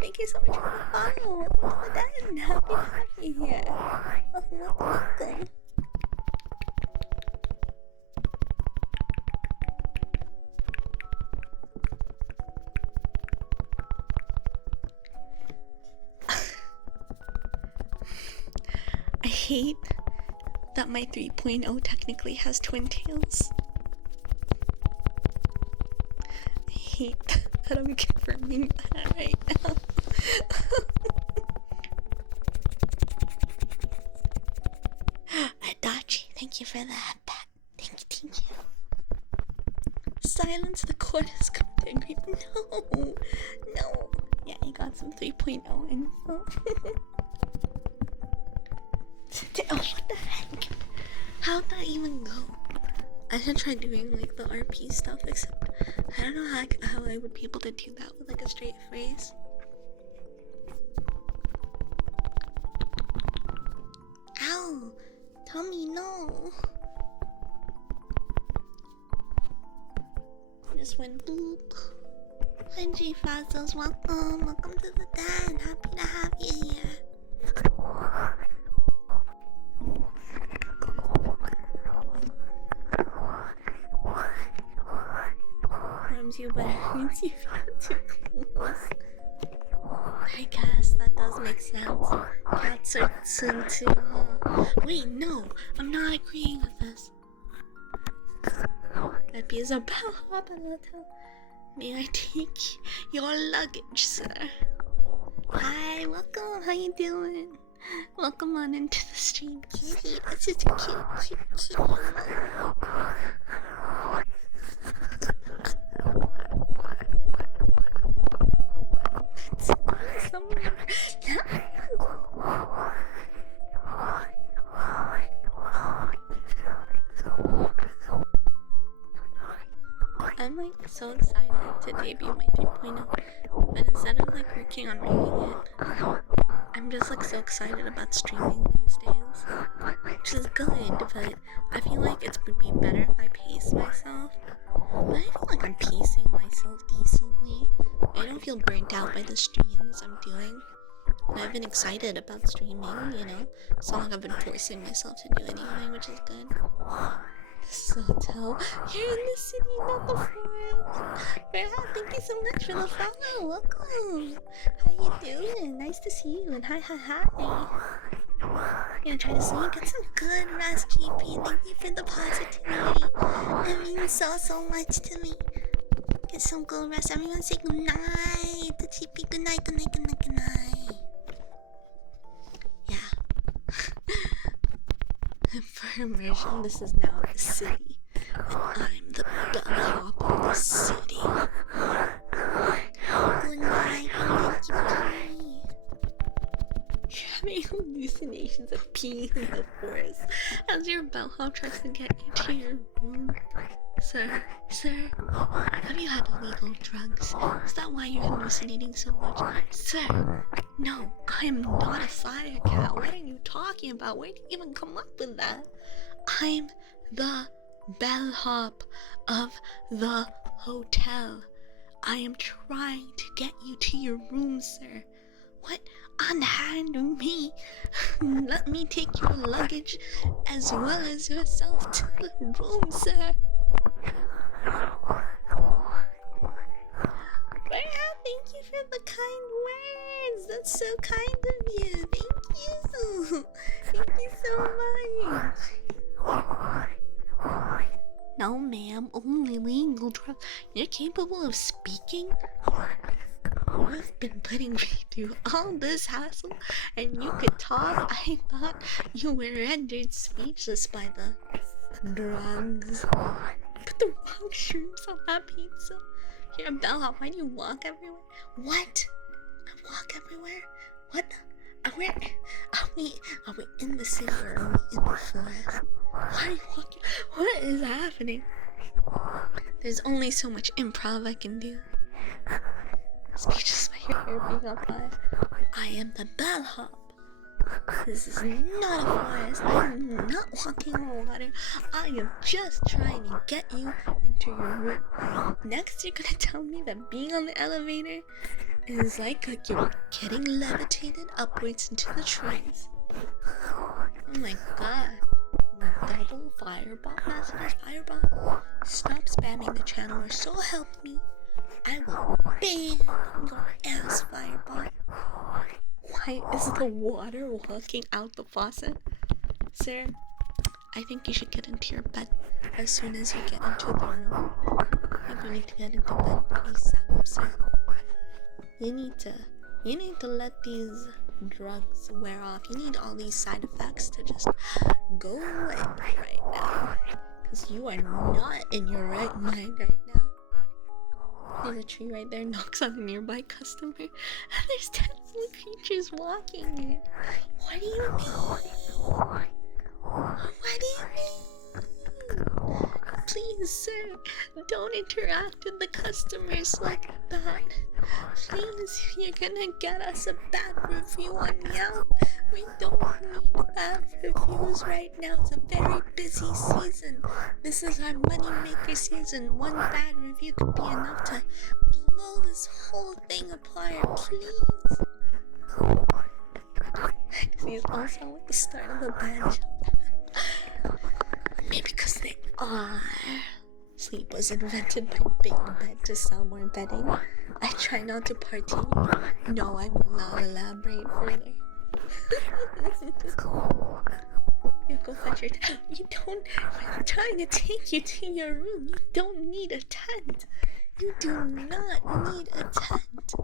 Thank you so much for the follow. Welcome to the den. Happy to have you here. Welcome. I hate that my 3.0 technically has twin tails. I hate that I'm confirming that right now. Adachi, thank you for that. Thank you. Silence the chorus continuing. No. Yeah, you got some 3.0 info. Oh, what the heck? How'd that even go? I should try doing like the RP stuff, except I don't know how I would be able to do that with like a straight phrase. Ow! Tommy, no! Just went boop. Hi G Fossils, welcome to the den. Happy to have you here. You better means you got too close. I guess that does make sense. Cats are soon too, huh? Wait, no, I'm not agreeing with this. That'd be a bellhop and hotel. May I take your luggage, sir? Hi, welcome. How you doing? Welcome on into the stream, cutie. That's such a cute. I'm like so excited to debut my 3.0, but instead of like working on making it, I'm just like so excited about streaming these days, which is good, but I feel like it would be better if I pace myself. But I feel like I'm pacing myself decently. I don't feel burnt out by the streams I'm doing. And I've been excited about streaming, you know. It's not like I've been forcing myself to do anything, which is good. So tell you're in the city, not the forest. Farah, thank you so much for the follow. Welcome. How you doing? Nice to see you. And hi. Gonna try to sleep. Get some good rest, GP. Thank you for the positivity. It means so much to me. Get some good rest. Everyone say good night. The GP, good night. Yeah. For immersion, this is now the city. And I'm the bellhop of the city. Good night, GP. You're having hallucinations of peeing in the forest as your bellhop tries to get you to your room. Sir, have you had illegal drugs? Is that why you're hallucinating so much? Sir, no, I am not a fire cat. What are you talking about? Where did you even come up with that? I'm the bellhop of the hotel. I am trying to get you to your room, sir. What? Unhand me. Let me take your luggage as well as yourself to the room, sir. Freya, thank you for the kind words. That's so kind of you. Thank you. Thank you so much. No, ma'am. Only legal drugs. You're capable of speaking? You've been putting me through all this hassle, and you could talk. I thought you were rendered speechless by the drugs. Put the wrong shrooms on that pizza. You're a bellhop. Why do you walk everywhere? What? I walk everywhere? What? Are we in the city or are we in the forest? Why are you walking? What is happening? There's only so much improv I can do. Speechless by your hair being on fire. I am the bellhop. This is not a forest. I'm not walking on water. I am just trying to get you into your room. Next, you're gonna tell me that being on the elevator is like you're getting levitated upwards into the trees. Oh my god. Double fireball messages. Fireball. Stop spamming the channel or so help me. I will ban your ass, Fireball. Why is the water walking out the faucet? Sir, I think you should get into your bed as soon as you get into the room. I think you need to get into bed ASAP, sir. You need to let these drugs wear off. You need all these side effects to just go away right now. Because you are not in your right mind right now. There's a tree right there, knocks on a nearby customer, and there's 10 little creatures walking here. What do you mean? What do you mean? Please, sir, don't interact with the customers like that. Please, you're gonna get us a bad review on Yelp. We don't need bad reviews right now. It's a very busy season. This is our moneymaker season. One bad review could be enough to blow this whole thing apart. Please. These all sound like the start of a band. Maybe because they are. Sleep was invented by Big Bed to sell more bedding. I try not to partake. No, I will not elaborate further. You go fetch your tent. You don't. I'm trying to take you to your room. You don't need a tent. You do not need a tent.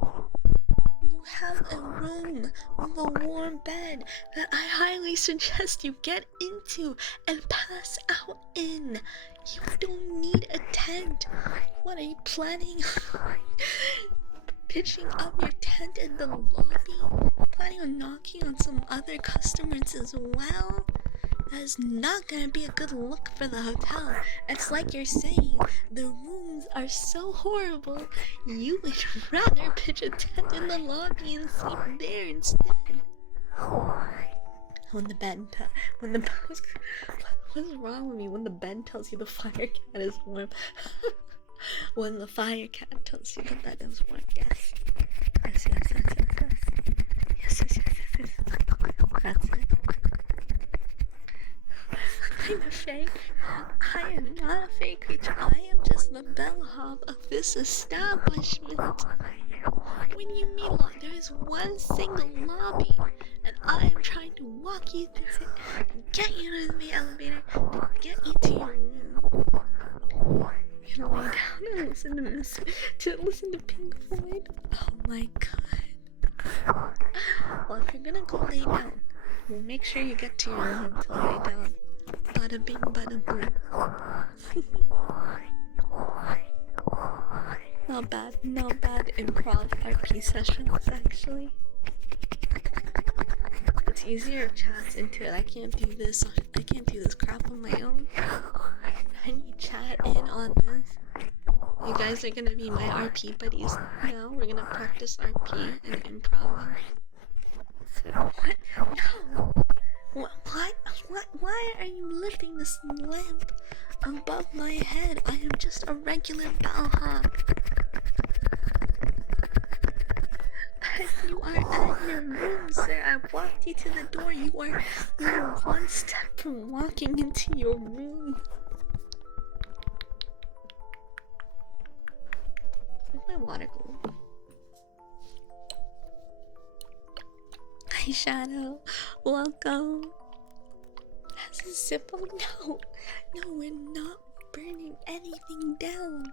You have a room with a warm bed that I highly suggest you get into and pass out in. You don't need a tent. What are you planning? Pitching up your tent in the lobby? Planning on knocking on some other customers as well? That is not gonna be a good look for the hotel. It's like you're saying the rooms are so horrible, you would rather pitch a tent in the lobby and sleep there instead. When the bed what's wrong with me? When the bed tells you the fire cat is warm. When the fire cat tells you the bed is warm. Yes. Yes. That's it. I'm a fake. I am not a fake creature. I am just the bellhop of this establishment. What do you mean, there is one single lobby, and I am trying to walk you through it, and get you to the elevator, to get you to your room. You're gonna lay down and listen to Pink Floyd? Oh my god. Well, if you're gonna go lay down, we'll make sure you get to your room to lay down. Bada bing, bada boom. Not bad improv RP sessions, actually. It's easier if chat's into it. I can't do this crap on my own. I need chat in on this. You guys are gonna be my RP buddies now. We're gonna practice RP and improv. What? No! Why are you lifting this lamp above my head? I am just a regular bellhop. You are at your room, sir. I walked you to the door. You are one step from walking into your room. Where's my water go? Hi, Shadow. Welcome. Has a sip of no. No, we're not burning anything down.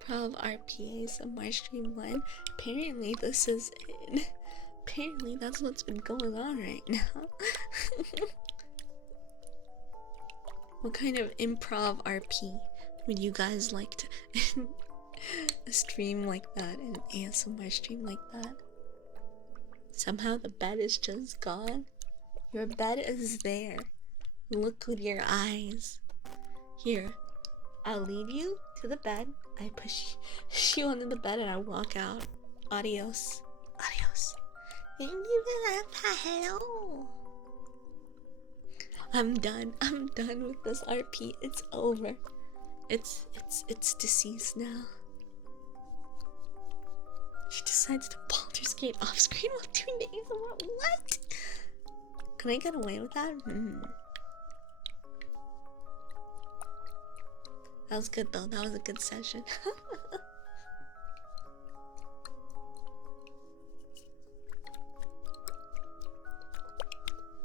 Prov RPAs of my stream line. Apparently this is it. Apparently that's what's been going on right now. What kind of improv RP would you guys like to a stream like that, an ASMR stream like that? Somehow the bed is just gone. Your bed is there. Look with your eyes. Here, I'll lead you to the bed. I push you onto the bed and I walk out. Adios. Adios. Hello. I'm done. I'm done with this RP. It's over. It's deceased now. She decides to Baldur's Gate off screen while doing the ASMR. What? Can I get away with that? That was good though. That was a good session.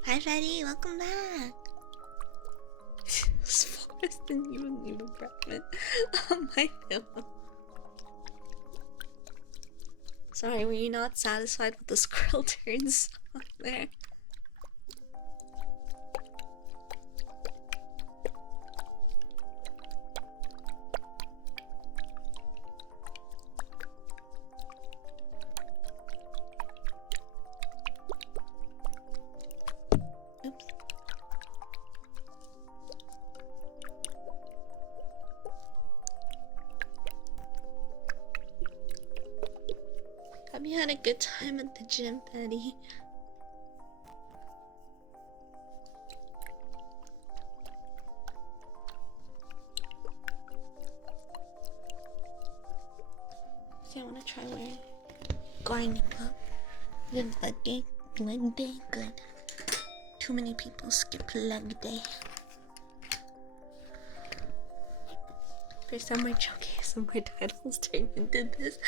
Hi Freddy, welcome back. Forest didn't even leave a fragment on my pillow. Sorry, were you not satisfied with the squirrel turns on there? Oops. Have you had a good time at the gym, Betty? See, I want to try wearing gardening up. Good leg day. Leg day, good. Too many people skip leg day. First time my chunky some my titles turned into this.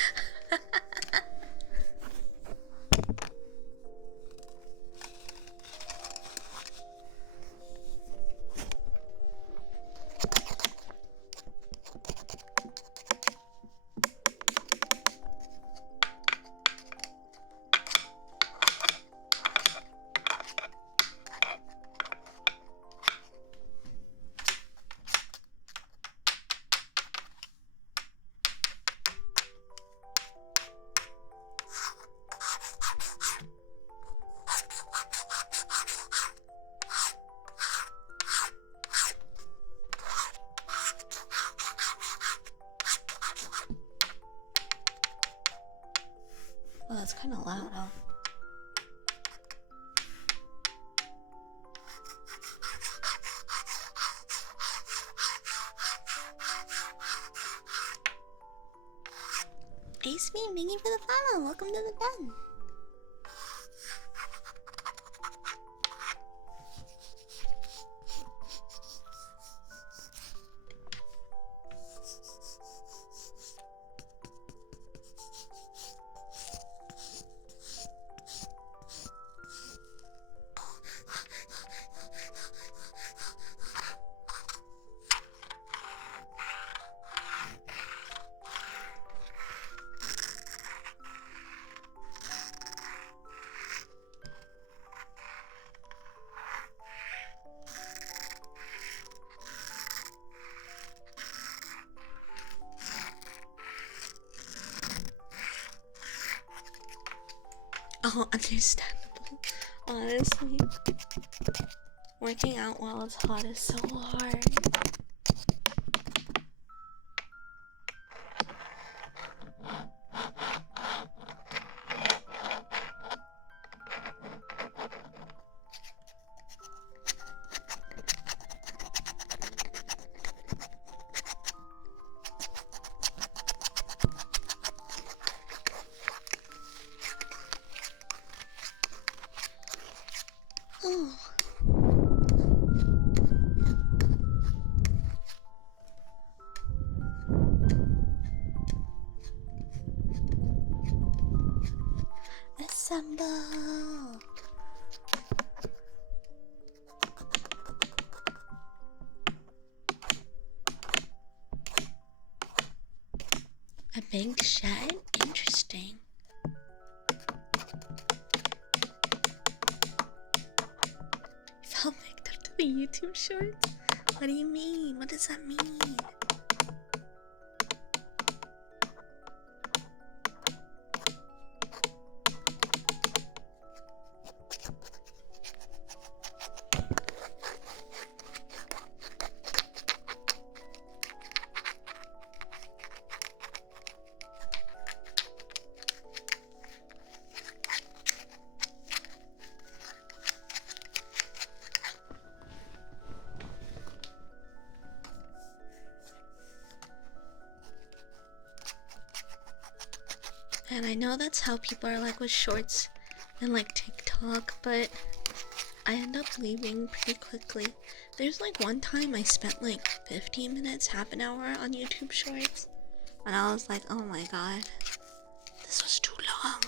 Oh, that's kind of loud, huh? Ace Beam, thank you for the follow. Welcome to the den. Oh, understandable. Honestly, working out while it's hot is so hard. Ooh. Assemble. A big shed? Interesting. Felt picked up to the YouTube shorts? What do you mean? What does that mean? And I know that's how people are like with shorts and like TikTok, but I end up leaving pretty quickly. There's like one time I spent like 15 minutes, half an hour on YouTube shorts, and I was like, oh my god, this was too long.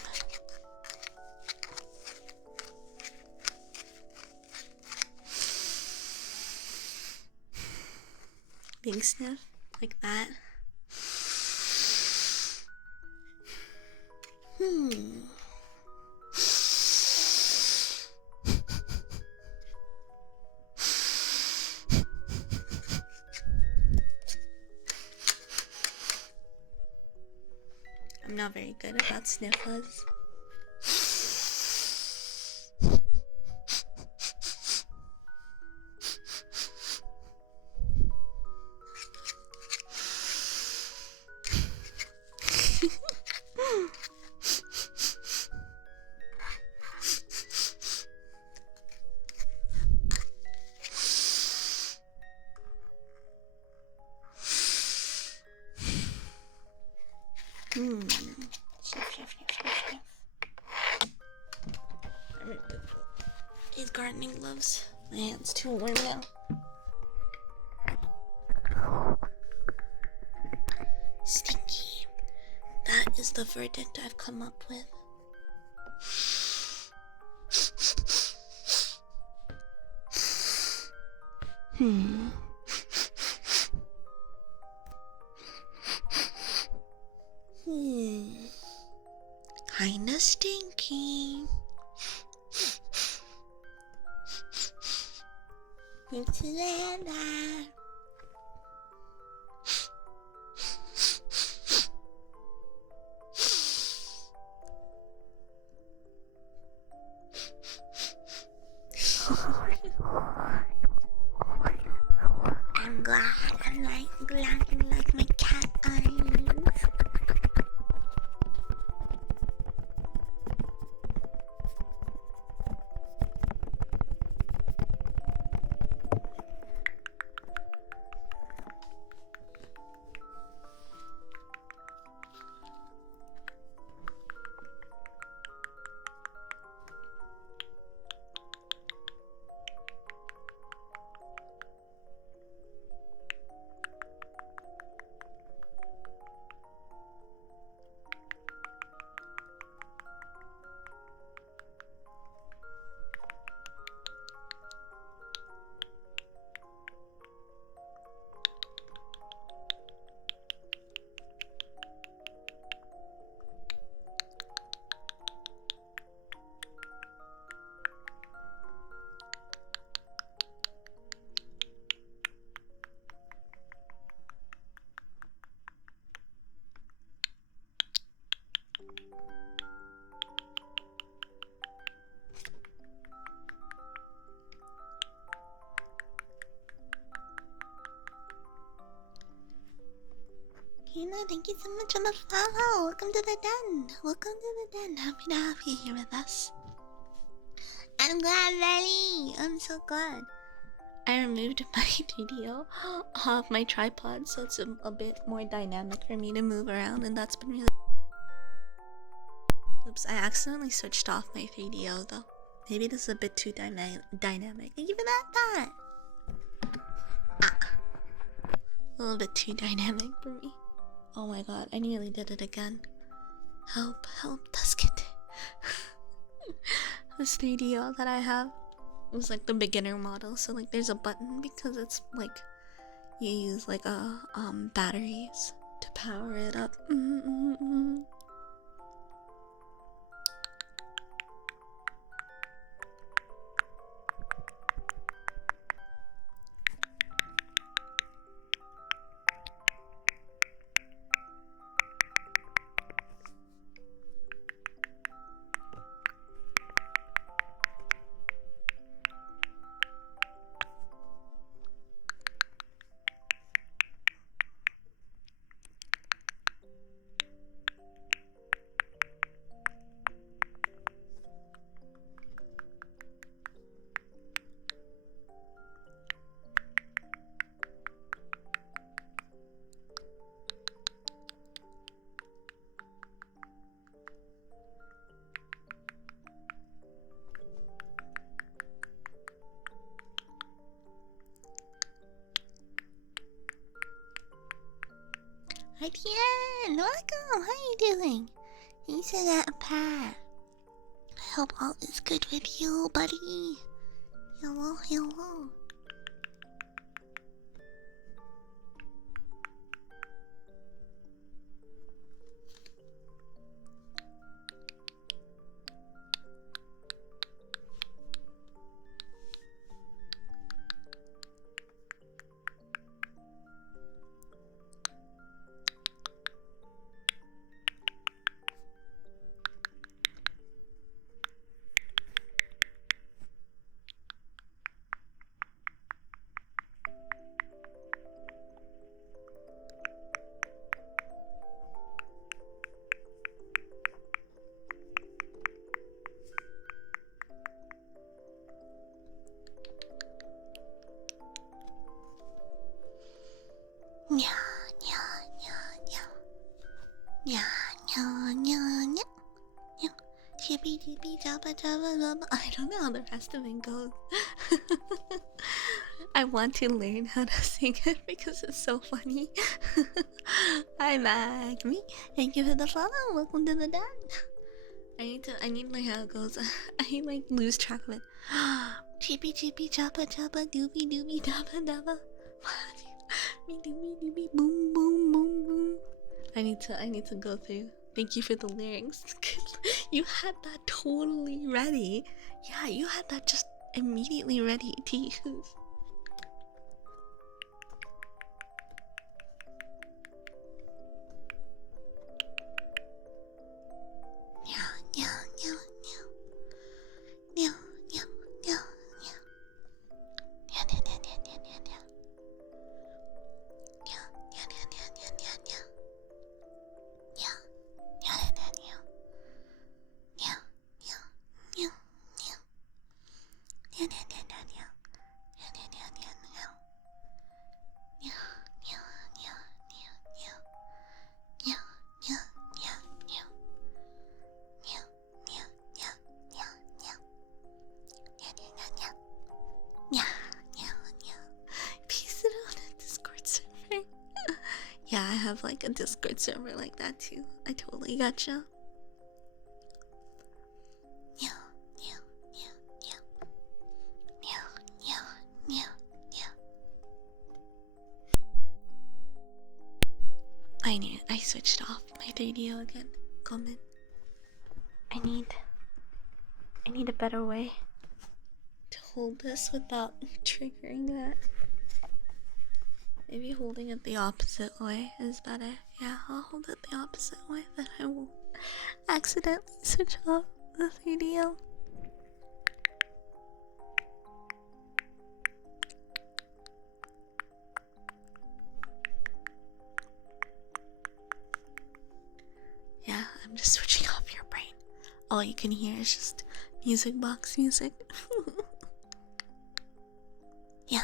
Being sniff like that. I'm not very good about sniffles. These gardening gloves. My hand's too warm now. Stinky. That is the verdict I've come up with. Kinda stinky. Thanks, Amanda. I'm glad you like my cat eyes. Kina, thank you so much for the follow. Welcome to the den. Welcome to the den. Happy to have you here with us. I'm glad, Belly. I'm so glad. I removed my 3DO off my tripod, so it's a bit more dynamic for me to move around, and that's been really. Oops, I accidentally switched off my 3DO though. Maybe this is a bit too dynamic. Thank you for that. A little bit too dynamic for me. Oh my god, I nearly did it again. Help, let's get it. This 3DO that I have was like the beginner model, so like there's a button because it's like you use like batteries to power it up. Hi Tien, welcome. How you doing? You said that Pat. I hope all is good with you, buddy. Hello. Chippy jabba jabba jabba. I don't know how the rest of it goes. I want to learn how to sing it because it's so funny. Hi Magmi. Thank you for the follow. Welcome to the dance. I need to learn how it goes. I like lose track of it. Chippy jabba jabba doobie doobie dabba dabba. Me doobie boom boom boom boom. I need to go through. Thank you for the lyrics. You had that totally ready. Yeah, you had that just immediately ready to use. Yeah, I have like a Discord server like that too. I totally gotcha. I switched off my radio again. Comment. I need a better way to hold this without triggering that. Maybe holding it the opposite way is better. Yeah, I'll hold it the opposite way, then I won't accidentally switch off the video. Yeah, I'm just switching off your brain. All you can hear is just music box music. Yeah.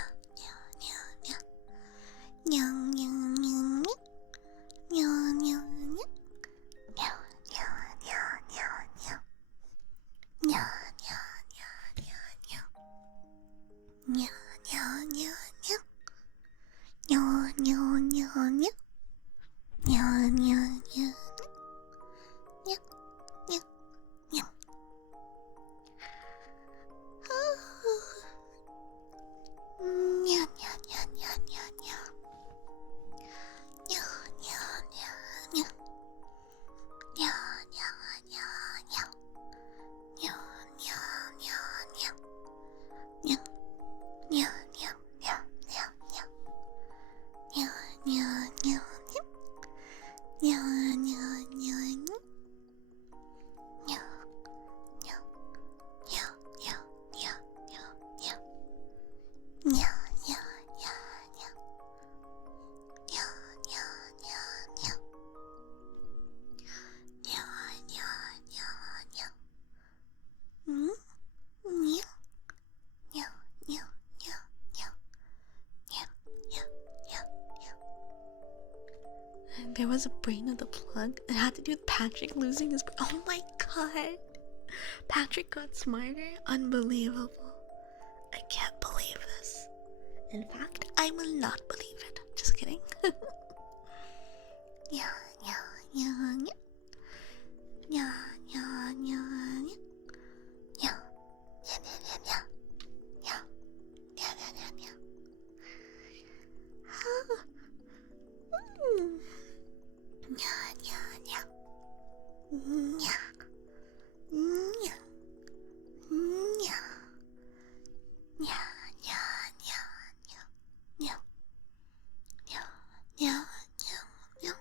there was a brain of the plug. It had to do with Patrick losing his brain. Oh my god. Patrick got smarter. Unbelievable. I can't believe this. In fact, I will not believe it. Just kidding. Yeah, yeah, yeah, yeah. Yeah, yeah, yeah, yeah. Yeah, yeah, yeah, yeah. Yeah, yeah, yeah, yeah, yeah. Yeah, yeah, yeah. Yeah. Yeah. Yeah. Yeah, yeah, yeah, yeah. Yeah, yeah, yeah, yeah.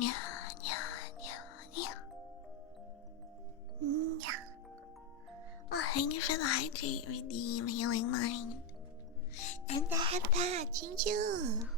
Yeah, yeah, yeah, yeah. Yeah. Oh, thank you for the hydrate redeem, healing mind. And the headpad, thank you.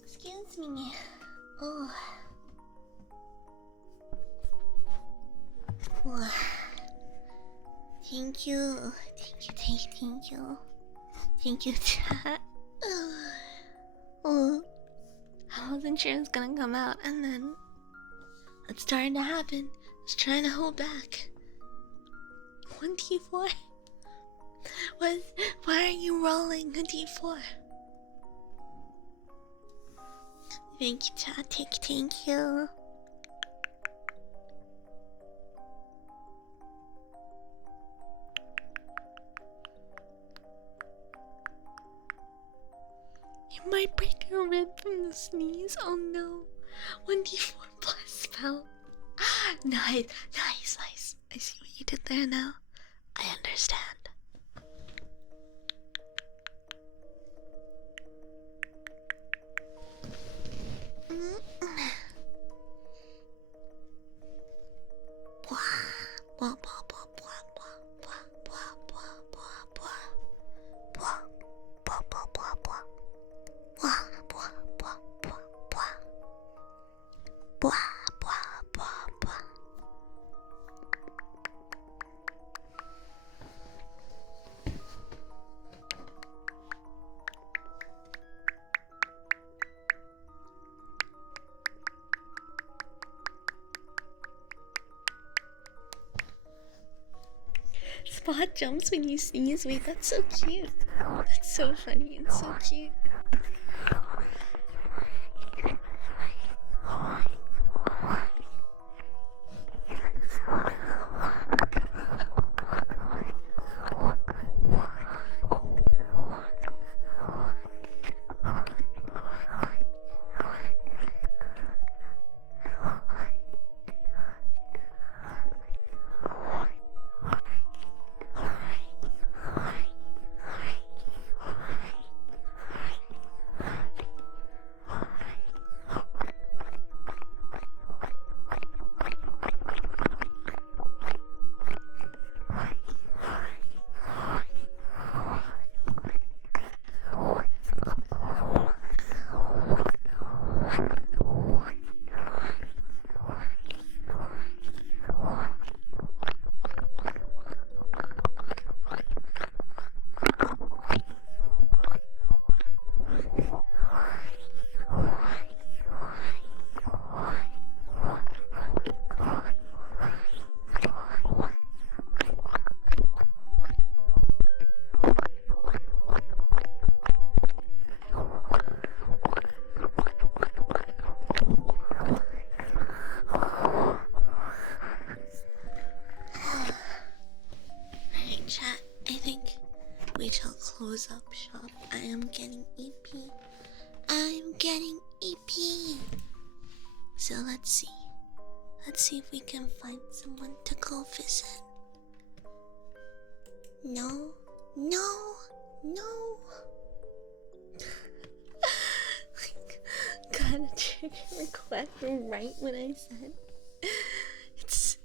Excuse me. Oh. Oh. Thank you. Thank you. Thank you, chat. Oh. I wasn't sure it was gonna come out, and then it's starting to happen. I was trying to hold back. 1d4? Why are you rolling a d4? Thank you, chat. Thank you. You might break a rib from the sneeze. Oh no. 1d4 plus spell. Nice. I see what you did there now. I understand. Spot jumps when you sneeze. Wait, that's so cute. That's so funny and so cute. shop. I am getting EP. I'm getting EP. So let's see. Let's see if we can find someone to go visit. No, no, no. Got a trigger request right when I said it's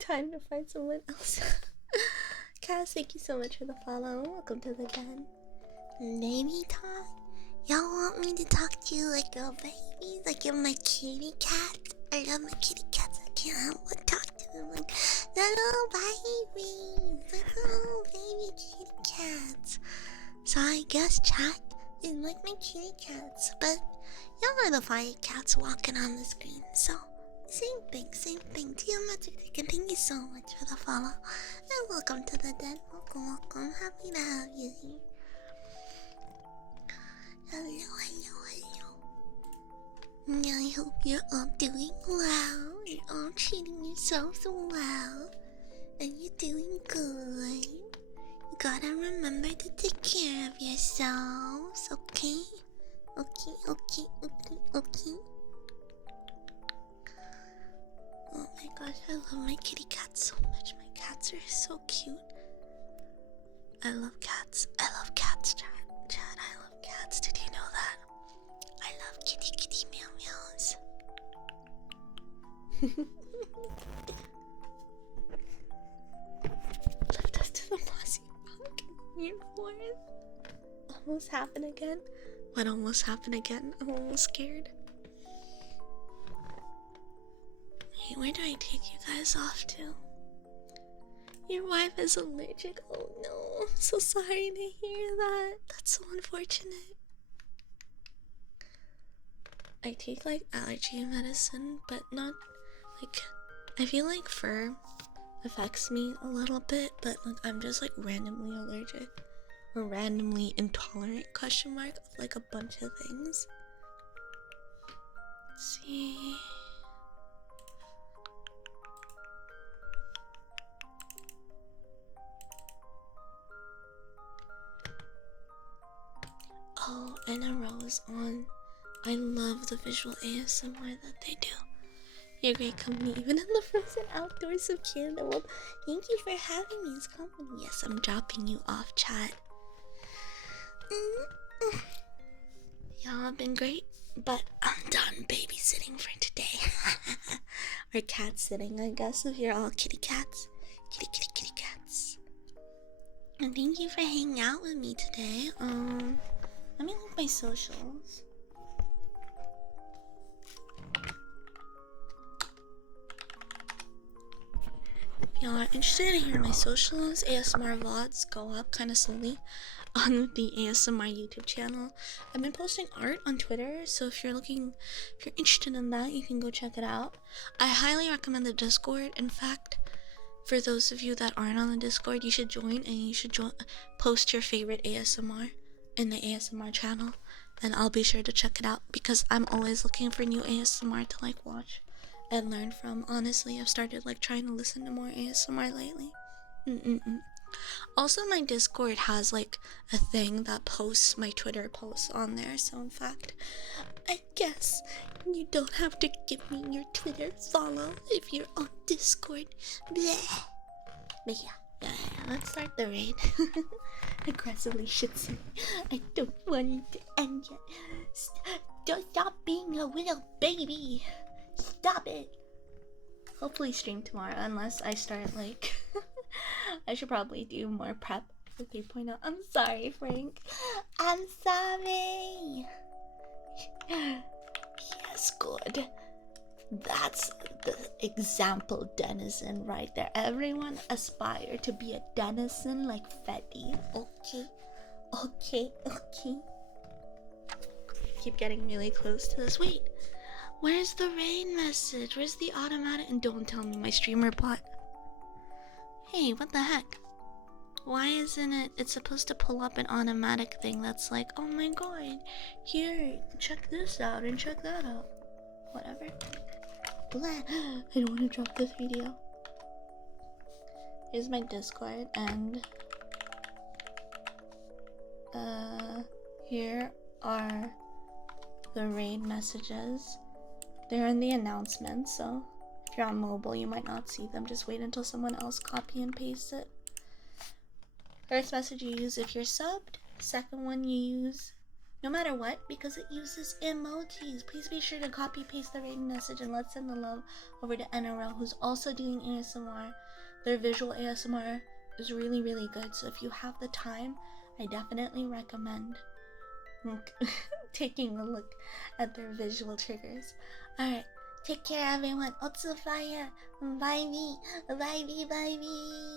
time to find someone else. Cass, thank you so much for the follow. Welcome to the den. Baby talk? Y'all want me to talk to you like a baby? Like you're my kitty cat? I love my kitty cats. I can't help but talk to them like little babies. Like little baby kitty cats. So I guess chat is like my kitty cats. But y'all are the Fyre cats walking on the screen. So same thing, same thing. Dear Magic Chicken, thank you so much for the follow. And welcome to the den. Welcome, welcome. Happy to have you here. Hello, hello, hello. I hope you're all doing well. You're all treating yourselves well. And you're doing good. You gotta remember to take care of yourselves, okay? Okay, okay, okay, okay. Oh my gosh, I love my kitty cats so much. My cats are so cute. I love cats. I love cats, Chad. Chad, I love cats. Did you know that? I love kitty kitty meow meows. Lift us to the mossy rock in your forest. Almost happened again. What almost happened again? I'm almost scared. Wait, where do I take you guys off to? Your wife is allergic. Oh no, I'm so sorry to hear that. That's so unfortunate. I take like allergy medicine, but not like, I feel like fur affects me a little bit, but like I'm just like randomly allergic or randomly intolerant question mark of like a bunch of things. Let's see. Oh, and a rose on. I love the visual ASMR that they do. You're great company, even in the frozen outdoors of Canada. Well, thank you for having me as company. Yes, I'm dropping you off, chat. Y'all have been great, but I'm done babysitting for today. Or cat sitting, I guess, if you're all kitty cats. Kitty, kitty, kitty cats. And thank you for hanging out with me today. Let me look my socials. If y'all are interested in hearing my socials, ASMR VODs go up kind of slowly on the ASMR YouTube channel. I've been posting art on Twitter, so if you're interested in that, you can go check it out. I highly recommend the Discord. In fact, for those of you that aren't on the Discord, you should join, and you should post your favorite ASMR in the ASMR channel, and I'll be sure to check it out because I'm always looking for new ASMR to like watch and learn from. Honestly, I've started like trying to listen to more ASMR lately. Also, my Discord has like a thing that posts my Twitter posts on there, so in fact, I guess you don't have to give me your Twitter follow if you're on Discord. Bleh. But yeah, let's start the raid. Aggressively shitsy. I don't want it to end yet. Stop being a little baby. Stop it. Hopefully stream tomorrow, unless I start like I should probably do more prep for 3.0. I'm sorry, Frank. I'm sorry. Yes, good. That's the example denizen right there. Everyone aspire to be a denizen like Fetty. Okay. Okay, okay. Keep getting really close to this. Wait. Where's the rain message? Where's the automatic? And don't tell me my streamer bot. Hey, what the heck? Why isn't it? It's supposed to pull up an automatic thing that's like, oh my god, here, check this out and check that out. Whatever. Blah. I don't want to drop this video. Here's my Discord, and Here are the raid messages. They're in the announcements, so if you're on mobile, you might not see them. Just wait until someone else copy and paste it. First message you use if you're subbed. Second one you use no matter what, because it uses emojis. Please be sure to copy paste the raid message and let's send the love over to NRL, who's also doing ASMR. Their visual ASMR is really, really good. So if you have the time, I definitely recommend taking a look at their visual triggers. Alright, take care everyone. Otsu Fyre. Bye me. Bye me. Bye me.